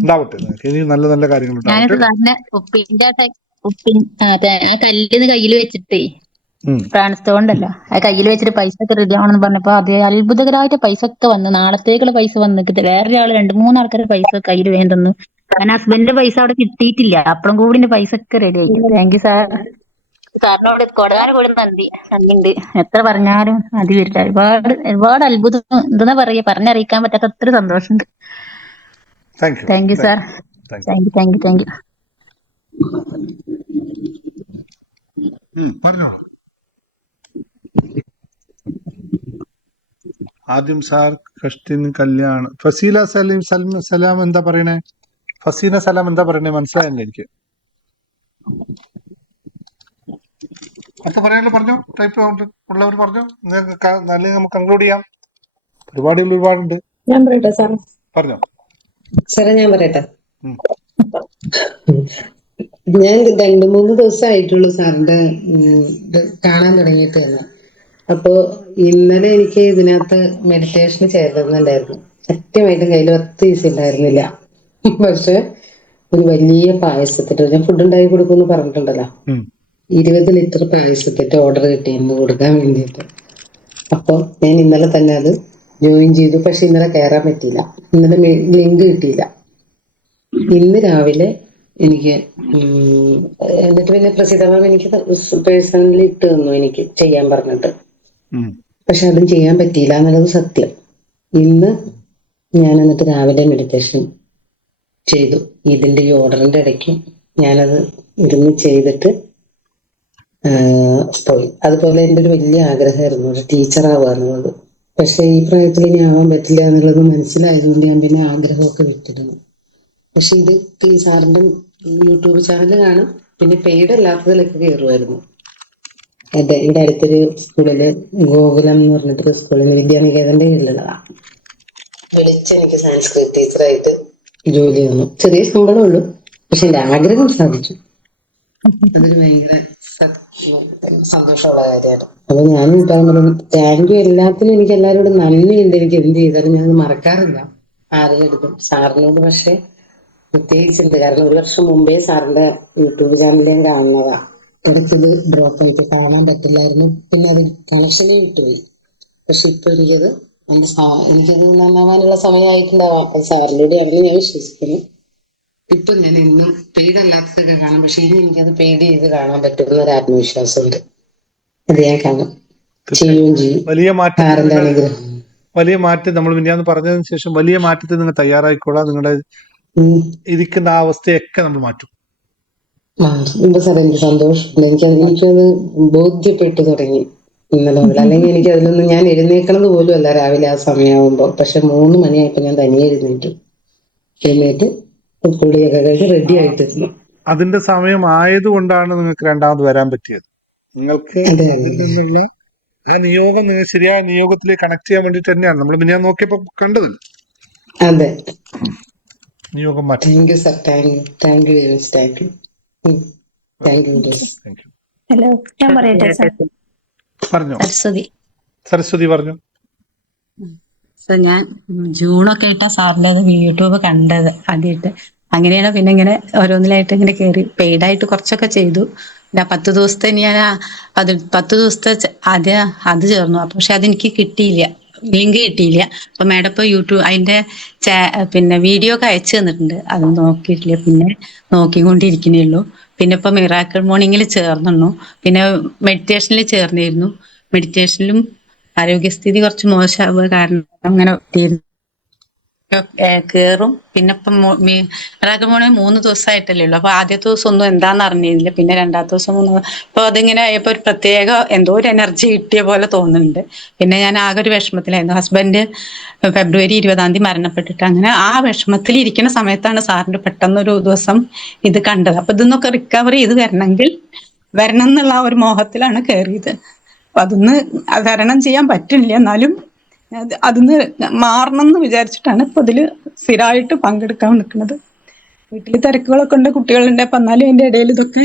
ഉണ്ടാവട്ടെ നിങ്ങൾക്ക് ഇനി നല്ല നല്ല കാര്യങ്ങൾ ഞാനിത് ഉണ്ടാവട്ടെ. സാറിനെ ആ കല്ലിന്ന് കയ്യിൽ വെച്ചിട്ടേ, പ്രാണസ്ഥ കൊണ്ടല്ലോ, ആ കയ്യിൽ വെച്ചിട്ട് പൈസ ഒക്കെ റെഡി ആവണമെന്ന് പറഞ്ഞപ്പോ അത് അത്ഭുതകരമായിട്ട് പൈസ ഒക്കെ വന്ന്. നാളത്തേക്കുള്ള പൈസ വന്നിട്ട് വേറൊരാള് 2-3 ആൾക്കാരുടെ പൈസ കയ്യിൽ വേണ്ടെന്നു. കാരണം ഹസ്ബൻഡിന്റെ പൈസ അവിടെ കിട്ടിയിട്ടില്ല. അപ്പഴും കൂടി പൈസ ഒക്കെ റെഡി ആയി. Thank you sir. സാറിനോട് കൊടാനും നന്ദിയുണ്ട്. എത്ര പറഞ്ഞാലും മതി വരില്ല. ഒരുപാട് അത്ഭുതം, എന്താ പറയാ, പറഞ്ഞറിയിക്കാൻ പറ്റാത്ത അത്ര സന്തോഷമുണ്ട്. Thank you sir. Thank U. പറഞ്ഞോ. ആദ്യം സാർ കഷ്ടിൻ കല്യാണം. ഫസീല സലാം എന്താ പറയണേ? ഫസീന സലാം എന്താ പറയണേ? മനസ്സിലായില്ല എനിക്ക്. അടുത്ത പറയാനുള്ള പറഞ്ഞോ. ടൈപ്പ് ഉള്ളവർ പറഞ്ഞോ. അല്ലെങ്കിൽ നമുക്ക് കൺക്ലൂഡ് ചെയ്യാം. ഒരുപാടുണ്ട്. ഞാൻ പറയട്ടെ സാർ? പറഞ്ഞോ സാറേ, ഞാൻ പറയട്ടെ. ഞാൻ 2-3 ദിവസമായിട്ടുള്ളൂ സാറിന്റെ കാണാൻ തുടങ്ങിയിട്ട് തന്നെ. അപ്പോ ഇന്നലെ എനിക്ക് ഇതിനകത്ത് മെഡിറ്റേഷന് ചേർന്നിട്ടുണ്ടായിരുന്നു. സത്യമായിട്ടും കയ്യിൽ 10 പൈസ ഉണ്ടായിരുന്നില്ല. പക്ഷെ ഒരു വലിയ പായസത്തിട്ട്, ഞാൻ ഫുഡ് ഉണ്ടാക്കി കൊടുക്കുമെന്ന് പറഞ്ഞിട്ടുണ്ടല്ലോ, 20 ലിറ്റർ പായസത്തിട്ട് ഓർഡർ കിട്ടി ഇന്ന് കൊടുക്കാൻ വേണ്ടിയിട്ട്. അപ്പൊ ഞാൻ ഇന്നലെ തന്നെ അത് ജോയിൻ ചെയ്തു. പക്ഷെ ഇന്നലെ കയറാൻ പറ്റിയില്ല. ഇന്നലെ ലിങ്ക് കിട്ടിയില്ല. ഇന്ന് രാവിലെ എനിക്ക് എന്നിട്ട് പിന്നെ പ്രസിദ്ധമാം എനിക്ക് പേഴ്സണലി ഇട്ട് തന്നു, എനിക്ക് ചെയ്യാൻ പറഞ്ഞിട്ട്. പക്ഷെ അതും ചെയ്യാൻ പറ്റിയില്ല എന്നുള്ളത് സത്യം. ഇന്ന് ഞാൻ എന്നിട്ട് രാവിലെ മെഡിറ്റേഷൻ ചെയ്തു. ഇതിന്റെ ഈ ഓർഡറിന്റെ ഇടയ്ക്ക് ഞാനത് ഇരുന്ന് ചെയ്തിട്ട് പോയി. അതുപോലെ എൻ്റെ ഒരു വലിയ ആഗ്രഹമായിരുന്നു ഒരു ടീച്ചർ ആവുക എന്നുള്ളത്. പക്ഷെ ഈ പ്രായത്തിൽ ഇനി ആവാൻ പറ്റില്ല എന്നുള്ളത് മനസ്സിലായതുകൊണ്ട് ഞാൻ പിന്നെ ആഗ്രഹമൊക്കെ വിട്ടിരുന്നു. പക്ഷെ ഇത് ഈ സാറിന്റെ യൂട്യൂബ് ചാനൽ കാണും, പിന്നെ പെയ്ഡ് അല്ലാത്തതിലൊക്കെ കയറുമായിരുന്നു. എൻ്റെ അടുത്തൊരു സ്കൂളില് ഗോകുലം എന്ന് പറഞ്ഞിട്ടൊരു സ്കൂളിൽ വിദ്യാനികേതന്റെ കീഴിലുള്ളതാണ്. എനിക്ക് സാൻസ്ക്രിറ്റ് ടീച്ചറായിട്ട് ജോലി തന്നു. ചെറിയ ശമ്പളം ഉള്ളൂ, പക്ഷെ എൻ്റെ ആഗ്രഹം സാധിച്ചു. അതൊരു ഭയങ്കര സന്തോഷമുള്ള കാര്യമാണ്. അപ്പൊ ഞാൻ പറയുന്നത് താങ്ക് യു. എല്ലാത്തിനും എനിക്ക് എല്ലാവരോടും നന്ദിയുണ്ട്. എനിക്ക് എന്ത് ചെയ്താലും ഞാൻ മറക്കാറില്ല ആരെയും എടുക്കും. സാറിനോട് പക്ഷെ പ്രത്യേകിച്ചുണ്ട്. കാരണം 1 വർഷം മുമ്പേ സാറിന്റെ യൂട്യൂബ് ചാനൽ ഞാൻ കാണുന്നതാ. ഇടയ്ക്കത് ഡ്രോപ്പ് ആയിട്ട് കാണാൻ പറ്റില്ലായിരുന്നു. പിന്നെ അത് കണക്ഷനെ വിട്ടുപോയി. പക്ഷെ ഇപ്പൊ എനിക്കത് നന്നാവാനുള്ള സമയമായിട്ടുണ്ടാവാം. അത് സാറിലൂടെ ആണെന്ന് ഞാൻ വിശ്വസിക്കുന്നു. ഇപ്പൊ ഞാൻ ഇന്നും പെയ്ഡ് അല്ലാത്തതൊക്കെ കാണാം. പക്ഷെ ഇനി എനിക്കത് പെയ്ഡ് ചെയ്ത് കാണാൻ പറ്റുന്ന ഒരു ആത്മവിശ്വാസമുണ്ട്. അത് ഞാൻ കാണും, ചെയ്യുകയും ചെയ്യും. വലിയ മാറ്റം നമ്മൾ മിനിഞ്ഞാന്ന് പറഞ്ഞതിന് ശേഷം വലിയ മാറ്റത്തിൽ നിങ്ങൾ തയ്യാറായിക്കോളാം. നിങ്ങളുടെ ഇരിക്കുന്ന ആ അവസ്ഥയൊക്കെ നമ്മൾ മാറ്റും. സാർ, എനിക്ക് സന്തോഷം. എനിക്കത് ബോധ്യപ്പെട്ടു തുടങ്ങി ഇന്നലെ മുതൽ. അല്ലെങ്കിൽ എനിക്ക് അതിലൊന്നും ഞാൻ എഴുന്നേക്കണത് പോലും അല്ല രാവിലെ ആ സമയമാകുമ്പോ. പക്ഷെ 3 മണിയായപ്പോ ഞാൻ തനിയെ എഴുന്നേറ്റ് കുളിയൊക്കെ കഴിഞ്ഞ് റെഡി ആയിട്ടിരുന്നു. അതിന്റെ സമയം ആയതുകൊണ്ടാണ് നിങ്ങൾക്ക് രണ്ടാമത് വരാൻ പറ്റിയത്. നിങ്ങൾക്ക് അതിൽ നിന്നുള്ള ആ നിയോഗം, നിങ്ങൾ ശരിയായ നിയോഗത്തിലേക്ക് കണക്ട് ചെയ്യാൻ വേണ്ടിട്ട് തന്നെയാണ് നമ്മൾ ഞാൻ നോക്കിയപ്പോ കണ്ടത്. അതെ, നിയോഗം മാറ്റി. Thank you sir. Thank you very much. Thank U. Thank you thank you. Hello, ഞാൻ പറയട്ടെ സാർ? പറഞ്ഞോ സരസ്വതി. സരസ്വതി പറഞ്ഞു. സാർ, ഞാൻ ജൂണൊക്കെ ആയിട്ടാ സാറിന്റെ യൂട്യൂബ് കണ്ടത് ആദ്യമായിട്ട്. അങ്ങനെയാണ് പിന്നെ ഇങ്ങനെ ഓരോന്നിലായിട്ട് ഇങ്ങനെ കയറി പെയ്ഡായിട്ട് കുറച്ചൊക്കെ ചെയ്തു. പിന്നെ 10 ദിവസത്തെ ഞാൻ അത് 10 ദിവസത്തെ ആദ്യം അത് ചേർന്നു. പക്ഷെ അതെനിക്ക് കിട്ടിയില്ല, ലിങ്ക് കിട്ടിയില്ല. അപ്പൊ മാഡം ഇപ്പൊ യൂട്യൂബ് അതിന്റെ പിന്നെ വീഡിയോ ഒക്കെ അയച്ചു തന്നിട്ടുണ്ട്, അത് നോക്കിയിട്ടില്ല. പിന്നെ നോക്കിക്കൊണ്ടിരിക്കുന്നേ ഉള്ളൂ. പിന്നെ ഇപ്പൊ മിറാക്കിൾ മോർണിംഗിൽ ചേർന്നു. പിന്നെ മെഡിറ്റേഷനിൽ ചേർന്നിരുന്നു. മെഡിറ്റേഷനിലും ആരോഗ്യസ്ഥിതി കുറച്ച് മോശമാവുക കാരണം അങ്ങനെ കേറും. പിന്നെ ഇപ്പം മിറാക്കിൾ മോർണിംഗ് 3 ദിവസമായിട്ടല്ലേ ഉള്ളൂ. അപ്പൊ ആദ്യത്തെ ദിവസം ഒന്നും എന്താന്ന് അറിഞ്ഞിരുന്നില്ല. പിന്നെ രണ്ടാമത്തെ ദിവസം അപ്പൊ അതിങ്ങനെ ആയപ്പോ ഒരു പ്രത്യേക എന്തോ ഒരു എനർജി കിട്ടിയ പോലെ തോന്നുന്നുണ്ട്. പിന്നെ ഞാൻ ആകെ ഒരു വിഷമത്തിലായിരുന്നു. ഹസ്ബൻഡ് ഫെബ്രുവരി 20 മരണപ്പെട്ടിട്ട് അങ്ങനെ ആ വിഷമത്തിൽ ഇരിക്കുന്ന സമയത്താണ് സാറിന്റെ പെട്ടെന്നൊരു ദിവസം ഇത് കണ്ടത്. അപ്പൊ ഇതൊന്നൊക്കെ റിക്കവർ ചെയ്ത് വരണം എന്നുള്ള ആ ഒരു മോഹത്തിലാണ് കയറിയത്. അപ്പൊ അതൊന്ന് തരണം ചെയ്യാൻ പറ്റില്ല. എന്നാലും അതിന്ന് മാറണം എന്ന് വിചാരിച്ചിട്ടാണ് ഇപ്പൊ ഇതില് സ്ഥിരമായിട്ട് പങ്കെടുക്കാൻ നിൽക്കുന്നത്. വീട്ടില് തിരക്കുകളൊക്കെ ഉണ്ട്, കുട്ടികളുണ്ട്. അപ്പൊ എന്നാലും അതിന്റെ ഇടയിൽ ഇതൊക്കെ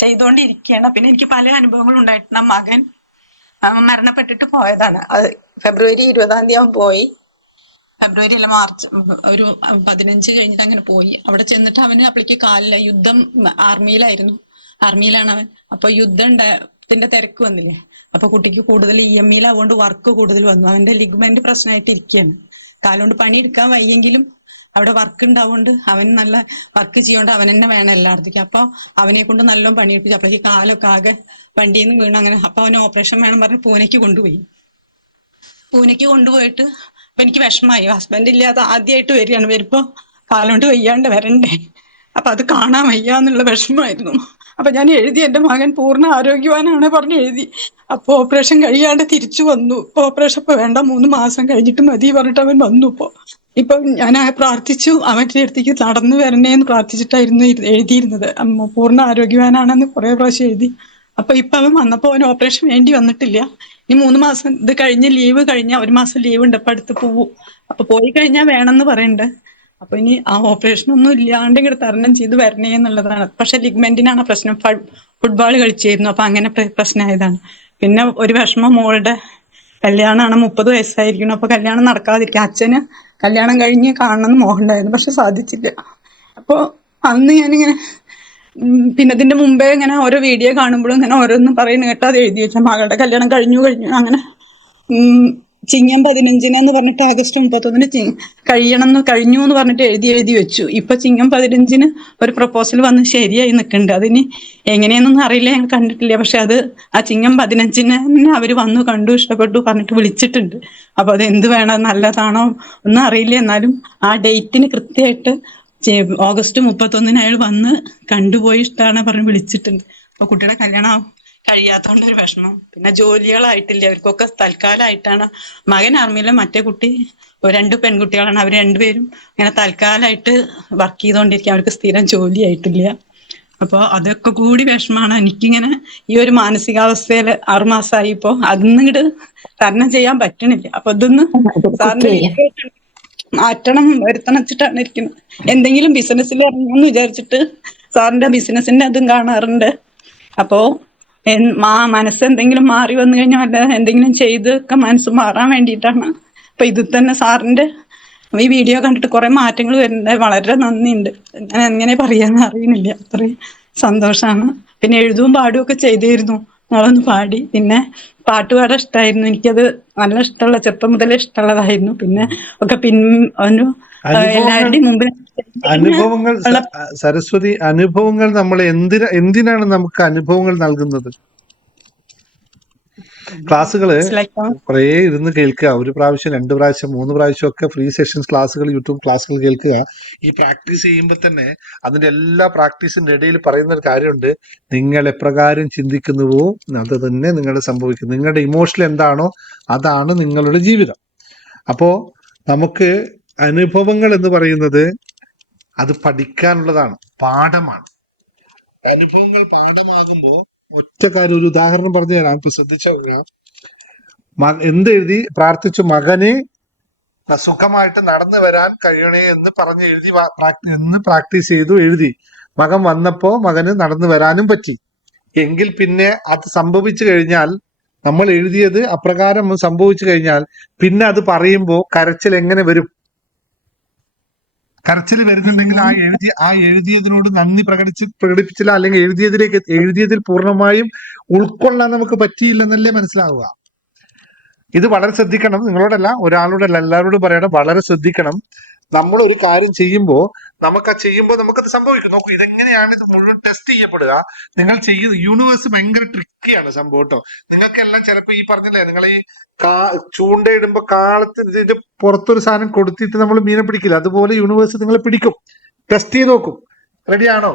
ചെയ്തുകൊണ്ടിരിക്കുകയാണ്. പിന്നെ എനിക്ക് പല അനുഭവങ്ങളും ഉണ്ടായിട്ടുണ്ട്. മകൻ മരണപ്പെട്ടിട്ട് പോയതാണ്. അത് ഫെബ്രുവരി 20 അവൻ പോയി. ഫെബ്രുവരി അല്ല മാർച്ച് ഒരു 15 കഴിഞ്ഞിട്ട് അങ്ങനെ പോയി. അവിടെ ചെന്നിട്ട് അവന് അപ്പോഴേക്ക് കാലില്ല. യുദ്ധം ആർമിയിലായിരുന്നു. ആർമിയിലാണ് അവൻ. അപ്പൊ യുദ്ധത്തിന്റെ തിരക്ക് വന്നില്ലേ. അപ്പൊ കുട്ടിക്ക് കൂടുതൽ EMI അതുകൊണ്ട് വർക്ക് കൂടുതൽ വന്നു. അവന്റെ ലിഗ്മെന്റ് പ്രശ്നമായിട്ട് ഇരിക്കുകയാണ്. കാലുകൊണ്ട് പണിയെടുക്കാൻ വയ്യെങ്കിലും അവിടെ വർക്ക് ഉണ്ടാവുകൊണ്ട് അവൻ നല്ല വർക്ക് ചെയ്യോണ്ട് അവൻ തന്നെ വേണം എല്ലായിടത്തേക്കും. അപ്പൊ അവനെ കൊണ്ട് നല്ലോണം പണിയെടുപ്പിച്ചു. അപ്പോഴേക്ക് കാലൊക്കെ ആകെ വണ്ടിയിൽ നിന്ന് വീണ്. അങ്ങനെ അപ്പൊ അവന് ഓപ്പറേഷൻ വേണം പറഞ്ഞ് പൂനെക്ക് കൊണ്ടുപോയി. പൂനെക്ക് കൊണ്ടുപോയിട്ട് അപ്പൊ എനിക്ക് വിഷമമായി. ഹസ്ബൻഡ് ഇല്ലാതെ ആദ്യമായിട്ട് വരികയാണ്. വരുമ്പോ കാലുകൊണ്ട് വയ്യാണ്ട് വരണ്ടേ. അപ്പൊ അത് കാണാൻ വയ്യാന്നുള്ള വിഷമമായിരുന്നു. അപ്പൊ ഞാൻ എഴുതി, എന്റെ മകൻ പൂർണ്ണ ആരോഗ്യവാനാണ് പറഞ്ഞ് എഴുതി. അപ്പൊ ഓപ്പറേഷൻ കഴിയാണ്ട് തിരിച്ചു വന്നു. ഇപ്പൊ ഓപ്പറേഷൻ ഇപ്പൊ വേണ്ട, 3 മാസം കഴിഞ്ഞിട്ട് മതി പറഞ്ഞിട്ട് അവൻ വന്നു. ഇപ്പൊ ഞാൻ പ്രാർത്ഥിച്ചു അവന്റെ അടുത്തേക്ക് നടന്നു വരണേന്ന് പ്രാർത്ഥിച്ചിട്ടായിരുന്നു എഴുതിയിരുന്നത്. പൂർണ്ണ ആരോഗ്യവാനാണെന്ന് കുറെ പ്രാവശ്യം എഴുതി. അപ്പൊ ഇപ്പൊ അവൻ വന്നപ്പോ അവന് ഓപ്പറേഷൻ വേണ്ടി വന്നിട്ടില്ല. ഇനി 3 മാസം ഇത് കഴിഞ്ഞ് ലീവ് കഴിഞ്ഞാൽ 1 മാസം ലീവ് ഉണ്ട്. അപ്പൊ അടുത്ത് പോവും. അപ്പൊ പോയി കഴിഞ്ഞാൽ വേണമെന്ന് പറയുന്നുണ്ട്. അപ്പൊ ഇനി ആ ഓപ്പറേഷൻ ഒന്നും ഇല്ലാണ്ട് ഇങ്ങോട്ട് തരണം ചെയ്ത് വരണേ എന്നുള്ളതാണ്. പക്ഷെ ലിഗ്മെന്റിനാണ് പ്രശ്നം. ഫുട്ബോൾ കളിച്ചായിരുന്നു. അപ്പൊ അങ്ങനെ പ്രശ്നമായതാണ്. പിന്നെ ഒരു വിഷമം, മോളുടെ കല്യാണമാണ്, 30 വയസ്സായിരിക്കണം. അപ്പൊ കല്യാണം നടക്കാതിരിക്കുക. അച്ഛന് കല്യാണം കഴിഞ്ഞ് കാണണമെന്ന് മോഹമുണ്ടായിരുന്നു, പക്ഷെ സാധിച്ചില്ല. അപ്പൊ അന്ന് ഞാനിങ്ങനെ പിന്നെ ഇതിന്റെ മുമ്പേ ഇങ്ങനെ ഓരോ വീഡിയോ കാണുമ്പോഴും ഇങ്ങനെ ഓരോന്നും പറയുന്ന കേട്ടോ, അത് എഴുതി വെച്ച മകളുടെ കല്യാണം കഴിഞ്ഞു അങ്ങനെ ചിങ്ങം 15 എന്ന് പറഞ്ഞിട്ട് ആഗസ്റ്റ് 31 കഴിഞ്ഞു എന്ന് പറഞ്ഞിട്ട് എഴുതി വെച്ചു. ഇപ്പൊ ചിങ്ങം 15 ഒരു പ്രപ്പോസൽ വന്ന് ശരിയായി നിൽക്കുന്നുണ്ട്. അതിന് എങ്ങനെയാണെന്നൊന്നും അറിയില്ല, ഞങ്ങൾ കണ്ടിട്ടില്ല. പക്ഷെ അത് ആ ചിങ്ങം 15 അവര് വന്നു കണ്ടു, ഇഷ്ടപ്പെട്ടു പറഞ്ഞിട്ട് വിളിച്ചിട്ടുണ്ട്. അപ്പൊ അത് എന്ത് വേണം, നല്ലതാണോ ഒന്നും അറിയില്ല. എന്നാലും ആ ഡേറ്റിന് കൃത്യമായിട്ട് ഓഗസ്റ്റ് 31 അയാൾ വന്ന് കണ്ടുപോയി, ഇഷ്ടമാണ് പറഞ്ഞ് വിളിച്ചിട്ടുണ്ട്. അപ്പൊ കുട്ടിയുടെ കല്യാണം കഴിയാത്തോണ്ട് ഒരു വിഷമം. പിന്നെ ജോലികളായിട്ടില്ല അവർക്കൊക്കെ. തൽക്കാലമായിട്ടാണ്. മകൻ ആർമിയിലും മറ്റേ കുട്ടി 2 പെൺകുട്ടികളാണ്. അവർ രണ്ടുപേരും ഇങ്ങനെ തൽക്കാലമായിട്ട് വർക്ക് ചെയ്തുകൊണ്ടിരിക്കുക. അവർക്ക് സ്ഥിരം ജോലി ആയിട്ടില്ല. അപ്പൊ അതൊക്കെ കൂടി വിഷമാണ്. എനിക്കിങ്ങനെ ഈ ഒരു മാനസികാവസ്ഥയിൽ 6 മാസമായി. ഇപ്പൊ അതിന്നിങ്ങോട്ട് തരണം ചെയ്യാൻ പറ്റണില്ല. അപ്പൊ ഇതൊന്ന് സാറിന്റെ മാറ്റണം, വരുത്തണം വെച്ചിട്ടാണ് ഇരിക്കുന്നത്. എന്തെങ്കിലും ബിസിനസ്സിൽ ഇറങ്ങുമെന്ന് വിചാരിച്ചിട്ട് സാറിന്റെ ബിസിനസിന്റെ അതും കാണാറുണ്ട്. അപ്പോ മനസ്സ് എന്തെങ്കിലും മാറി വന്നു കഴിഞ്ഞാൽ വല്ല എന്തെങ്കിലും ചെയ്തൊക്കെ മനസ്സ് മാറാൻ വേണ്ടിയിട്ടാണ്. അപ്പൊ ഇത് തന്നെ സാറിന്റെ ഈ വീഡിയോ കണ്ടിട്ട് കുറെ മാറ്റങ്ങൾ വരുന്നുണ്ട്. വളരെ നന്ദിയുണ്ട്. ഞാൻ എങ്ങനെ പറയാന്ന് അറിയുന്നില്ല, അത്രയും സന്തോഷമാണ്. പിന്നെ എഴുതും പാടും ഒക്കെ ചെയ്തിരുന്നു. നമ്മളൊന്ന് പാടി. പിന്നെ പാട്ട് പാടാൻ ഇഷ്ടമായിരുന്നു. എനിക്കത് നല്ല ഇഷ്ടമുള്ള, ചെറുപ്പം മുതലേ ഇഷ്ടമുള്ളതായിരുന്നു. പിന്നെ ഒക്കെ എല്ലാവരുടെയും മുമ്പിൽ അനുഭവങ്ങൾ സരസ്വതി, അനുഭവങ്ങൾ നമ്മൾ എന്തിനാണ് നമുക്ക് അനുഭവങ്ങൾ നൽകുന്നത്? ക്ലാസ്സുകള് കുറേ ഇരുന്ന് കേൾക്കുക. 1 പ്രാവശ്യം 2 പ്രാവശ്യം 3 പ്രാവശ്യം ഒക്കെ ഫ്രീ സെഷൻസ് ക്ലാസ്സുകൾ, യൂട്യൂബ് ക്ലാസ്സുകൾ കേൾക്കുക. ഈ പ്രാക്ടീസ് ചെയ്യുമ്പോൾ തന്നെ അതിന്റെ എല്ലാ പ്രാക്ടീസിന്റെ ഇടയിൽ പറയുന്ന ഒരു കാര്യമുണ്ട്. നിങ്ങൾ എപ്രകാരം ചിന്തിക്കുന്നുവോ അത് തന്നെ നിങ്ങളുടെ സംഭവിക്കും. നിങ്ങളുടെ ഇമോഷൻ എന്താണോ അതാണ് നിങ്ങളുടെ ജീവിതം. അപ്പോ നമുക്ക് അനുഭവങ്ങൾ എന്ന് പറയുന്നത് അത് പഠിക്കാനുള്ളതാണ്, പാഠമാണ്. അനുഭവങ്ങൾ പാഠമാകുമ്പോൾ ഒറ്റ കാര്യം, ഒരു ഉദാഹരണം പറഞ്ഞു തരാം. ഇപ്പൊ ശ്രദ്ധിച്ച എന്തെഴുതി പ്രാർത്ഥിച്ചു, മകനെ സുഖമായിട്ട് നടന്നു വരാൻ കഴിയണേ എന്ന് പറഞ്ഞ് എഴുതി, പ്രാക്ടീസ് ചെയ്തു, എഴുതി. മകൻ വന്നപ്പോ മകന് നടന്നു വരാനും പറ്റി. എങ്കിൽ പിന്നെ അത് സംഭവിച്ചു കഴിഞ്ഞാൽ, നമ്മൾ എഴുതിയത് അപ്രകാരം സംഭവിച്ചു കഴിഞ്ഞാൽ പിന്നെ അത് പറയുമ്പോ കരച്ചിൽ എങ്ങനെ വരും? കരച്ചിൽ വരുന്നുണ്ടെങ്കിൽ ആ എഴുതിയതിനോട് നന്ദി പ്രകടിപ്പിച്ചില്ല, അല്ലെങ്കിൽ എഴുതിയതിൽ പൂർണ്ണമായും ഉൾക്കൊള്ളാൻ നമുക്ക് പറ്റിയില്ലെന്നല്ലേ മനസ്സിലാവുക. ഇത് വളരെ ശ്രദ്ധിക്കണം. നിങ്ങളോടല്ല, ഒരാളോടല്ല, എല്ലാവരോടും പറയണം, വളരെ ശ്രദ്ധിക്കണം. നമ്മൾ ഒരു കാര്യം ചെയ്യുമ്പോൾ നമുക്കത് സംഭവിക്കും. നോക്കൂ, ഇതെങ്ങനെയാണ് ഇത് മുഴുവൻ ടെസ്റ്റ് ചെയ്യപ്പെടുക? നിങ്ങൾ ചെയ്യുന്ന യൂണിവേഴ്സ് ഭയങ്കര ട്രിക്കിയാണ് സംഭവം കേട്ടോ. നിങ്ങൾക്കെല്ലാം ചിലപ്പോ ഈ പറഞ്ഞില്ലേ, നിങ്ങൾ ഈ ചൂണ്ടയിടുമ്പോ കാലത്ത് ഇതിന്റെ പുറത്തൊരു സാധനം കൊടുത്തിട്ട് നമ്മൾ മീനെ പിടിക്കില്ല, അതുപോലെ യൂണിവേഴ്സ് നിങ്ങളെ പിടിക്കും. ടെസ്റ്റ് ചെയ്ത് നോക്കും, റെഡിയാണോ?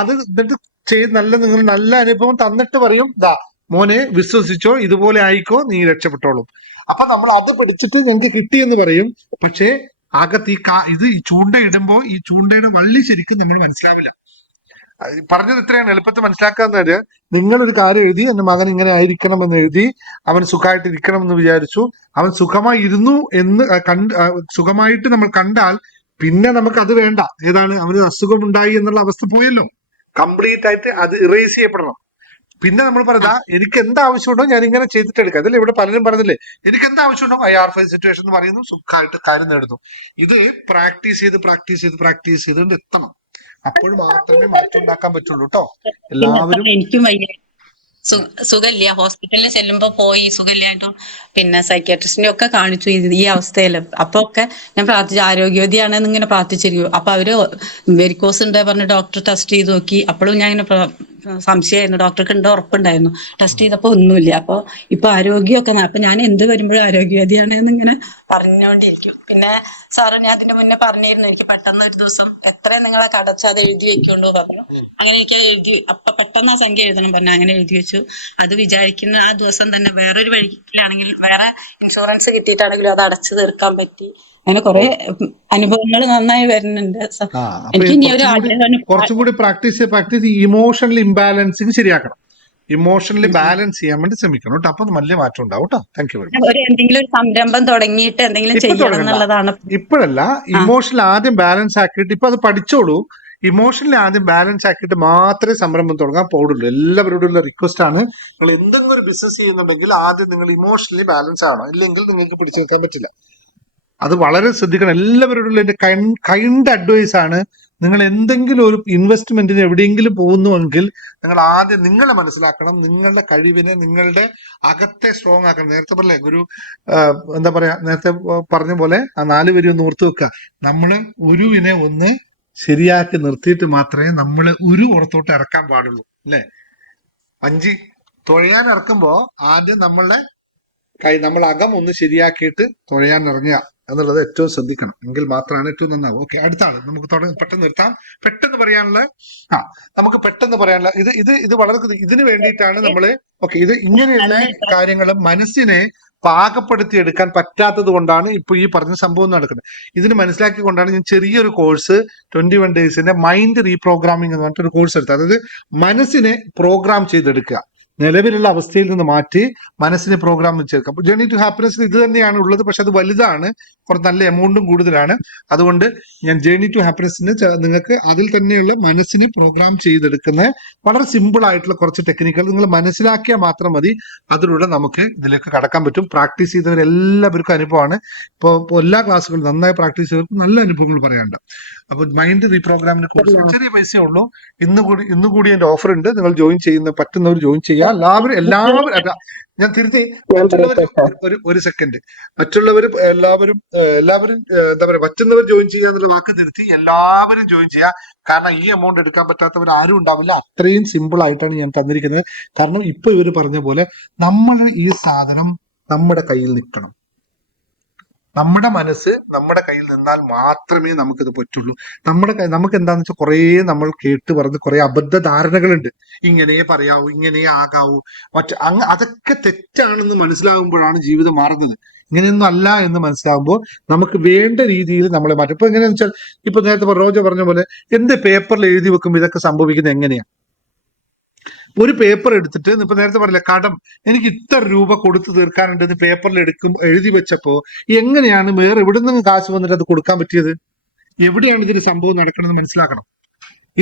അത് എന്നിട്ട് നിങ്ങൾ നല്ല അനുഭവം തന്നിട്ട് പറയും, ദാ മോനെ വിശ്വസിച്ചോ, ഇതുപോലെ ആയിക്കോ, നീ രക്ഷപ്പെട്ടോളും. അപ്പൊ നമ്മൾ അത് പിടിച്ചിട്ട് ഞങ്ങൾക്ക് കിട്ടിയെന്ന് പറയും. പക്ഷേ അകത്ത് ഇത് ചൂണ്ടയിടുമ്പോ ഈ ചൂണ്ടയുടെ വള്ളി ശരിക്കും നമ്മൾ മനസ്സിലാവില്ല. പറഞ്ഞത് ഇത്രയാണ്, എളുപ്പത്തിൽ മനസ്സിലാക്കാന്നത്. നിങ്ങളൊരു കാര്യം എഴുതി, എന്റെ മകൻ ഇങ്ങനെ ആയിരിക്കണം എന്ന് എഴുതി, അവൻ സുഖമായിട്ടിരിക്കണം എന്ന് വിചാരിച്ചു, അവൻ സുഖമായി ഇരുന്നു എന്ന് സുഖമായിട്ട് നമ്മൾ കണ്ടാൽ പിന്നെ നമുക്ക് അത് വേണ്ട. ഏതാണ്? അവന് അസുഖമുണ്ടായി എന്നുള്ള അവസ്ഥ പോയല്ലോ, കംപ്ലീറ്റ് ആയിട്ട് അത് ഇറേസ് ചെയ്യപ്പെടണം. പിന്നെ നമ്മൾ പറഞ്ഞാ എനിക്ക് എന്താ ആവശ്യമുണ്ടോ ഞാൻ ഇങ്ങനെ ചെയ്തിട്ടെടുക്കാം. അതല്ലേ ഇവിടെ പലരും പറഞ്ഞില്ലേ, എനിക്ക് എന്താ ആവശ്യമുണ്ടോ IR5 സിറ്റുവേഷൻ എന്ന് പറയുന്നു, സുഖമായിട്ട് കാര്യം നേടുന്നു. ഇത് പ്രാക്ടീസ് ചെയ്തുകൊണ്ട് എത്തണം. അപ്പോൾ മാത്രമേ മാറ്റം ഉണ്ടാക്കാൻ പറ്റുള്ളൂ കേട്ടോ. എല്ലാവരും എനിക്കും വയ്യ, സുഖമില്ല, ഹോസ്പിറ്റലിൽ ചെല്ലുമ്പോ പോയി സുഖമില്ലായിട്ടും പിന്നെ സൈക്യാട്രിസ്റ്റിനെ ഒക്കെ കാണിച്ചു ഈ അവസ്ഥയില്. അപ്പൊ ഒക്കെ ഞാൻ പ്രാർത്ഥിച്ചു, ആരോഗ്യവതിയാണെന്ന് ഇങ്ങനെ പ്രാർത്ഥിച്ചിരിക്കും. അപ്പൊ അവര് വെരിക്കോസ് ഉണ്ട് പറഞ്ഞ് ഡോക്ടർ ടെസ്റ്റ് ചെയ്ത് നോക്കി. അപ്പോഴും ഞാൻ ഇങ്ങനെ സംശയമായിരുന്നു, ഡോക്ടർക്ക് ഉണ്ട് ഉറപ്പുണ്ടായിരുന്നു. ടെസ്റ്റ് ചെയ്തപ്പോ ഒന്നുമില്ല. അപ്പൊ ഇപ്പൊ ആരോഗ്യമൊക്കെ, അപ്പൊ ഞാൻ എന്ത് വരുമ്പോഴും ആരോഗ്യവതിയാണെന്ന് ഇങ്ങനെ പറഞ്ഞുകൊണ്ടിരിക്കും. പിന്നെ സാറ് ഞാൻ അതിന്റെ മുന്നേ പറഞ്ഞിരുന്നു, എനിക്ക് പെട്ടെന്ന് ഒരു ദിവസം എത്ര നിങ്ങളെ കടച്ച് അത് എഴുതി വെക്കുള്ളൂ പറഞ്ഞു. അങ്ങനെ എനിക്ക് എഴുതി, അപ്പൊ പെട്ടെന്ന് ആ സംഖ്യ എഴുതണം പറഞ്ഞു. അങ്ങനെ എഴുതി വെച്ചു. അത് വിചാരിക്കുന്ന ആ ദിവസം തന്നെ വേറൊരു വഴിയിലാണെങ്കിൽ, വേറെ ഇൻഷുറൻസ് കിട്ടിയിട്ടാണെങ്കിലും അത് അടച്ചു തീർക്കാൻ പറ്റി. അങ്ങനെ കുറെ അനുഭവങ്ങൾ നന്നായി വരുന്നുണ്ട്. എനിക്ക് ഇനി ഒരു കുറച്ചും കൂടി പ്രാക്ടീസ് ഇമോഷണൽ ഇംബാലൻസിങ് ശരിയാക്കണം. ഇമോഷണലി ബാലൻസ് ചെയ്യാൻ വേണ്ടി ശ്രമിക്കണം കേട്ടോ. അപ്പൊ വലിയ മാറ്റം ഉണ്ടാവും കേട്ടോ. Thank you very much. എന്തെങ്കിലും ഒരു സംരംഭം തുടങ്ങിയിട്ട് എന്തെങ്കിലും ചെയ്യണം എന്നുള്ളതാണ്. ഇപ്പോഴല്ല, ഇമോഷണൽ ആദ്യം ബാലൻസ് ആക്കിയിട്ട്, ഇപ്പൊ അത് പഠിച്ചോളൂ. ഇമോഷണലി ആദ്യം ബാലൻസ് ആക്കിയിട്ട് മാത്രമേ സംരംഭം തുടങ്ങാൻ പോകുള്ളൂ. എല്ലാവരോടുള്ള റിക്വസ്റ്റ് ആണ്, നിങ്ങൾ എന്തെങ്കിലും ഒരു ബിസിനസ് ചെയ്യുന്നുണ്ടെങ്കിൽ ആദ്യം നിങ്ങൾ ഇമോഷണലി ബാലൻസ് ആണോ, ഇല്ലെങ്കിൽ നിങ്ങൾക്ക് പിടിച്ചു നിൽക്കാൻ പറ്റില്ല. അത് വളരെ ശ്രദ്ധിക്കണം. എല്ലാവരോടുള്ള എന്റെ കൈൻഡ് അഡ്വൈസ് ആണ്, നിങ്ങൾ എന്തെങ്കിലും ഒരു ഇൻവെസ്റ്റ്മെന്റിന് എവിടെയെങ്കിലും പോകുന്നുവെങ്കിൽ നിങ്ങൾ ആദ്യം നിങ്ങളെ മനസ്സിലാക്കണം, നിങ്ങളുടെ കഴിവിനെ, നിങ്ങളുടെ അകത്തെ സ്ട്രോങ് ആക്കണം. നേരത്തെ പറഞ്ഞേ ഗുരു, എന്താ പറയാ, നേരത്തെ പറഞ്ഞ പോലെ ആ 4 വരി ഒന്ന് ഓർത്തു വെക്കുക. നമ്മള് ഉരുവിനെ ഒന്ന് ശരിയാക്കി നിർത്തിയിട്ട് മാത്രമേ നമ്മള് പുറത്തോട്ട് ഇറക്കാൻ പാടുള്ളൂ, അല്ലെ? 5 തുഴയാൻ ഇറക്കുമ്പോ ആദ്യം നമ്മൾ അകം ഒന്ന് ശരിയാക്കിയിട്ട് തുഴയാൻ ഇറങ്ങുക എന്നുള്ളത് ഏറ്റവും ശ്രദ്ധിക്കണം. എങ്കിൽ മാത്രമാണ് ഏറ്റവും നന്നാവും. ഓക്കെ, അടുത്ത ആള് നമുക്ക് പെട്ടെന്ന് നിർത്താം. പെട്ടെന്ന് പറയാനുള്ള ഇത് വളരെ ഇതിന് വേണ്ടിയിട്ടാണ് നമ്മള് ഇത് ഇങ്ങനെയുള്ള കാര്യങ്ങൾ മനസ്സിനെ പാകപ്പെടുത്തി എടുക്കാൻ പറ്റാത്തത് കൊണ്ടാണ് ഇപ്പൊ ഈ പറഞ്ഞ സംഭവം നടക്കുന്നത്. ഇതിന് മനസ്സിലാക്കിക്കൊണ്ടാണ് ഞാൻ ചെറിയൊരു കോഴ്സ് 21 ഡേയ്സിന്റെ മൈൻഡ് റീപ്രോഗ്രാമിംഗ് എന്ന് പറഞ്ഞിട്ട് ഒരു കോഴ്സ് എടുത്തത്. അതായത് മനസ്സിനെ പ്രോഗ്രാം ചെയ്തെടുക്കുക, നിലവിലുള്ള അവസ്ഥയിൽ നിന്ന് മാറ്റി മനസ്സിനെ പ്രോഗ്രാം വെച്ചെടുക്കാം. അപ്പൊ ജേർണി ടു ഹാപ്പിനെസ് ഇത് തന്നെയാണ് ഉള്ളത്, പക്ഷെ അത് വലുതാണ്, കുറച്ച് നല്ല എമൗണ്ടും കൂടുതലാണ്. അതുകൊണ്ട് ഞാൻ ജേർണി ടു ഹാപ്പിനെസ്സിന് നിങ്ങൾക്ക് അതിൽ തന്നെയുള്ള മനസ്സിനെ പ്രോഗ്രാം ചെയ്തെടുക്കുന്ന വളരെ സിമ്പിൾ ആയിട്ടുള്ള കുറച്ച് ടെക്നിക്കുകൾ നിങ്ങൾ മനസ്സിലാക്കിയാൽ മാത്രം മതി. അതിലൂടെ നമുക്ക് ഇതിലേക്ക് കടക്കാൻ പറ്റും. പ്രാക്ടീസ് ചെയ്തവരെല്ലാവർക്കും അനുഭവമാണ്. ഇപ്പോൾ എല്ലാ ക്ലാസ്സുകളും നന്നായി പ്രാക്ടീസ് ചെയ്തവർക്ക് നല്ല അനുഭവങ്ങൾ പറയാനുണ്ട്. അപ്പൊ മൈൻഡ് റീപ്രോഗ്രാമിനെ കുറിച്ച് ചെറിയ പൈസയേ ഉള്ളൂ. ഇന്നുകൂടി എന്റെ ഓഫർ ഉണ്ട്. നിങ്ങൾ പറ്റുന്നവർ ജോയിൻ ചെയ്യാം. എല്ലാവരും ഞാൻ തിരുത്തി, ഒരു സെക്കൻഡ്, എല്ലാവരും എന്താ പറയാ, പറ്റുന്നവർ ജോയിൻ ചെയ്യുക എന്നുള്ള വാക്ക് തിരുത്തി എല്ലാവരും ജോയിൻ ചെയ്യുക. കാരണം ഈ എമൗണ്ട് എടുക്കാൻ പറ്റാത്തവർ ആരും ഉണ്ടാവില്ല. അത്രയും സിമ്പിൾ ആയിട്ടാണ് ഞാൻ തന്നിരിക്കുന്നത്. കാരണം ഇപ്പൊ ഇവര് പറഞ്ഞ പോലെ നമ്മൾ ഈ സാധനം നമ്മുടെ കയ്യിൽ നിൽക്കണം. നമ്മുടെ മനസ്സ് നമ്മുടെ കയ്യിൽ നിന്നാൽ മാത്രമേ നമുക്കിത് പറ്റുള്ളൂ. നമുക്ക് എന്താന്ന് വെച്ചാൽ കുറേ നമ്മൾ കേട്ട് പറഞ്ഞ് കുറെ അബദ്ധ ധാരണകളുണ്ട്. ഇങ്ങനെ പറയാവൂ, ഇങ്ങനെ ആകാവൂ, അതൊക്കെ തെറ്റാണെന്ന് മനസ്സിലാകുമ്പോഴാണ് ജീവിതം മാറുന്നത്. ഇങ്ങനെയൊന്നും അല്ല എന്ന് മനസ്സിലാകുമ്പോൾ നമുക്ക് വേണ്ട രീതിയിൽ നമ്മളെ മാറ്റും. ഇപ്പൊ എങ്ങനെയാന്ന് വെച്ചാൽ, ഇപ്പൊ നേരത്തെ റോജ പറഞ്ഞ പോലെ എന്ത് പേപ്പറിൽ എഴുതി വെക്കുമ്പോൾ ഇതൊക്കെ സംഭവിക്കുന്നത് എങ്ങനെയാ? ഒരു പേപ്പർ എടുത്തിട്ട്, ഇപ്പൊ നേരത്തെ പറഞ്ഞില്ല, കടം എനിക്ക് ഇത്ര രൂപ കൊടുത്തു തീർക്കാനുണ്ടെന്ന് പേപ്പറിൽ എഴുതി വെച്ചപ്പോ എങ്ങനെയാണ് വേറെ എവിടെ നിന്ന് കാശ് വന്നിട്ട് അത് കൊടുക്കാൻ പറ്റിയത്? എവിടെയാണ് ഇതിന് സംഭവം നടക്കണമെന്ന് മനസ്സിലാക്കണം.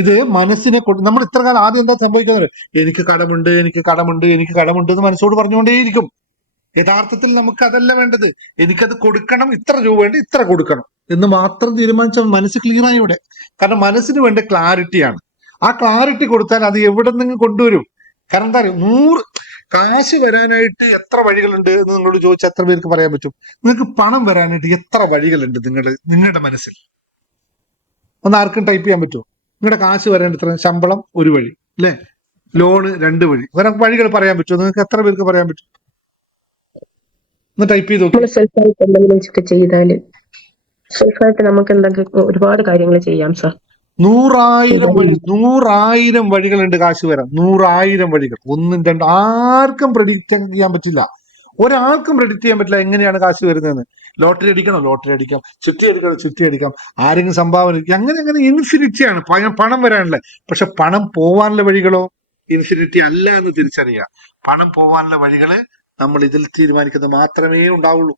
ഇത് മനസ്സിനെ നമ്മൾ ഇത്ര കാലം ആദ്യം എന്താ സംഭവിക്കുന്നത്? എനിക്ക് കടമുണ്ട്, എനിക്ക് കടമുണ്ട്, എനിക്ക് കടമുണ്ട് എന്ന് മനസ്സോട് പറഞ്ഞുകൊണ്ടേയിരിക്കും. യഥാർത്ഥത്തിൽ നമുക്ക് അതല്ല വേണ്ടത്. എനിക്കത് കൊടുക്കണം, ഇത്ര രൂപ വേണ്ടി ഇത്ര കൊടുക്കണം എന്ന് മാത്രം തീരുമാനിച്ച മനസ്സ് ക്ലിയർ ആയി ഇവിടെ. കാരണം മനസ്സിന് വേണ്ട ക്ലാരിറ്റിയാണ്. ആ ക്ലാരിറ്റി കൊടുത്താൽ അത് എവിടെ നിന്ന് കൊണ്ടുവരും? കാരണം എന്താ പറയുക, 100 കാശ് വരാനായിട്ട് എത്ര വഴികളുണ്ട് എന്ന് നിങ്ങളോട് ചോദിച്ചാൽ എത്ര പേർക്ക് പറയാൻ പറ്റും? നിങ്ങൾക്ക് പണം വരാനായിട്ട് എത്ര വഴികളുണ്ട് നിങ്ങളുടെ മനസ്സിൽ? ഒന്ന് ആർക്കും ടൈപ്പ് ചെയ്യാൻ പറ്റുമോ? നിങ്ങളുടെ കാശ് വരേണ്ട എത്ര? ശമ്പളം ഒരു വഴി അല്ലെ, ലോണ് 2 വഴി. വേറെ വഴികൾ പറയാൻ പറ്റുമോ? നിങ്ങൾക്ക് എത്ര പേർക്ക് പറയാൻ പറ്റും? ഒന്ന് ടൈപ്പ് ചെയ്ത് നോക്കി. സെൽഫായിട്ട് എന്തെങ്കിലും ചെയ്താല് സെൽഫായിട്ട് നമുക്ക് എന്തെങ്കിലും ഒരുപാട് കാര്യങ്ങൾ ചെയ്യാം സാർ. 100,000 വഴികളുണ്ട് കാശ് വരാൻ. 100,000 വഴികൾ, 1, 2 ആർക്കും പ്രെഡിക്റ്റ് ചെയ്യാൻ പറ്റില്ല. ഒരാൾക്കും പ്രെഡിക്റ്റ് ചെയ്യാൻ പറ്റില്ല എങ്ങനെയാണ് കാശ് വരുന്നതെന്ന്. ലോട്ടറി അടിക്കണോ? ലോട്ടറി അടിക്കാം. ചുറ്റി അടിക്കണോ? ചുറ്റി അടിക്കാം. ആരെങ്കിലും സംഭാവന അടിക്കാം. അങ്ങനെ ഇൻഫിനിറ്റിയാണ് പണം വരാനുള്ള. പക്ഷെ പണം പോവാനുള്ള വഴികളോ ഇൻഫിനിറ്റി അല്ല എന്ന് തിരിച്ചറിയുക. പണം പോവാനുള്ള വഴികള് നമ്മൾ ഇതിൽ തീരുമാനിക്കുന്നത് മാത്രമേ ഉണ്ടാവുള്ളൂ.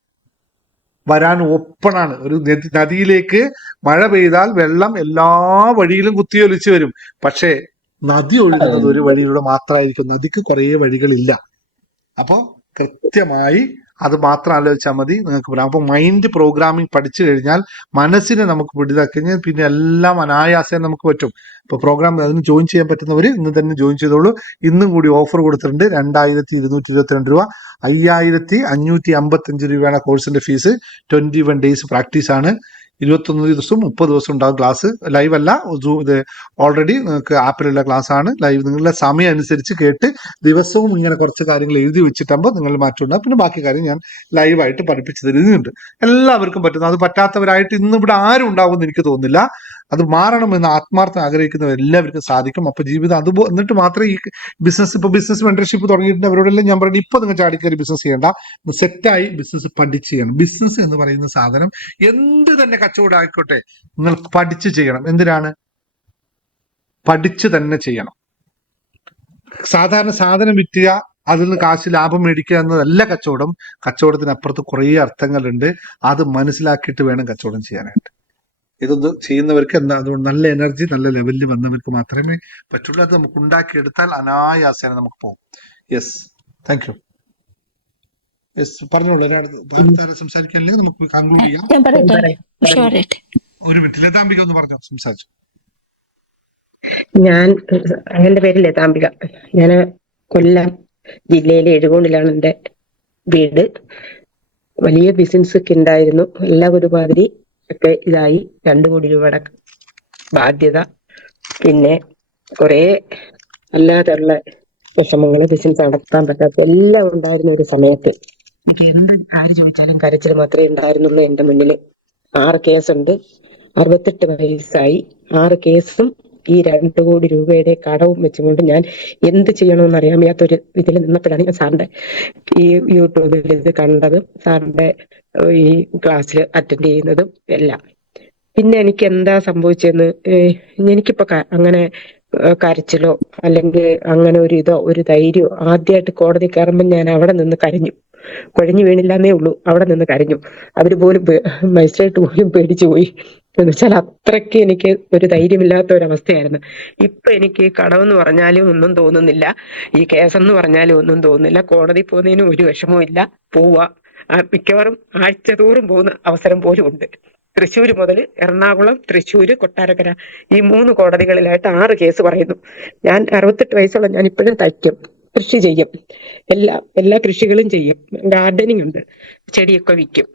വരാൻ ഓപ്പണാണ്. ഒരു നദിയിലേക്ക് മഴ പെയ്താൽ വെള്ളം എല്ലാ വഴിയിലും കുത്തിയൊലിച്ചു വരും. പക്ഷേ നദി ഒഴുകുന്നത് ഒരു വഴിയിലൂടെ മാത്രമായിരിക്കും. നദിക്ക് കുറേ വഴികളില്ല. അപ്പോ കൃത്യമായി അത് മാത്രം ആലോചിച്ചാൽ മതി, നിങ്ങൾക്ക് പറയാം. അപ്പൊ മൈൻഡ് പ്രോഗ്രാമിംഗ് പഠിച്ചു കഴിഞ്ഞാൽ മനസ്സിനെ നമുക്ക് പിടിതാക്കി കഴിഞ്ഞാൽ പിന്നെ എല്ലാം അനായാസം നമുക്ക് പറ്റും. ഇപ്പൊ പ്രോഗ്രാം അതിന് ജോയിൻ ചെയ്യാൻ പറ്റുന്നവർ ഇന്ന് തന്നെ ജോയിൻ ചെയ്തോളൂ. ഇന്നും കൂടി ഓഫർ കൊടുത്തിട്ടുണ്ട്. 2,222 രൂപ, 5,555 രൂപയാണ് കോഴ്സിന്റെ ഫീസ്. 21 ഡേയ്സ് പ്രാക്ടീസ് ആണ്. 21 ദിവസവും 30 ദിവസം ഉണ്ടാകും ക്ലാസ്. ലൈവ് അല്ല, ഇത് ഓൾറെഡി നിങ്ങൾക്ക് ആപ്പിലുള്ള ക്ലാസ് ആണ്. ലൈവ് നിങ്ങളുടെ സമയം അനുസരിച്ച് കേട്ട് ദിവസവും ഇങ്ങനെ കുറച്ച് കാര്യങ്ങൾ എഴുതി വെച്ചിട്ടാകുമ്പോൾ നിങ്ങൾ മാറ്റമുണ്ടാകും. പിന്നെ ബാക്കി കാര്യം ഞാൻ ലൈവായിട്ട് പഠിപ്പിച്ചു തരുന്നുണ്ട്. എല്ലാവർക്കും പറ്റുന്നു. അത് പറ്റാത്തവരായിട്ട് ഇന്ന് ഇവിടെ ആരും ഉണ്ടാവുമെന്ന് എനിക്ക് തോന്നുന്നില്ല. അത് മാറണമെന്ന് ആത്മാർത്ഥം ആഗ്രഹിക്കുന്നവർ എല്ലാവർക്കും സാധിക്കും. അപ്പൊ ജീവിതം എന്നിട്ട് മാത്രമേ ഈ ബിസിനസ്, ഇപ്പൊ ബിസിനസ് മെന്റർഷിപ്പ് തുടങ്ങിയിട്ട് അവരോടെല്ലാം ഞാൻ പറയുന്നത്, ഇപ്പൊ നിങ്ങൾ ചാടിക്കയറി ബിസിനസ് ചെയ്യേണ്ട, സെറ്റായി ബിസിനസ് പഠിച്ച് ചെയ്യണം. ബിസിനസ് എന്ന് പറയുന്ന സാധനം എന്ത് തന്നെ കച്ചവടം ആയിക്കോട്ടെ, നിങ്ങൾ പഠിച്ച് ചെയ്യണം. എന്തിനാണ്? പഠിച്ച് തന്നെ ചെയ്യണം. സാധാരണ സാധനം വിറ്റുക, അതിൽ നിന്ന് കാശ് ലാഭം മേടിക്കുക എന്നതല്ല കച്ചവടം. കച്ചവടത്തിനപ്പുറത്ത് കുറേ അർത്ഥങ്ങളുണ്ട്. അത് മനസ്സിലാക്കിയിട്ട് വേണം കച്ചവടം ചെയ്യാനായിട്ട്. ഇതൊന്ന് ചെയ്യുന്നവർക്ക് എന്താ, അതുകൊണ്ട് നല്ല എനർജി, നല്ല ലെവലിൽ വന്നവർക്ക് മാത്രമേ പറ്റുള്ളൂ. അത് നമുക്ക് ഉണ്ടാക്കിയെടുത്താൽ അനായാസേന നമുക്ക് പോകും. Yes, thank you. യെസ്, പറഞ്ഞോളൂ. സംസാരിക്കാനില്ലെങ്കിൽ നമുക്ക് കൺക്ലൂഡ് ചെയ്യാം. ഒരു മിനിറ്റ്, ലതാംബിക ഒന്ന് പറഞ്ഞോ, സംസാരിച്ചു. എന്റെ പേര് ലതാംബിക. ഞാൻ കൊല്ലം ജില്ലയിലെ എഴുകോണിലാണ് എന്റെ വീട്. വലിയ ബിസിനസ് ഒക്കെ ഉണ്ടായിരുന്നു. എല്ലാം ഒരുമാതിരി ഒക്കെ ഇതായി. 2 കോടി രൂപയുടെ ബാധ്യത, പിന്നെ കുറെ അല്ലാതെയുള്ള വിഷമങ്ങള്, ബിസിനസ് നടത്താൻ പറ്റാത്ത എല്ലാം ഉണ്ടായിരുന്ന ഒരു സമയത്ത് എനിക്ക് എന്ത് കാര്യം ചോദിച്ചാലും കരച്ചിൽ മാത്രമേ ഉണ്ടായിരുന്നുള്ളൂ. എന്റെ മുന്നില് 6 കേസുണ്ട്. 68 വയസ്സായി. 6 കേസും ഈ 2 കോടി രൂപയുടെ കടവും വെച്ചുകൊണ്ട് ഞാൻ എന്ത് ചെയ്യണമെന്ന് അറിയാൻ വയ്യാത്തൊരു ഇതിൽ നിന്നപ്പോഴാണ് ഞാൻ സാറിന്റെ ഈ യൂട്യൂബിൽ ഇത് കണ്ടതും സാറിന്റെ ഈ ക്ലാസ്സിൽ അറ്റൻഡ് ചെയ്യുന്നതും എല്ലാം. പിന്നെ എനിക്ക് എന്താ സംഭവിച്ചെന്ന്, എനിക്കിപ്പോ അങ്ങനെ കരച്ചിലോ അല്ലെങ്കിൽ അങ്ങനെ ഒരു ഇതോ ഒരു ധൈര്യമോ, ആദ്യമായിട്ട് കോടതി കയറുമ്പോൾ ഞാൻ അവിടെ നിന്ന് കരഞ്ഞു. കുഴഞ്ഞു വീണില്ലാന്നേ ഉള്ളൂ, അവിടെ നിന്ന് കരഞ്ഞു. അവര് പോലും മജിസ്ട്രേറ്റ് പോലും പേടിച്ചു പോയി. എന്ന് വെച്ചാൽ അത്രയ്ക്ക് എനിക്ക് ഒരു ധൈര്യമില്ലാത്ത ഒരവസ്ഥയായിരുന്നു. ഇപ്പൊ എനിക്ക് കടമെന്ന് പറഞ്ഞാലും ഒന്നും തോന്നുന്നില്ല, ഈ കേസെന്ന് പറഞ്ഞാലും ഒന്നും തോന്നുന്നില്ല. കോടതി പോകുന്നതിനും ഒരു വിഷമവും ഇല്ല. പോവാ, മിക്കവാറും ആഴ്ച തോറും പോകുന്ന അവസരം പോലും ഉണ്ട്. തൃശ്ശൂര് മുതൽ എറണാകുളം, തൃശ്ശൂര്, കൊട്ടാരക്കര ഈ 3 കോടതികളിലായിട്ട് 6 കേസ് പറയുന്നു. ഞാൻ 68 വയസ്സുള്ള ഞാൻ ഇപ്പോഴും തയ്ക്കും, കൃഷി ചെയ്യും, എല്ലാ കൃഷികളും ചെയ്യും. ഗാർഡനിങ് ഉണ്ട്, ചെടിയൊക്കെ വിൽക്കും,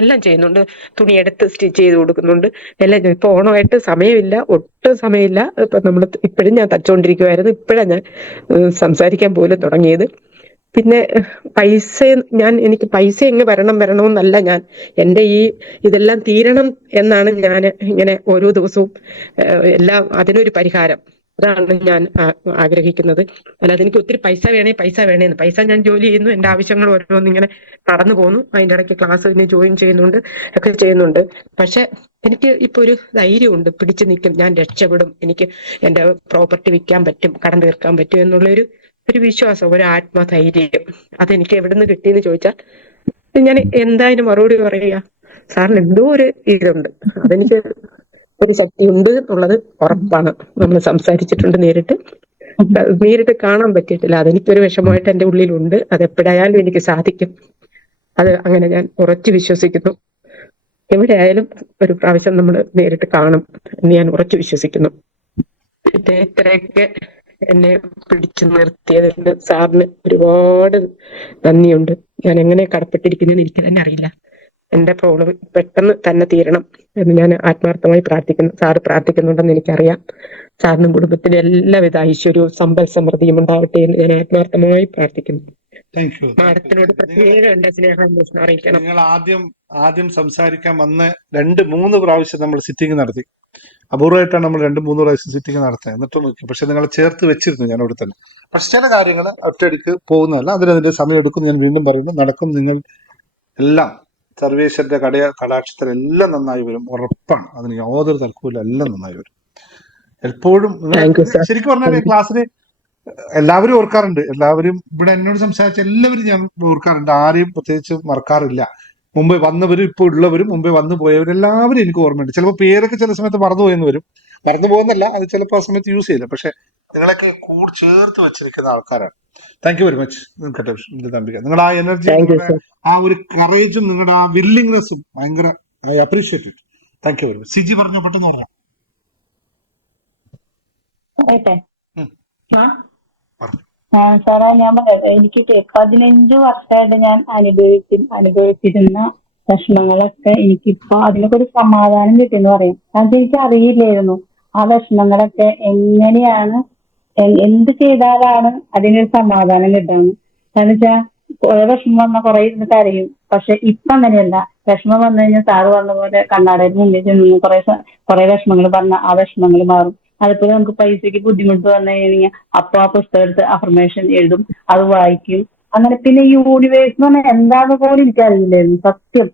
എല്ലാം ചെയ്യുന്നുണ്ട്. തുണിയെടുത്ത് സ്റ്റിച്ച് ചെയ്ത് കൊടുക്കുന്നുണ്ട്, എല്ലാം. ഇപ്പൊ ഓണമായിട്ട് സമയമില്ല, ഒട്ടും സമയമില്ല. ഇപ്പൊ ഇപ്പോഴും ഞാൻ തച്ചുകൊണ്ടിരിക്കുവായിരുന്നു. ഇപ്പോഴാണ് ഞാൻ സംസാരിക്കാൻ പോലും തുടങ്ങിയത്. പിന്നെ എനിക്ക് പൈസ എങ്ങ് വരണമെന്നല്ല ഞാൻ, എന്റെ ഈ ഇതെല്ലാം തീരണം എന്നാണ് ഞാൻ ഇങ്ങനെ ഓരോ ദിവസവും എല്ലാം അതിനൊരു പരിഹാരം, അതാണ് ഞാൻ ആഗ്രഹിക്കുന്നത്. അല്ലാതെ എനിക്ക് ഒത്തിരി പൈസ വേണേന്ന്. പൈസ ഞാൻ ജോലി ചെയ്യുന്നു, എന്റെ ആവശ്യങ്ങൾ ഓരോന്നിങ്ങനെ നടന്നു പോകുന്നു. അതിന്റെ ഇടയ്ക്ക് ക്ലാസ് ജോയിൻ ചെയ്യുന്നുണ്ട്. പക്ഷെ എനിക്ക് ഇപ്പൊ ഒരു ധൈര്യമുണ്ട്, പിടിച്ചു നിൽക്കും, ഞാൻ രക്ഷപ്പെടും, എനിക്ക് എന്റെ പ്രോപ്പർട്ടി വിൽക്കാൻ പറ്റും, കടം തീർക്കാൻ പറ്റും എന്നുള്ളൊരു വിശ്വാസം, ഒരു ആത്മധൈര്യം. അതെനിക്ക് എവിടെ നിന്ന് കിട്ടിയെന്ന് ചോദിച്ചാൽ ഞാൻ എന്തായാലും മറുപടി പറയുക, സാറിന് എന്തോ ഒരു ഇതുണ്ട്. അതെനിക്ക് ഒരു ശക്തി ഉണ്ട് എന്നുള്ളത് ഉറപ്പാണ്. നമ്മൾ സംസാരിച്ചിട്ടുണ്ട് നേരിട്ട്. നേരിട്ട് കാണാൻ പറ്റിയിട്ടില്ല. അതെനിക്കൊരു വിഷമമായിട്ട് എൻ്റെ ഉള്ളിലുണ്ട്. അത് എപ്പോഴായാലും എനിക്ക് സാധിക്കും. അത് അങ്ങനെ ഞാൻ ഉറച്ചു വിശ്വസിക്കുന്നു. എവിടെയായാലും ഒരു പ്രാവശ്യം നമ്മൾ നേരിട്ട് കാണും എന്ന് ഞാൻ ഉറച്ചു വിശ്വസിക്കുന്നു. ഇത്രയൊക്കെ എന്നെ പിടിച്ചു നിർത്തിയതിന് സാറിന് ഒരുപാട് നന്ദിയുണ്ട്. ഞാൻ എങ്ങനെ കടപ്പെട്ടിരിക്കുന്നതെന്ന് എനിക്ക് തന്നെ അറിയില്ല. എന്റെ പ്രോബ്ലം പെട്ടെന്ന് തന്നെ തീരണം എന്ന് ഞാൻ ആത്മാർത്ഥമായി പ്രാർത്ഥിക്കുന്നു. സാറ് പ്രാർത്ഥിക്കുന്നുണ്ടെന്ന് എനിക്കറിയാം. സാറിനും കുടുംബത്തിന് എല്ലാവിധ ഐശ്വര്യവും സമ്പൽ സമൃദ്ധിയും ഉണ്ടാവട്ടെ എന്ന് ഞാൻ ആത്മാർത്ഥമായി പ്രാർത്ഥിക്കുന്നു. Thank you. മാഡത്തിനോട് പ്രത്യേകം എന്റെ സ്നേഹാന്വേഷണം അറിയിക്കണം. നിങ്ങൾ ആദ്യം സംസാരിക്കാൻ വന്ന് 2-3 പ്രാവശ്യം നമ്മൾ സിറ്റിംഗ് നടത്തി. അപൂർവമായിട്ടാണ് നമ്മൾ 2-3 പ്രാവശ്യം സിറ്റിംഗ് നടത്തുന്നത്. എന്നിട്ട് നോക്കി, പക്ഷെ നിങ്ങളെ ചേർത്ത് വെച്ചിരുന്നു ഞാൻ അവിടെ തന്നെ. പക്ഷെ ചില കാര്യങ്ങൾ ഒറ്റയടിക്ക് പോകുന്നതല്ല, അതിനതിന്റെ സമയം എടുക്കും. ഞാൻ വീണ്ടും പറയുന്നു, നടക്കും. നിങ്ങൾ എല്ലാം സർവേശ്വരന്റെ കടാക്ഷത്തിൽ എല്ലാം നന്നായി വരും, ഉറപ്പാണ്. അതിന് യാതൊരു തർക്കവുമില്ല, എല്ലാം നന്നായി വരും. എപ്പോഴും ശരിക്കും പറഞ്ഞാൽ ക്ലാസ്സിന് എല്ലാവരും ഓർക്കാറുണ്ട്. എല്ലാവരും ഇവിടെ എന്നോട് സംസാരിച്ച എല്ലാവരും ഞാൻ ഓർക്കാറുണ്ട്. ആരെയും പ്രത്യേകിച്ച് മറക്കാറില്ല. മുമ്പേ വന്നവരും ഇപ്പോൾ ഉള്ളവരും മുമ്പേ വന്നു പോയവരും എല്ലാവരും എനിക്ക് ഓർമ്മയുണ്ട്. ചിലപ്പോൾ പേരൊക്കെ ചില സമയത്ത് മറന്നുപോയെന്ന് വരും. മറന്നു പോകുന്നല്ല, അത് ചിലപ്പോൾ ആ സമയത്ത് യൂസ് ചെയ്യില്ല. പക്ഷെ നിങ്ങളൊക്കെ കൂടെ ചേർത്ത് വെച്ചിരിക്കുന്ന ആൾക്കാരാണ്. Thank you very much. തമ്പിക, നിങ്ങളുടെ ആ എനർജി, നിങ്ങളുടെ ആ ഒരു കറേജും നിങ്ങളുടെ ആ വില്ലിങ്നെസ്സും ഭയങ്കര I appreciate it. Thank you very much. Siji പറഞ്ഞോ, പെട്ടെന്ന് പറഞ്ഞോ. സാറേ, ഞാൻ പറയട്ടെ, എനിക്ക് 15 വർഷമായിട്ട് ഞാൻ അനുഭവിച്ചിരുന്ന വിഷമങ്ങളൊക്കെ എനിക്കിപ്പോ അതിനൊക്കെ ഒരു സമാധാനം കിട്ടിയെന്ന് പറയും. അത് എനിക്ക് അറിയില്ലായിരുന്നു ആ വിഷമങ്ങളൊക്കെ എങ്ങനെയാണ്, എന്ത് ചെയ്താലാണ് അതിനൊരു സമാധാനം കിട്ടാന്ന്. കാരണം വെച്ചാ കുറെ വിഷമം വന്നാൽ കുറെ ഇരുന്ന് കരയും. പക്ഷെ ഇപ്പൊ അങ്ങനെയല്ല. വിഷമം വന്നു കഴിഞ്ഞാൽ സാറ് പറഞ്ഞ പോലെ കണ്ണാടയിൽ മുന്നിൽ ചെന്ന് കുറെ വിഷമങ്ങൾ പറഞ്ഞാൽ ആ വിഷമങ്ങൾ മാറും. അതുപോലെ നമുക്ക് പൈസക്ക് ബുദ്ധിമുട്ട് വന്നു കഴിഞ്ഞാൽ അപ്പൊ ആ പുസ്തകം എടുത്ത് അഫർമേഷൻ എഴുതും, അത് വായിക്കും. അങ്ങനെ പിന്നെ യൂണിവേഴ്സ് എന്ന് പറഞ്ഞാൽ എന്താന്ന് പോലും എനിക്കറിയില്ലായിരുന്നു സത്യം.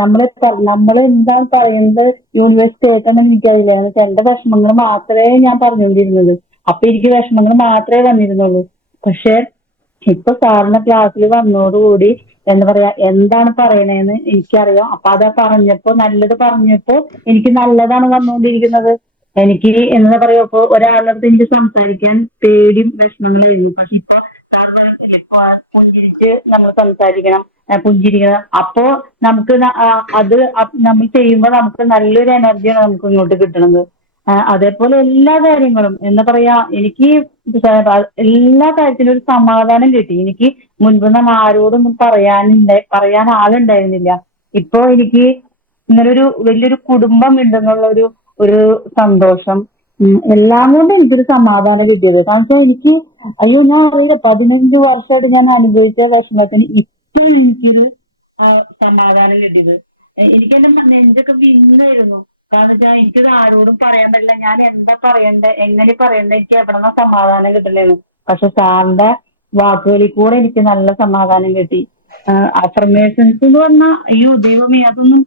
നമ്മൾ എന്താണ് പറയുന്നത് യൂണിവേഴ്സ് കേൾക്കണമെന്ന് എനിക്കറിയില്ലായിരുന്നു. എന്റെ വിഷമങ്ങൾ മാത്രമേ ഞാൻ പറഞ്ഞുകൊണ്ടിരുന്നത്. അപ്പൊ എനിക്ക് വിഷമങ്ങൾ മാത്രമേ വന്നിരുന്നുള്ളൂ. പക്ഷെ ഇപ്പൊ സാറിന്റെ ക്ലാസ്സിൽ വന്നതോടുകൂടി എന്താ പറയാ, എന്താണ് പറയണേന്ന് എനിക്കറിയാം. അപ്പൊ അതാ പറഞ്ഞപ്പോ, നല്ലത് പറഞ്ഞപ്പോ എനിക്ക് നല്ലതാണ് വന്നുകൊണ്ടിരിക്കുന്നത്. എനിക്ക് എന്താ പറയാ, ഇപ്പൊ ഒരാളടുത്ത് എനിക്ക് സംസാരിക്കാൻ പേടിയും വിഷമങ്ങളായിരുന്നു. പക്ഷെ ഇപ്പൊ സാർ പറഞ്ഞില്ലേ, പുഞ്ചിരിച്ച് നമ്മൾ സംസാരിക്കണം, പുഞ്ചിരിക്കണം. അപ്പോ നമുക്ക് അത് നമ്മൾ ചെയ്യുമ്പോൾ നമുക്ക് നല്ലൊരു എനർജിയാണ് നമുക്ക് ഇങ്ങോട്ട് കിട്ടുന്നത്. അതേപോലെ എല്ലാ കാര്യങ്ങളും എന്താ പറയാ, എനിക്ക് എല്ലാ കാര്യത്തിലും ഒരു സമാധാനം കിട്ടി. എനിക്ക് മുൻപ് ആരോടൊന്നും പറയാൻ ആളുണ്ടായിരുന്നില്ല. ഇപ്പൊ എനിക്ക് ഇങ്ങനെ ഒരു വലിയൊരു കുടുംബം ഉണ്ടെന്നുള്ള ഒരു സന്തോഷം, എല്ലാം കൊണ്ടും എനിക്കൊരു സമാധാനം കിട്ടിയത്. കാരണം വെച്ചാൽ എനിക്ക് ഞാൻ അറിയില്ല, 15 വർഷമായിട്ട് ഞാൻ അനുഭവിച്ച വിഷമത്തിന് ഇപ്പൊ എനിക്കൊരു സമാധാനം കിട്ടിയത്. എനിക്ക് എന്റെ നെഞ്ചൊക്കെ വിങ്ങായിരുന്നു. കാരണം വെച്ചാൽ എനിക്കത് ആരോടും പറയാൻ പറ്റില്ല. ഞാൻ എന്താ പറയണ്ടേ, എങ്ങനെ പറയണ്ടേ, എനിക്ക് എവിടെന്നാ സമാധാനം കിട്ടണേന്ന്. പക്ഷെ സാറിന്റെ വാക്കുകളിൽ കൂടെ എനിക്ക് നല്ല സമാധാനം കിട്ടി. അഫർമേഷൻസ് എന്ന് പറഞ്ഞാൽ അയ്യോ ദൈവമേ, അതൊന്നും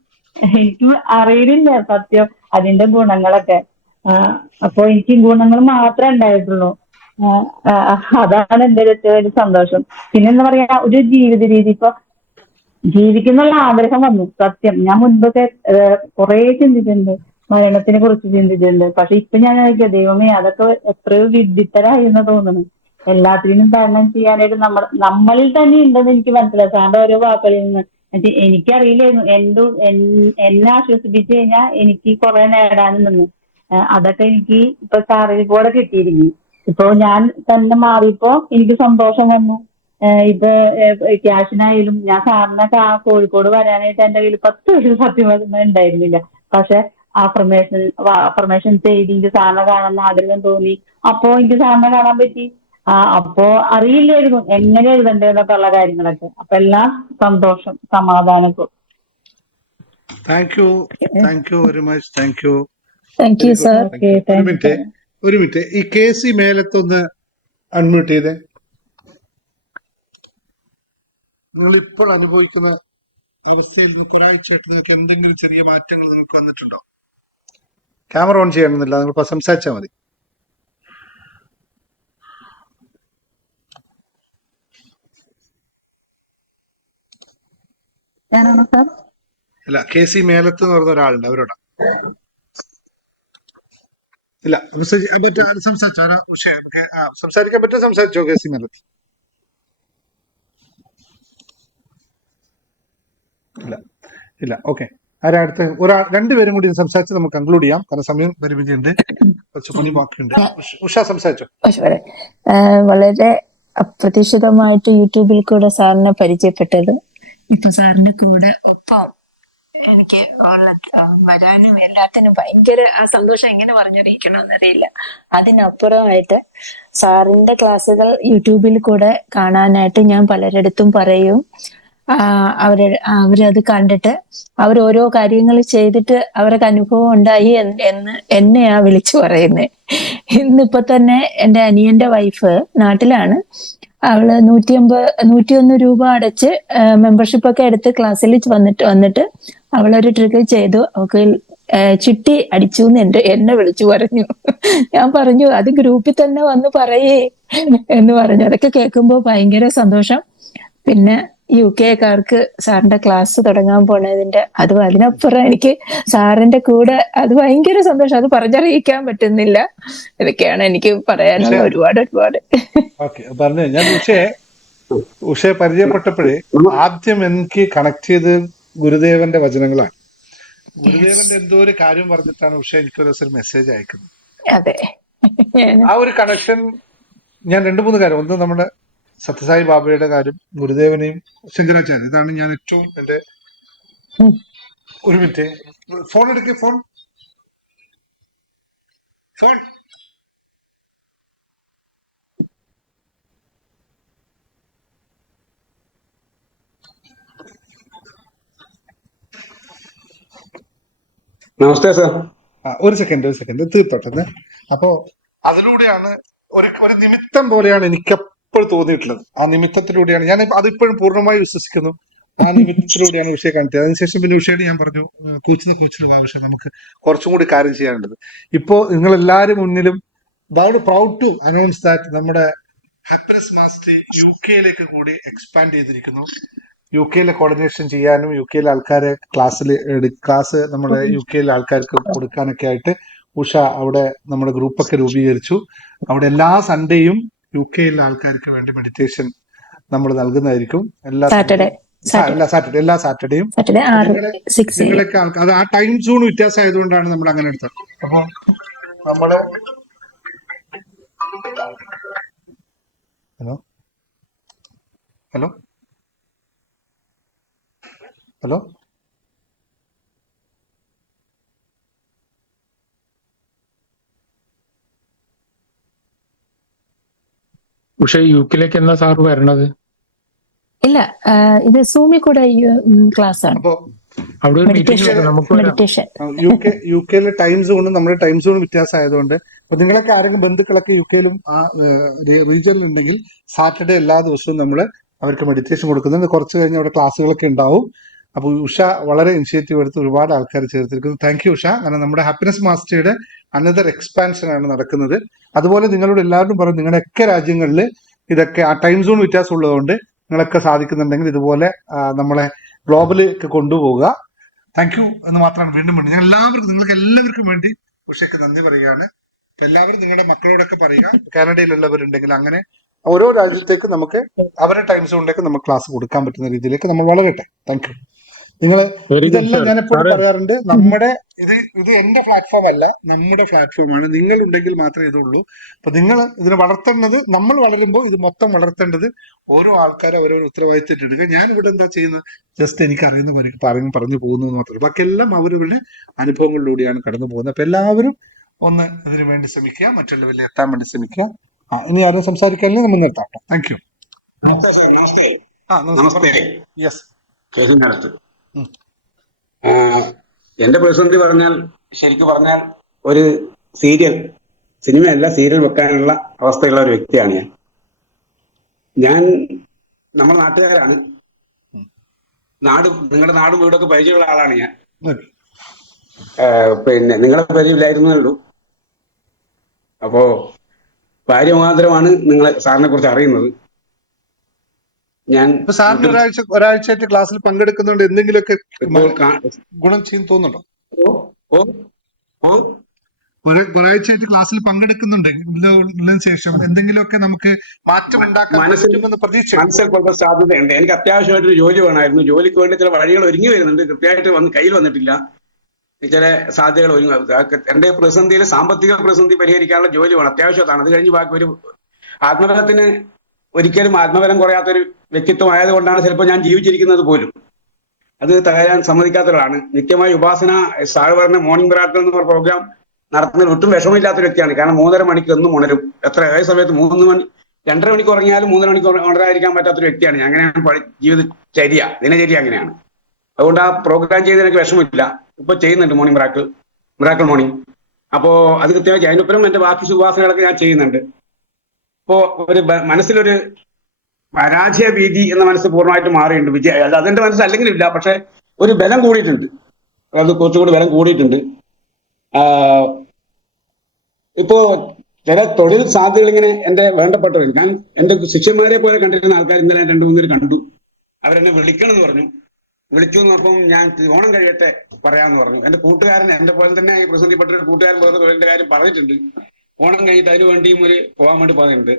എനിക്ക് അറിയില്ല സത്യം അതിന്റെ ഗുണങ്ങളൊക്കെ. അപ്പൊ എനിക്ക് ഗുണങ്ങൾ മാത്രമേ ഉണ്ടായിട്ടുള്ളൂ. അതാണ് എന്റെ ഏറ്റവും വലിയ സന്തോഷം. പിന്നെ എന്താ പറയാ, ഒരു ജീവിത രീതി ഇപ്പൊ ജീവിക്കുന്നുള്ള ആഗ്രഹം വന്നു. സത്യം ഞാൻ മുൻപൊക്കെ കുറെ ചിന്തിച്ചിട്ടുണ്ട്, മരണത്തിനെ കുറിച്ച് ചിന്തിച്ചിട്ടുണ്ട്. പക്ഷെ ഇപ്പൊ ഞാൻ ചോദിക്കാം, ദൈവമേ അതൊക്കെ എത്രയോ വിഡ്ഢിത്തരായി എന്ന് തോന്നുന്നു. എല്ലാത്തിനും തരണം ചെയ്യാനായിട്ട് നമ്മളിൽ തന്നെ ഉണ്ടെന്ന് എനിക്ക് മനസ്സിലായി സാറിന്റെ ഓരോ വാക്കുകളിൽ നിന്ന്. എനിക്കറിയില്ലായിരുന്നു എന്നെ ആശ്വസിപ്പിച്ചു കഴിഞ്ഞാൽ എനിക്ക് കുറെ നേടാനുണ്ടെന്ന്. അതൊക്കെ എനിക്ക് ഇപ്പൊ സാറിൽ കൂടെ കിട്ടിയിരുന്നു. ഇപ്പൊ ഞാൻ തന്നെ മാറിയപ്പോ എനിക്ക് സന്തോഷം വന്നു. ഇത് ക്യാഷിനായാലും ഞാൻ സാറിനെ കോഴിക്കോട് വരാനായിട്ട് എന്റെ കയ്യിൽ 10 വർഷം സത്യം ഉണ്ടായിരുന്നില്ല. പക്ഷെ അഫർമേഷൻ ചെയ്ത് എനിക്ക് സാറിനെ കാണാൻ ആഗ്രഹം തോന്നി. അപ്പോ എനിക്ക് സാറിനെ കാണാൻ പറ്റി. അപ്പോ അറിയില്ലായിരുന്നു എങ്ങനെ എഴുതണ്ടേന്നൊക്കെയുള്ള കാര്യങ്ങളൊക്കെ. അപ്പൊ എല്ലാം സന്തോഷം, സമാധാനം. Thank you very much. Thank U. Thank you sir. ഒരു മിനിറ്റ് ഈ KC മേലത്തൊന്ന് അൺമ്യൂട്ട് ചെയ്തേ. നിങ്ങൾ ഇപ്പോൾ അനുഭവിക്കുന്ന അവസ്ഥയിൽ ഒരാഴ്ചയായിട്ട് നിങ്ങൾക്ക് എന്തെങ്കിലും ചെറിയ മാറ്റങ്ങൾ നിങ്ങൾക്ക് വന്നിട്ടുണ്ടോ? ക്യാമറ ഓൺ ചെയ്യണമെന്നില്ല, നിങ്ങൾ സംസാരിച്ചാൽ മതി. ഞാനാണോ സാർ? അല്ല, KC മേലത്ത് എന്ന് പറഞ്ഞ ഒരാളുണ്ട്, അവരോടാ. ഇല്ല മറ്റേ സംസാരിച്ചോ ഉഷ സംസാരിക്കാൻ പറ്റുമോ? സംസാരിച്ചോ കേസി മേലത്ത്? ഇല്ല ഇല്ല. ഓക്കെ. ആരാ അടുത്ത്? രണ്ടുപേരും കൂടി സംസാരിച്ച് നമുക്ക് കൺക്ലൂഡ് ചെയ്യാം, കാരണം സമയം പരിമിതിയുണ്ട്, കുറച്ച് പണി ബാക്കിയുണ്ട്. ഉഷ സംസാരിച്ചോ. വളരെ അപ്രതീക്ഷിതമായിട്ട് യൂട്യൂബിൽ കൂടെ സാറിനെ പരിചയപ്പെട്ടത്. ഇപ്പൊ സാറിന്റെ കൂടെ ഒപ്പം എനിക്ക് വരാനും എല്ലാത്തിനും ഭയങ്കര ആ സന്തോഷം എങ്ങനെ പറഞ്ഞറിയിക്കണമെന്നറിയില്ല. അതിനപ്പുറമായിട്ട് സാറിന്റെ ക്ലാസ്സുകൾ യൂട്യൂബിൽ കൂടെ കാണാനായിട്ട് ഞാൻ പലരിടത്തും പറയും. അവരത് കണ്ടിട്ട് ഓരോ കാര്യങ്ങൾ ചെയ്തിട്ട് അവർക്ക് അനുഭവം ഉണ്ടായി എന്ന് എന്നെയാ വിളിച്ചു പറയുന്നത്. ഇന്നിപ്പോ തന്നെ എന്റെ അനിയന്റെ വൈഫ് നാട്ടിലാണ്. അവള് 101 രൂപ അടച്ച് മെമ്പർഷിപ്പ് ഒക്കെ എടുത്ത് ക്ലാസ്സിൽ വന്നിട്ട് അവളൊരു ട്രിക്ക് ചെയ്തു. അവൾക്ക് ചിട്ടി അടിച്ചു എന്ന് എന്നെ വിളിച്ചു പറഞ്ഞു. ഞാൻ പറഞ്ഞു അത് ഗ്രൂപ്പിൽ തന്നെ വന്ന് പറയേ എന്ന് പറഞ്ഞു. അതൊക്കെ കേൾക്കുമ്പോ ഭയങ്കര സന്തോഷം. പിന്നെ UK-കാർക്ക് സാറിന്റെ ക്ലാസ് തുടങ്ങാൻ പോണതിന്റെ അതിനപ്പുറം എനിക്ക് സാറിന്റെ കൂടെ അത് ഭയങ്കര സന്തോഷം. അത് പറഞ്ഞറിയിക്കാൻ പറ്റുന്നില്ല. ഇതൊക്കെയാണ് എനിക്ക് പറയാനുള്ള ഒരുപാട്. പറഞ്ഞു. ഞാൻ ഉഷയെ പരിചയപ്പെട്ടപ്പോഴേ ആദ്യം എനിക്ക് കണക്ട് ചെയ്ത് ഗുരുദേവന്റെ വചനങ്ങളാണ്. ഗുരുദേവന്റെ എന്തോ ഒരു കാര്യം പറഞ്ഞിട്ടാണ് ഉഷ എനിക്കൊരു ദിവസം മെസ്സേജ് അയക്കുന്നത്. അതെ, ആ ഒരു കണക്ഷൻ ഞാൻ 2-3 കാര്യം. ഒന്ന് നമ്മുടെ സത്യസായി ബാബയുടെ കാര്യം, ഗുരുദേവനെയും ശങ്കരാചാര്യ. ഇതാണ് ഞാൻ ഏറ്റവും എന്റെ. ഒരു മിനിറ്റ്, ഫോൺ എടുക്ക്. ഫോൺ നമസ്തേ സാർ. ഒരു സെക്കൻഡ് തീർത്തോട്ടെ. അപ്പോ അതിലൂടെയാണ് ഒരു നിമിത്തം പോലെയാണ് എനിക്ക് എപ്പോഴും തോന്നിയിട്ടുള്ളത്. ആ നിമിത്തത്തിലൂടെയാണ് ഞാൻ അതിപ്പോഴും പൂർണ്ണമായി വിശ്വസിക്കുന്നു. ആ നിമിത്തത്തിലൂടെയാണ് ഉഷയെ കണ്ടത്. അതിനുശേഷം പിന്നെ ഉഷയോട് ഞാൻ പറഞ്ഞു, കോച്ചിന് നമുക്ക് കുറച്ചും കൂടി കാര്യം ചെയ്യാനുള്ളത്. ഇപ്പോ നിങ്ങൾ എല്ലാവരും മുന്നിലും പ്രൗഡ് ടു അനൗൺസ് ദാറ്റ് നമ്മുടെ ഹാപ്പിനെസ് മാസ്റ്ററി UK-യിലേക്ക് കൂടി എക്സ്പാൻഡ് ചെയ്തിരിക്കുന്നു. UK-യിലെ കോർഡിനേഷൻ ചെയ്യാനും UK-യിലെ ആൾക്കാരെ ക്ലാസ് നമ്മുടെ UK-യിലെ ആൾക്കാർക്ക് കൊടുക്കാനൊക്കെ ആയിട്ട് ഉഷ അവിടെ നമ്മുടെ ഗ്രൂപ്പൊക്കെ രൂപീകരിച്ചു. അവിടെ എല്ലാ സൺഡേയും UK-യിലെ ആൾക്കാർക്ക് വേണ്ടി മെഡിറ്റേഷൻ നമ്മൾ നൽകുന്നതായിരിക്കും. എല്ലാ സാറ്റർഡേയും നിങ്ങളൊക്കെ ആൾക്കാർ. അത് ആ ടൈം സോൺ വ്യത്യാസം ആയതുകൊണ്ടാണ് നമ്മൾ അങ്ങനെ എടുത്തത്. അപ്പൊ നമ്മള് ഹലോ പക്ഷെ UK-യിലേക്ക് എന്നാ സാറ് വരണത്? ഇല്ല, ഇത് സൂമിൽ കൂടെ ക്ലാസ് ആണ്. അവിടെ ഒരു മീറ്റിംഗ് നമുക്ക് UK-യിലെ ടൈം സോണും നമ്മുടെ ടൈം സോണും വ്യത്യാസം ആയതുകൊണ്ട് അപ്പൊ നിങ്ങളൊക്കെ ആരെങ്കിലും ബന്ധുക്കളൊക്കെ UK-യിലും ആ റീജിയനിൽ ഉണ്ടെങ്കിൽ സാറ്റർഡേ എല്ലാ ദിവസവും നമ്മൾ അവർക്ക് മെഡിറ്റേഷൻ കൊടുക്കുന്നുണ്ട്. കുറച്ച് കഴിഞ്ഞ് അവിടെ ക്ലാസ്സുകളൊക്കെ ഉണ്ടാവും. അപ്പൊ ഉഷ വളരെ ഇനിഷ്യേറ്റീവ് എടുത്ത് ഒരുപാട് ആൾക്കാർ ചേർത്തിരിക്കുന്നു. Thank you Usha. കാരണം നമ്മുടെ ഹാപ്പിനെസ് മാസ്റ്ററിയുടെ അനദർ എക്സ്പാൻഷൻ ആണ് നടക്കുന്നത്. അതുപോലെ നിങ്ങളോട് എല്ലാവരും പറയും, നിങ്ങളുടെയൊക്കെ രാജ്യങ്ങളിൽ ഇതൊക്കെ ആ ടൈം സോൺ വ്യത്യാസം ഉള്ളതുകൊണ്ട് നിങ്ങളൊക്കെ സാധിക്കുന്നുണ്ടെങ്കിൽ ഇതുപോലെ നമ്മളെ ഗ്ലോബലിലേക്ക് കൊണ്ടുപോവുക. താങ്ക് യു എന്ന് മാത്രമാണ് വീണ്ടും വേണ്ടി ഞങ്ങൾ നിങ്ങൾക്ക് എല്ലാവർക്കും വേണ്ടി ഉഷയ്ക്ക് നന്ദി പറയുകയാണ്. എല്ലാവരും നിങ്ങളുടെ മക്കളോടൊക്കെ പറയുക, കാനഡയിലുള്ളവരുണ്ടെങ്കിൽ അങ്ങനെ ഓരോ രാജ്യത്തേക്ക് നമുക്ക് അവരുടെ ടൈം സോണിലേക്ക് നമുക്ക് ക്ലാസ് കൊടുക്കാൻ പറ്റുന്ന രീതിയിലേക്ക് നമ്മൾ വളരട്ടെ. Thank you. നിങ്ങൾ ഇതെല്ലാം ഞാൻ എപ്പോഴും പറയാറുണ്ട്, നമ്മുടെ ഇത് എന്റെ പ്ലാറ്റ്ഫോം അല്ല, നമ്മുടെ പ്ലാറ്റ്ഫോമാണ്. നിങ്ങൾ ഉണ്ടെങ്കിൽ മാത്രമേ ഇതുള്ളൂ. അപ്പൊ നിങ്ങൾ ഇതിനെ വളർത്തേണ്ടത്, നമ്മൾ വളരുമ്പോൾ ഇത് മൊത്തം വളർത്തേണ്ടത് ഓരോ ആൾക്കാരും ഓരോ ഉത്തരവാദിത്തം എടുക്കുക. ഞാൻ ഇവിടെ എന്താ ചെയ്യുന്നത്, ജസ്റ്റ് എനിക്ക് അറിയുന്ന പറഞ്ഞു പോകുന്നു എന്ന് മാത്രമല്ല, ബാക്കിയെല്ലാം അവരവരുടെ അനുഭവങ്ങളിലൂടെയാണ് കടന്നു പോകുന്നത്. അപ്പൊ എല്ലാവരും ഒന്ന് ഇതിനു വേണ്ടി ശ്രമിക്കുക, മറ്റുള്ളവരിൽ എത്താൻ വേണ്ടി ശ്രമിക്കുക. ഇനി ആരും സംസാരിക്കാനില്ല, നമ്മൾ നിർത്താം. Thank you. യെസ്. എന്റെ പ്രതിസന്ധി പറഞ്ഞാൽ, ശരിക്കും പറഞ്ഞാൽ ഒരു സിനിമയല്ല സീരിയൽ വെക്കാനുള്ള അവസ്ഥയുള്ള ഒരു വ്യക്തിയാണ് ഞാൻ. നമ്മുടെ നാട്ടുകാരാണ്, നിങ്ങളുടെ നാടും വീടൊക്കെ പരിചയമുള്ള ആളാണ് ഞാൻ. പിന്നെ നിങ്ങളെ പരിചയമില്ലായിരുന്നേ ഉള്ളൂ. അപ്പോ ഭാര്യ മുഖാന്തരമാണ് നിങ്ങളെ സാറിനെ കുറിച്ച് അറിയുന്നത്. ഞാൻ സാറിന് ഒരാഴ്ചയായിട്ട് ക്ലാസ്സിൽ പങ്കെടുക്കുന്നുണ്ട്, എന്തെങ്കിലുമൊക്കെ ഗുണം ചെയ്യുന്നു തോന്നുന്നുണ്ടോ? ഒരാഴ്ചയായിട്ട് ക്ലാസ്സിൽ പങ്കെടുക്കുന്നുണ്ട്. ഇതിന് ശേഷം എന്തെങ്കിലുമൊക്കെ നമുക്ക് മാറ്റം ഉണ്ടാക്കാൻ പറ്റുമെന്ന് പ്രതീക്ഷ. മനസ്സിൽ കുറച്ച് സാധ്യതയുണ്ട്. എനിക്ക് അത്യാവശ്യമായിട്ടൊരു ജോലി വേണമായിരുന്നു. ജോലിക്ക് വേണ്ടി ചില വഴികൾ ഒരുങ്ങി വരുന്നുണ്ട്. കൃത്യമായിട്ട് കയ്യിൽ വന്നിട്ടില്ല. ചില സാധ്യതകൾ ഒരുങ്ങി. എന്റെ പ്രതിസന്ധിയിൽ സാമ്പത്തിക പ്രതിസന്ധി പരിഹരിക്കാനുള്ള ജോലി വേണം, അത്യാവശ്യമാണ്. അത് കഴിഞ്ഞ് ബാക്കി ഒരു ആത്മബലത്തിന് ഒരിക്കലും ആത്മബലം കുറയാത്തൊരു വ്യക്തിത്വം ആയതുകൊണ്ടാണ് ചിലപ്പോൾ ഞാൻ ജീവിച്ചിരിക്കുന്നത് പോലും. അത് തകരാൻ സമ്മതിക്കാത്തവരാണ്. നിത്യമായി ഉപാസന സാറ് പറഞ്ഞ മോർണിംഗ് മിറാക്കിൾ എന്ന് പറഞ്ഞ പ്രോഗ്രാം നടത്തുന്നതിൽ ഒട്ടും വിഷമമില്ലാത്തൊരു വ്യക്തിയാണ്. കാരണം 3:30 മണിക്ക് എന്നും ഉണരും. ഏത് സമയത്ത് 2:30 മണിക്ക് ഉറങ്ങിയാലും 3:30 മണിക്ക് ഉണരാതിരിക്കാൻ പറ്റാത്തൊരു വ്യക്തിയാണ്. അങ്ങനെയാണ് ജീവിതചര്യ, ദിനചര്യ അങ്ങനെയാണ്. അതുകൊണ്ട് ആ പ്രോഗ്രാം ചെയ്ത് എനിക്ക് വിഷമമില്ല. ഇപ്പൊ ചെയ്യുന്നുണ്ട് മോർണിംഗ് മിറാക്കിൾ മോർണിംഗ്. അപ്പോ അത് കൃത്യമായി അതിനൊപ്പം എന്റെ ബാക്കി സുവാസനകളൊക്കെ ഞാൻ ചെയ്യുന്നുണ്ട്. ഇപ്പോ ഒരു മനസ്സിലൊരു പരാജയ ഭീതി എന്ന മനസ്സ് പൂർണ്ണമായിട്ട് മാറിയിട്ടുണ്ട്. അതെന്റെ മനസ്സ് അല്ലെങ്കിലും ഇല്ല, പക്ഷെ ഒരു ബലം കൂടിയിട്ടുണ്ട്. അത് കുറച്ചുകൂടി ബലം കൂടിയിട്ടുണ്ട്. ഇപ്പോ ചില തൊഴിൽ സാധ്യതകൾ ഇങ്ങനെ എന്റെ വേണ്ടപ്പെട്ടവർ, ഞാൻ എന്റെ ശിഷ്യന്മാരെ പോലെ കണ്ടിരുന്ന ആൾക്കാർ ഇന്നലെ 2-3 പേര് കണ്ടു. അവരെന്നെ വിളിക്കണം എന്ന് പറഞ്ഞു. വിളിച്ചു എന്ന് പറഞ്ഞപ്പം ഞാൻ ഓണം കഴിയട്ടെ പറയാന്ന് പറഞ്ഞു. എന്റെ കൂട്ടുകാരൻ, എന്റെ പോലെ തന്നെ ഈ പ്രതിസന്ധിപ്പെട്ട ഒരു കൂട്ടുകാരൻ വേറെ തൊഴിലിന്റെ കാര്യം പറഞ്ഞിട്ടുണ്ട്. ഓണം കഴിഞ്ഞിട്ട് അതിനു വേണ്ടിയും പോകാൻ വേണ്ടി പറഞ്ഞിട്ടുണ്ട്.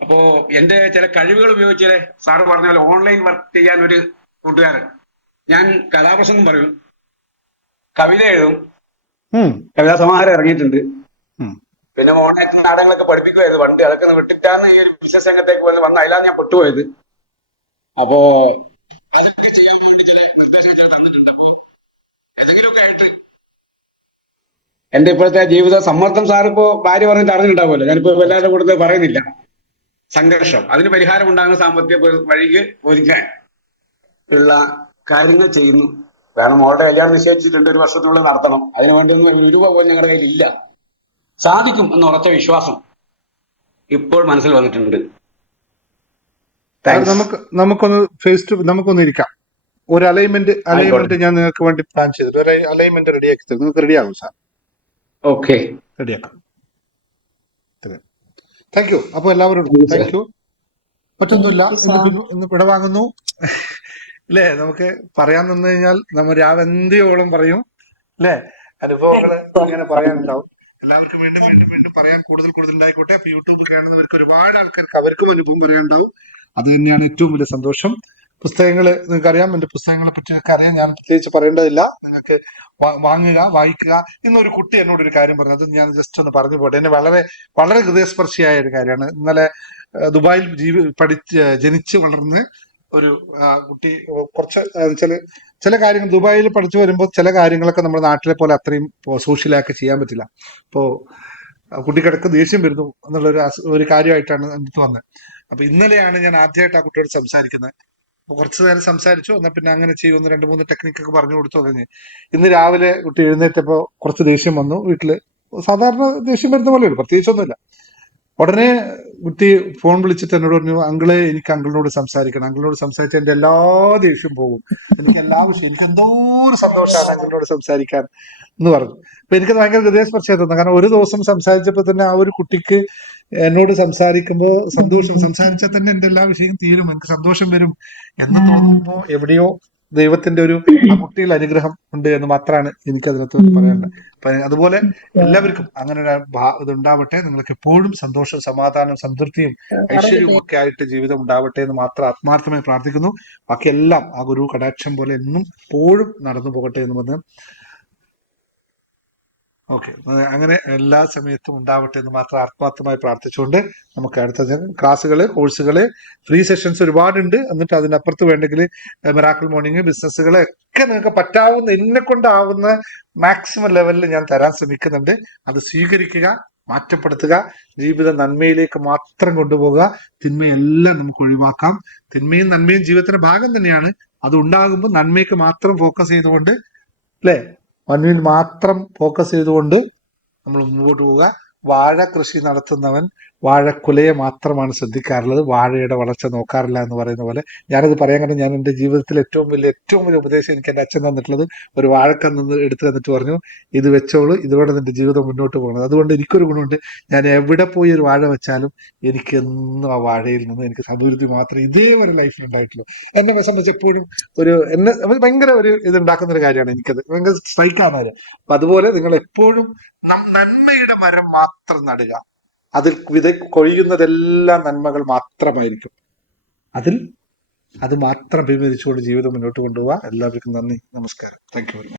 അപ്പോ എന്റെ ചില കഴിവുകൾ ഉപയോഗിച്ച് സാറ് പറഞ്ഞ പോലെ ഓൺലൈൻ വർക്ക് ചെയ്യാൻ ഒരു കൂട്ടുകാരൻ, ഞാൻ കഥാപ്രസംഗം പറയും, കവിത എഴുതും, കവിതാ സമാഹാരം ഇറങ്ങിയിട്ടുണ്ട്. പിന്നെ ഓൺലൈൻ നാടകങ്ങളൊക്കെ പഠിപ്പിക്കുമായിരുന്നു പണ്ട്. അതൊക്കെ വിട്ടിട്ടാണ് ഈ ഒരു ബിസിനസ് രംഗത്തേക്ക് വന്ന് അതിലാണ് ഞാൻ പെട്ടുപോയത്. അപ്പോ അതൊക്കെ ചെയ്യാൻ വേണ്ടി ചില നിർദ്ദേശങ്ങൾ തന്നിട്ടുണ്ട്. അപ്പോ എന്തെങ്കിലുമൊക്കെ ആയിട്ട് എന്റെ ഇപ്പോഴത്തെ ജീവിത സമ്മർദ്ദം സാറിപ്പോ ഭാര്യ പറഞ്ഞിട്ട് അറിഞ്ഞിട്ടുണ്ടാവുമല്ലോ. ഞാനിപ്പോ എല്ലാവരുടെ കൂടെ പറയുന്നില്ല. സംഘർഷം, അതിന് പരിഹാരം ഉണ്ടാകുന്ന സാമ്പത്തിക വഴിക്ക് ഒരുക്കാൻ ഉള്ള കാര്യങ്ങൾ ചെയ്യുന്നു. കാരണം മോളുടെ കല്യാണം നിശ്ചയിച്ചിട്ടുണ്ട്, 1 വർഷത്തിനുള്ളിൽ നടത്തണം. അതിനുവേണ്ടി 1 രൂപ പോലും ഞങ്ങളുടെ കയ്യിൽ ഇല്ല. സാധിക്കും എന്ന ഉറച്ച വിശ്വാസം ഇപ്പോൾ മനസ്സിൽ വന്നിട്ടുണ്ട്. നമുക്കൊന്ന് ഇരിക്കാം. ഒരു അലൈൻമെന്റ് ഞാൻ നിങ്ങൾക്ക് വേണ്ടി പ്ലാൻ ചെയ്തിട്ട് ഒരു അലൈൻമെന്റ് റെഡിയാക്കി തരും. നിങ്ങൾക്ക് റെഡിയാകും സാർ? ഓക്കെ, റെഡിയാക്കാം. Thank you. അപ്പൊ എല്ലാവരോടും താങ്ക് യു. മറ്റൊന്നുമില്ല, ഇന്ന് വിടവാങ്ങുന്നു അല്ലേ? നമുക്ക് പറയാൻ നിന്ന് കഴിഞ്ഞാൽ നമ്മൾ രാവന്തിയോളം പറയും അല്ലേ? അനുഭവങ്ങൾ അങ്ങനെ പറയാനുണ്ടാവും. എല്ലാവർക്കും വീണ്ടും വീണ്ടും വീണ്ടും പറയാൻ കൂടുതൽ ഉണ്ടായിക്കോട്ടെ. അപ്പൊ യൂട്യൂബ് കാണുന്നവർക്ക് ഒരുപാട് ആൾക്കാർക്ക് അവർക്കും അനുഭവം പറയാനുണ്ടാവും. അത് തന്നെയാണ് ഏറ്റവും വലിയ സന്തോഷം. പുസ്തകങ്ങള് നിങ്ങൾക്ക് അറിയാം, എന്റെ പുസ്തകങ്ങളെ പറ്റിയൊക്കെ അറിയാം. ഞാൻ പ്രത്യേകിച്ച് പറയേണ്ടതില്ല. നിങ്ങൾക്ക് വാങ്ങുക, വായിക്കുക. ഇന്നൊരു കുട്ടി എന്നോട് ഒരു കാര്യം പറഞ്ഞു, അത് ഞാൻ ജസ്റ്റ് ഒന്ന് പറഞ്ഞു പോട്ടെ. എന്നെ വളരെ വളരെ ഹൃദയസ്പർശിയായ ഒരു കാര്യമാണ്. ഇന്നലെ ദുബായിൽ ജനിച്ച് വളർന്ന് ഒരു കുട്ടി കുറച്ച് ചില കാര്യങ്ങൾ ദുബായിൽ പഠിച്ചു വരുമ്പോൾ ചില കാര്യങ്ങളൊക്കെ നമ്മുടെ നാട്ടിലെ പോലെ അത്രയും സോഷ്യലാക്കി ചെയ്യാൻ പറ്റില്ല. ഇപ്പോ കുട്ടിക്കിടക്ക് ദേഷ്യം വരുന്നു എന്നുള്ള ഒരു കാര്യമായിട്ടാണ് അടുത്ത് വന്നത്. അപ്പൊ ഇന്നലെയാണ് ഞാൻ ആദ്യമായിട്ട് ആ കുട്ടിയോട് സംസാരിക്കുന്നത്. അപ്പൊ കുറച്ചു നേരം സംസാരിച്ചു. എന്നാൽ പിന്നെ അങ്ങനെ ചെയ്യുമെന്ന് 2-3 ടെക്നിക്കൊക്കെ പറഞ്ഞു കൊടുത്തു. കഴിഞ്ഞ് ഇന്ന് രാവിലെ കുട്ടി എഴുന്നേറ്റപ്പോ കുറച്ച് ദേഷ്യം വന്നു. വീട്ടില് സാധാരണ ദേഷ്യം വരുന്ന പോലെയുള്ളൂ, പ്രത്യേകിച്ചൊന്നുമില്ല. ഉടനെ കുട്ടി ഫോൺ വിളിച്ചിട്ട് എന്നോട് പറഞ്ഞു, അങ്കിളെ എനിക്ക് അങ്കിളിനോട് സംസാരിക്കണം. അങ്കിളിനോട് സംസാരിച്ചാൽ എന്റെ എല്ലാ ദേഷ്യവും പോകും. എനിക്ക് എനിക്ക് എന്തോ ഒരു സന്തോഷമാണ് അങ്കിളിനോട് സംസാരിക്കാൻ എന്ന് പറഞ്ഞു. അപ്പൊ എനിക്കത് ഭയങ്കര ഹൃദയസ്പർശമായി തോന്നുന്നു. കാരണം ഒരു ദിവസം സംസാരിച്ചപ്പോ തന്നെ ആ ഒരു കുട്ടിക്ക് എന്നോട് സംസാരിക്കുമ്പോ സംസാരിച്ചാൽ തന്നെ എന്റെ എല്ലാ വിഷയവും തീരും, എനിക്ക് സന്തോഷം വരും എന്ന് തോന്നുമ്പോ എവിടെയോ ദൈവത്തിന്റെ ഒരു ആ കുട്ടിയിൽ അനുഗ്രഹം ഉണ്ട് എന്ന് മാത്രമാണ് എനിക്ക് അതിനകത്ത് പറയാനുള്ളത്. അപ്പൊ അതുപോലെ എല്ലാവർക്കും അങ്ങനെ ഇത് ഉണ്ടാവട്ടെ. നിങ്ങൾക്ക് എപ്പോഴും സന്തോഷം, സമാധാനം, സംതൃപ്തിയും ഐശ്വര്യവും ഒക്കെ ആയിട്ട് ജീവിതം ഉണ്ടാവട്ടെ എന്ന് മാത്രം ആത്മാർത്ഥമായി പ്രാർത്ഥിക്കുന്നു. ബാക്കിയെല്ലാം ആ ഗുരു കടാക്ഷം പോലെ എന്നും എപ്പോഴും നടന്നു പോകട്ടെ എന്ന് പറഞ്ഞ് ഓക്കെ, അങ്ങനെ എല്ലാ സമയത്തും ഉണ്ടാവട്ടെ എന്ന് മാത്രം ആത്മാർത്ഥമായി പ്രാർത്ഥിച്ചുകൊണ്ട് നമുക്ക് അടുത്ത ക്ലാസ്സുകള്, കോഴ്സുകള്, ഫ്രീ സെഷൻസ് ഒരുപാടുണ്ട്. എന്നിട്ട് അതിനപ്പുറത്ത് വേണ്ടെങ്കിൽ മിറാക്കിൾ മോർണിംഗ്, ബിസിനസ്സുകള് ഒക്കെ നിങ്ങൾക്ക് പറ്റാവുന്ന എന്നെ കൊണ്ടാവുന്ന മാക്സിമം ലെവലിൽ ഞാൻ തരാൻ ശ്രമിക്കുന്നുണ്ട്. അത് സ്വീകരിക്കുക, മാറ്റപ്പെടുത്തുക, ജീവിത നന്മയിലേക്ക് മാത്രം കൊണ്ടുപോകുക. തിന്മയെല്ലാം നമുക്ക് ഒഴിവാക്കാം. തിന്മയും നന്മയും ജീവിതത്തിന്റെ ഭാഗം തന്നെയാണ്. അത് ഉണ്ടാകുമ്പോൾ നന്മയ്ക്ക് മാത്രം ഫോക്കസ് ചെയ്തുകൊണ്ട് അല്ലെ, മണ്ണിൽ മാത്രം ഫോക്കസ് ചെയ്തുകൊണ്ട് നമ്മൾ മുമ്പോട്ട് പോവുക. വാഴ കൃഷി നടത്തുന്നവൻ വാഴക്കുലയെ മാത്രമാണ് ശ്രദ്ധിക്കാറുള്ളത്, വാഴയുടെ വളർച്ച നോക്കാറില്ല എന്ന് പറയുന്ന പോലെ. ഞാനത് പറയാൻ കാരണം ഞാൻ എൻ്റെ ജീവിതത്തിൽ ഏറ്റവും വലിയ ഉപദേശം എനിക്ക് എൻ്റെ അച്ഛൻ തന്നിട്ടുള്ളത് ഒരു വാഴക്കന്ന് എടുത്തു തന്നിട്ട് പറഞ്ഞു, ഇത് വെച്ചോളൂ, ഇതോടെ നിന്റെ ജീവിതം മുന്നോട്ട് പോകുന്നത്. അതുകൊണ്ട് എനിക്കൊരു ഗുണമുണ്ട്, ഞാൻ എവിടെ പോയി ഒരു വാഴ വെച്ചാലും എനിക്ക് എന്നും ആ വാഴയിൽ നിന്ന് എനിക്ക് അഭിവൃദ്ധി മാത്രമേ ഇതേവരെ ലൈഫിൽ ഉണ്ടായിട്ടുള്ളൂ. എന്നെ സംബന്ധിച്ച് എപ്പോഴും എന്നെ ഭയങ്കര ഒരു ഇതുണ്ടാക്കുന്ന ഒരു കാര്യമാണ് എനിക്കത്, ഭയങ്കര സ്ട്രൈക്കാണ് അത്. അപ്പൊ അതുപോലെ നിങ്ങൾ എപ്പോഴും നന്മയുടെ മരം മാത്രം നടുക. അതിൽ കൊഴിയുന്നതെല്ലാം നന്മകൾ മാത്രമായിരിക്കും. അത് മാത്രം അഭിമുഖിച്ചുകൊണ്ട് ജീവിതം മുന്നോട്ട് കൊണ്ടുപോവുക. എല്ലാവർക്കും നന്ദി, നമസ്കാരം. Thank you very much.